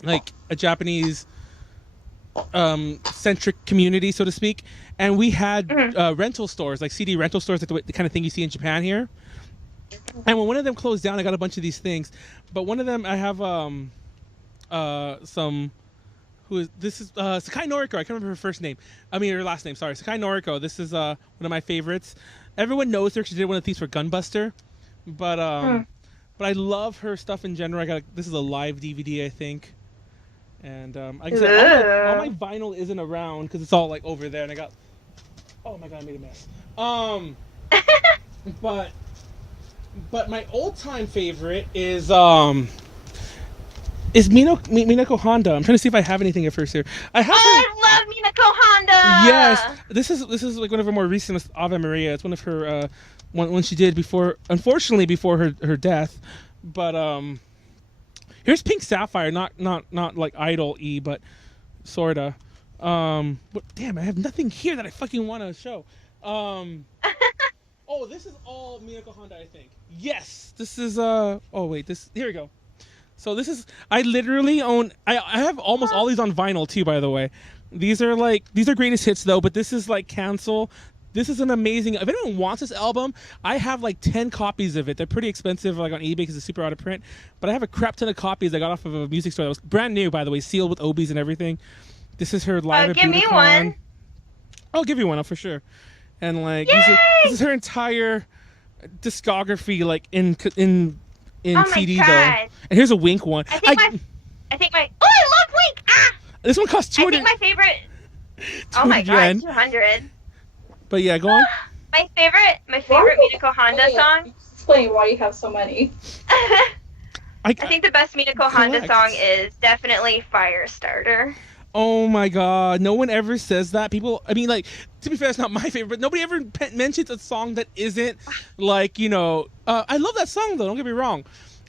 like a Japanese centric community, so to speak, and we had rental stores, like CD rental stores, like the kind of thing you see in Japan here. And when one of them closed down, I got a bunch of these things. But one of them, I have Sakai Noriko. I can't remember her first name. I mean her last name. Sorry, Sakai Noriko. This is one of my favorites. Everyone knows her. She did one of these for Gunbuster, but I love her stuff in general. This is a live DVD, I think. And like I said, all my vinyl isn't around because it's all like over there, and I got. Oh my god, I made a mess. But my old time favorite is Minako Honda. I'm trying to see if I have anything of hers here. I love Minako Honda. Yes, this is like one of her more recent Ave Maria. It's one of her one she did unfortunately before her death. But here's Pink Sapphire, not like Idol E, but sorta. But damn, I have nothing here that I fucking want to show. Oh, this is all Minako Honda, I think. Yes, this is here we go. So this is, I literally own, I have almost all these on vinyl too, by the way. These are greatest hits though, but this is like Cancel. This is an amazing, if anyone wants this album, I have like 10 copies of it. They're pretty expensive, like on eBay because it's super out of print. But I have a crap ton of copies I got off of a music store that was brand new, by the way, sealed with Obies and everything. This is her live at give me Budokan. one. I'll give you one, for sure. And like this is her entire discography, like in CD though. And here's a Wink one. I think my oh, I love Wink. Ah! This one costs 200. I think my favorite. Oh my god, 200. But yeah, go on. My favorite Minako Honda song. Explain why you have so many. I think the best Minako Honda song is definitely Firestarter. Oh my god, no one ever says that. People, I mean, like, to be fair, it's not my favorite, but nobody ever mentions a song that isn't, like, I love that song, though, don't get me wrong.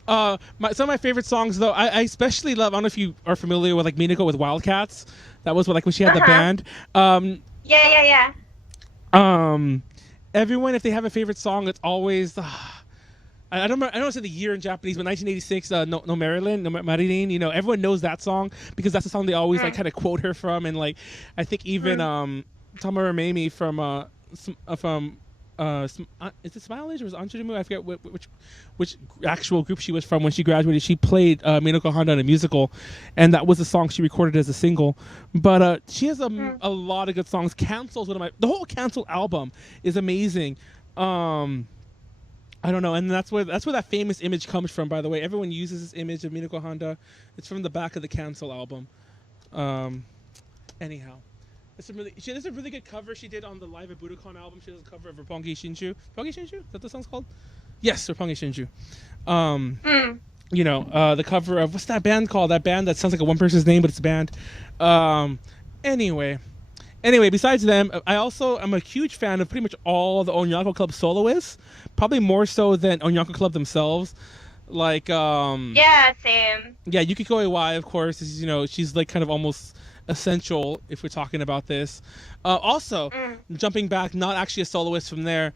Some of my favorite songs, though, I especially love, I don't know if you are familiar with, like, Minako with Wildcats. That was, like, when she had the band. Yeah. Everyone, if they have a favorite song, it's always... I don't say the year in Japanese, but 1986, No Marilyn, everyone knows that song because that's the song they always like kind of quote her from, and like I think even Tamara Mamie from is it Smile Age or was it Anjurimu? I forget which actual group she was from when she graduated. She played Minako Honda in a musical, and that was a song she recorded as a single. But she has a lot of good songs. Cancel's the whole Cancel album is amazing. I don't know, and that's where that famous image comes from. By the way, everyone uses this image of Minako Honda. It's from the back of the Cancel album. Anyhow, she has a really good cover she did on the Live at Budokan album. She does a cover of Roppongi Shinshu. Roppongi Shinshu? Is that the song's called? Yes, Roppongi Shinshu. The cover of, what's that band called? That band that sounds like a one person's name, but it's a band. Anyway, besides them, I also am a huge fan of pretty much all the Onyanko Club soloists. Probably more so than Onyanko Club themselves. Like, yeah, same. Yeah, Yukiko Iwai, of course, is, she's like kind of almost essential if we're talking about this. Also, jumping back, not actually a soloist from there,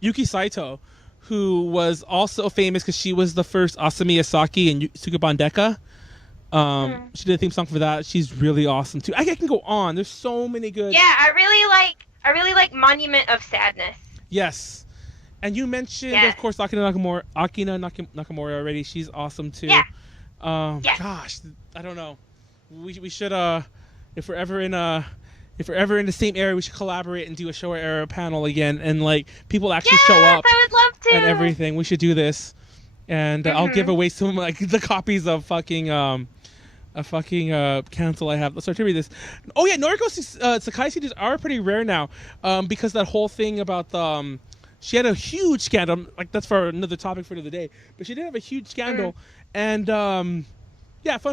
Yuki Saito, who was also famous because she was the first Asami Asaki in Sukuban Deka. She did a theme song for that. She's really awesome too. I can go on. There's so many good. Yeah, I really like Monument of Sadness. Yes, and you mentioned of course Akina Nakamura already. She's awesome too. Yeah. Gosh, I don't know. We should if we're ever in the same area, we should collaborate and do a Showa Era panel again, and like people actually show up. I would love to. And everything. We should do this, and I'll give away some like the copies of fucking Cancel I have. Let's start to read this. Oh yeah, Noriko Sakai CDs are pretty rare now, because that whole thing about she had a huge scandal. Like that's for another topic for another day. But she did have a huge scandal, and fun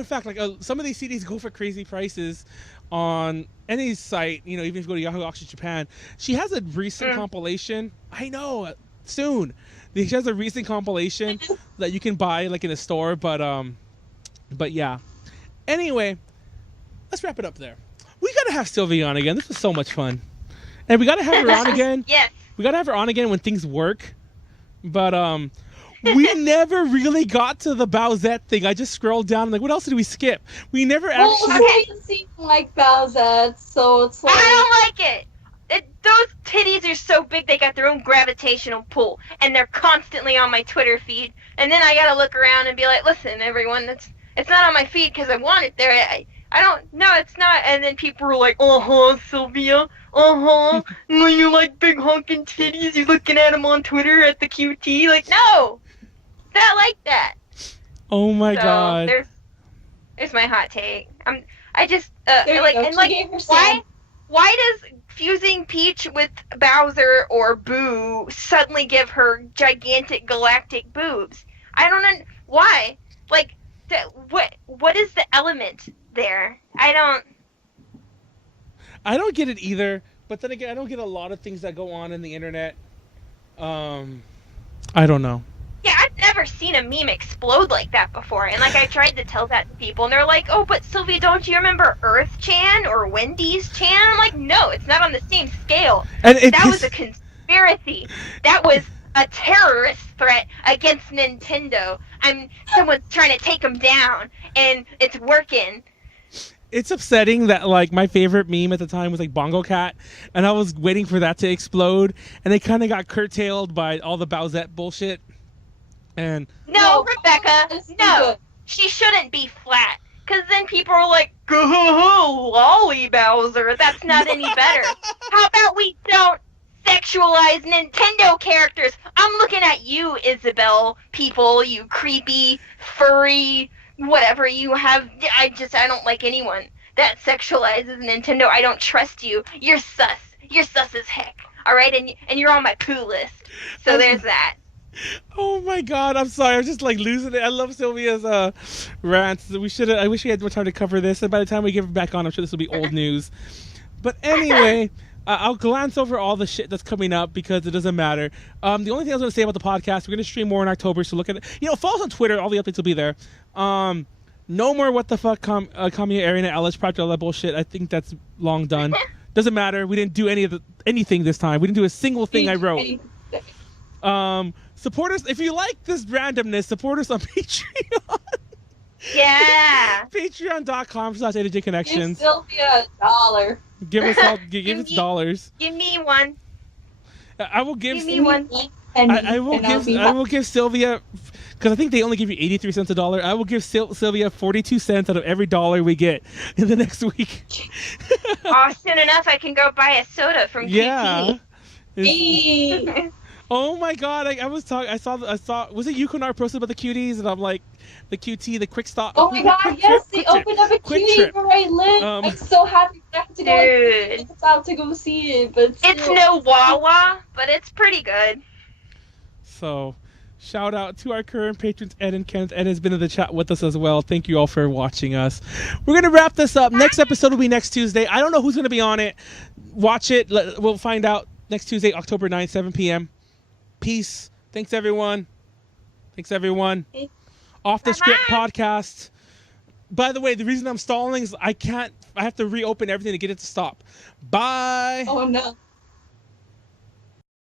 fact, like some of these CDs go for crazy prices on any site. Even if you go to Yahoo Auctions Japan. She has a recent compilation. I know soon. She has a recent compilation that you can buy like in a store, but yeah. Anyway, let's wrap it up there. We gotta have Sylvia on again. This was so much fun, and we gotta have her on again. Yes. We gotta have her on again when things work. But We never really got to the Bowsette thing. I just scrolled down. Like, what else did we skip? We never Well, actually. Sylvia seems like Bowsette, so it's like. I don't like it. Those titties are so big they got their own gravitational pull, and they're constantly on my Twitter feed. And then I gotta look around and be like, listen, everyone, it's not on my feed because I want it there. I don't. No, it's not. And then people are like, Sylvia, you like big honking titties? You're looking at them on Twitter at the QT? Like, no, it's not like that. Oh my So god. there's my hot take. I just There you like go. and She like gave her why sand. why does fusing Peach with Bowser or Boo suddenly give her gigantic galactic boobs? I don't know why. Like what is the element there? I don't get it either. But then again, I don't get a lot of things that go on in the internet. I don't know. Yeah, I've never seen a meme explode like that before. And like I tried to tell that to people, and they're like, "Oh, but Sylvia, don't you remember Earth Chan or Wendy's Chan?" I'm like, "No, it's not on the same scale. And That was a conspiracy. That was a terrorist threat against Nintendo. Someone's trying to take them down, and it's working." It's upsetting that like my favorite meme at the time was like Bongo Cat, and I was waiting for that to explode, and it kind of got curtailed by all the Bowsette bullshit. And No, Rebecca, it's no, good. she shouldn't be flat. Cause then people are like, lolly Bowser, that's not any better. How about we don't sexualize Nintendo characters? I'm looking at you, Isabel, people, you creepy, furry, whatever you have. I don't like anyone that sexualizes Nintendo. I don't trust you. You're sus. You're sus as heck. Alright, and you're on my poo list. So there's that. oh my god, I'm sorry, I'm just like losing it. I love Sylvia's rants. I wish we had more time to cover this, and by the time we get back on, I'm sure this will be old news. But anyway, I'll glance over all the shit that's coming up because it doesn't matter. The only thing I was going to say about the podcast, we're going to stream more in October, so look at it. Follow us on Twitter. All the updates will be there. No more what the fuck Kamiya Arena LS project, all that bullshit. I think that's long done. Doesn't matter. We didn't do anything this time. We didn't do a single thing I wrote. Support us if you like this randomness. Support us on Patreon. Yeah. Patreon.com/AWA-connections. Give Sylvia $1. Give us dollars. Give me one. I will give. Give me one. I will give Sylvia, because I think they only give you 83 cents a dollar. I will give Sylvia 42 cents out of every dollar we get in the next week. Soon enough I can go buy a soda from Yeah. Hey. Oh my god! I saw. Was it you, Konaru, posted about the cuties, and I'm like, the QT, the quick stop. Oh my god, yes, they opened up a cutie where I live. I'm so happy I have to go. Dude. It's out to go see it, but still. It's no Wawa, but it's pretty good. So, shout out to our current patrons, Ed and Kenneth. Ed has been in the chat with us as well. Thank you all for watching us. We're going to wrap this up. Next episode will be next Tuesday. I don't know who's going to be on it. Watch it. We'll find out next Tuesday, October 9th, 7 p.m. Peace. Thanks, everyone. Off the Script podcast. By the way, the reason I'm stalling is I have to reopen everything to get it to stop. Bye. Oh no.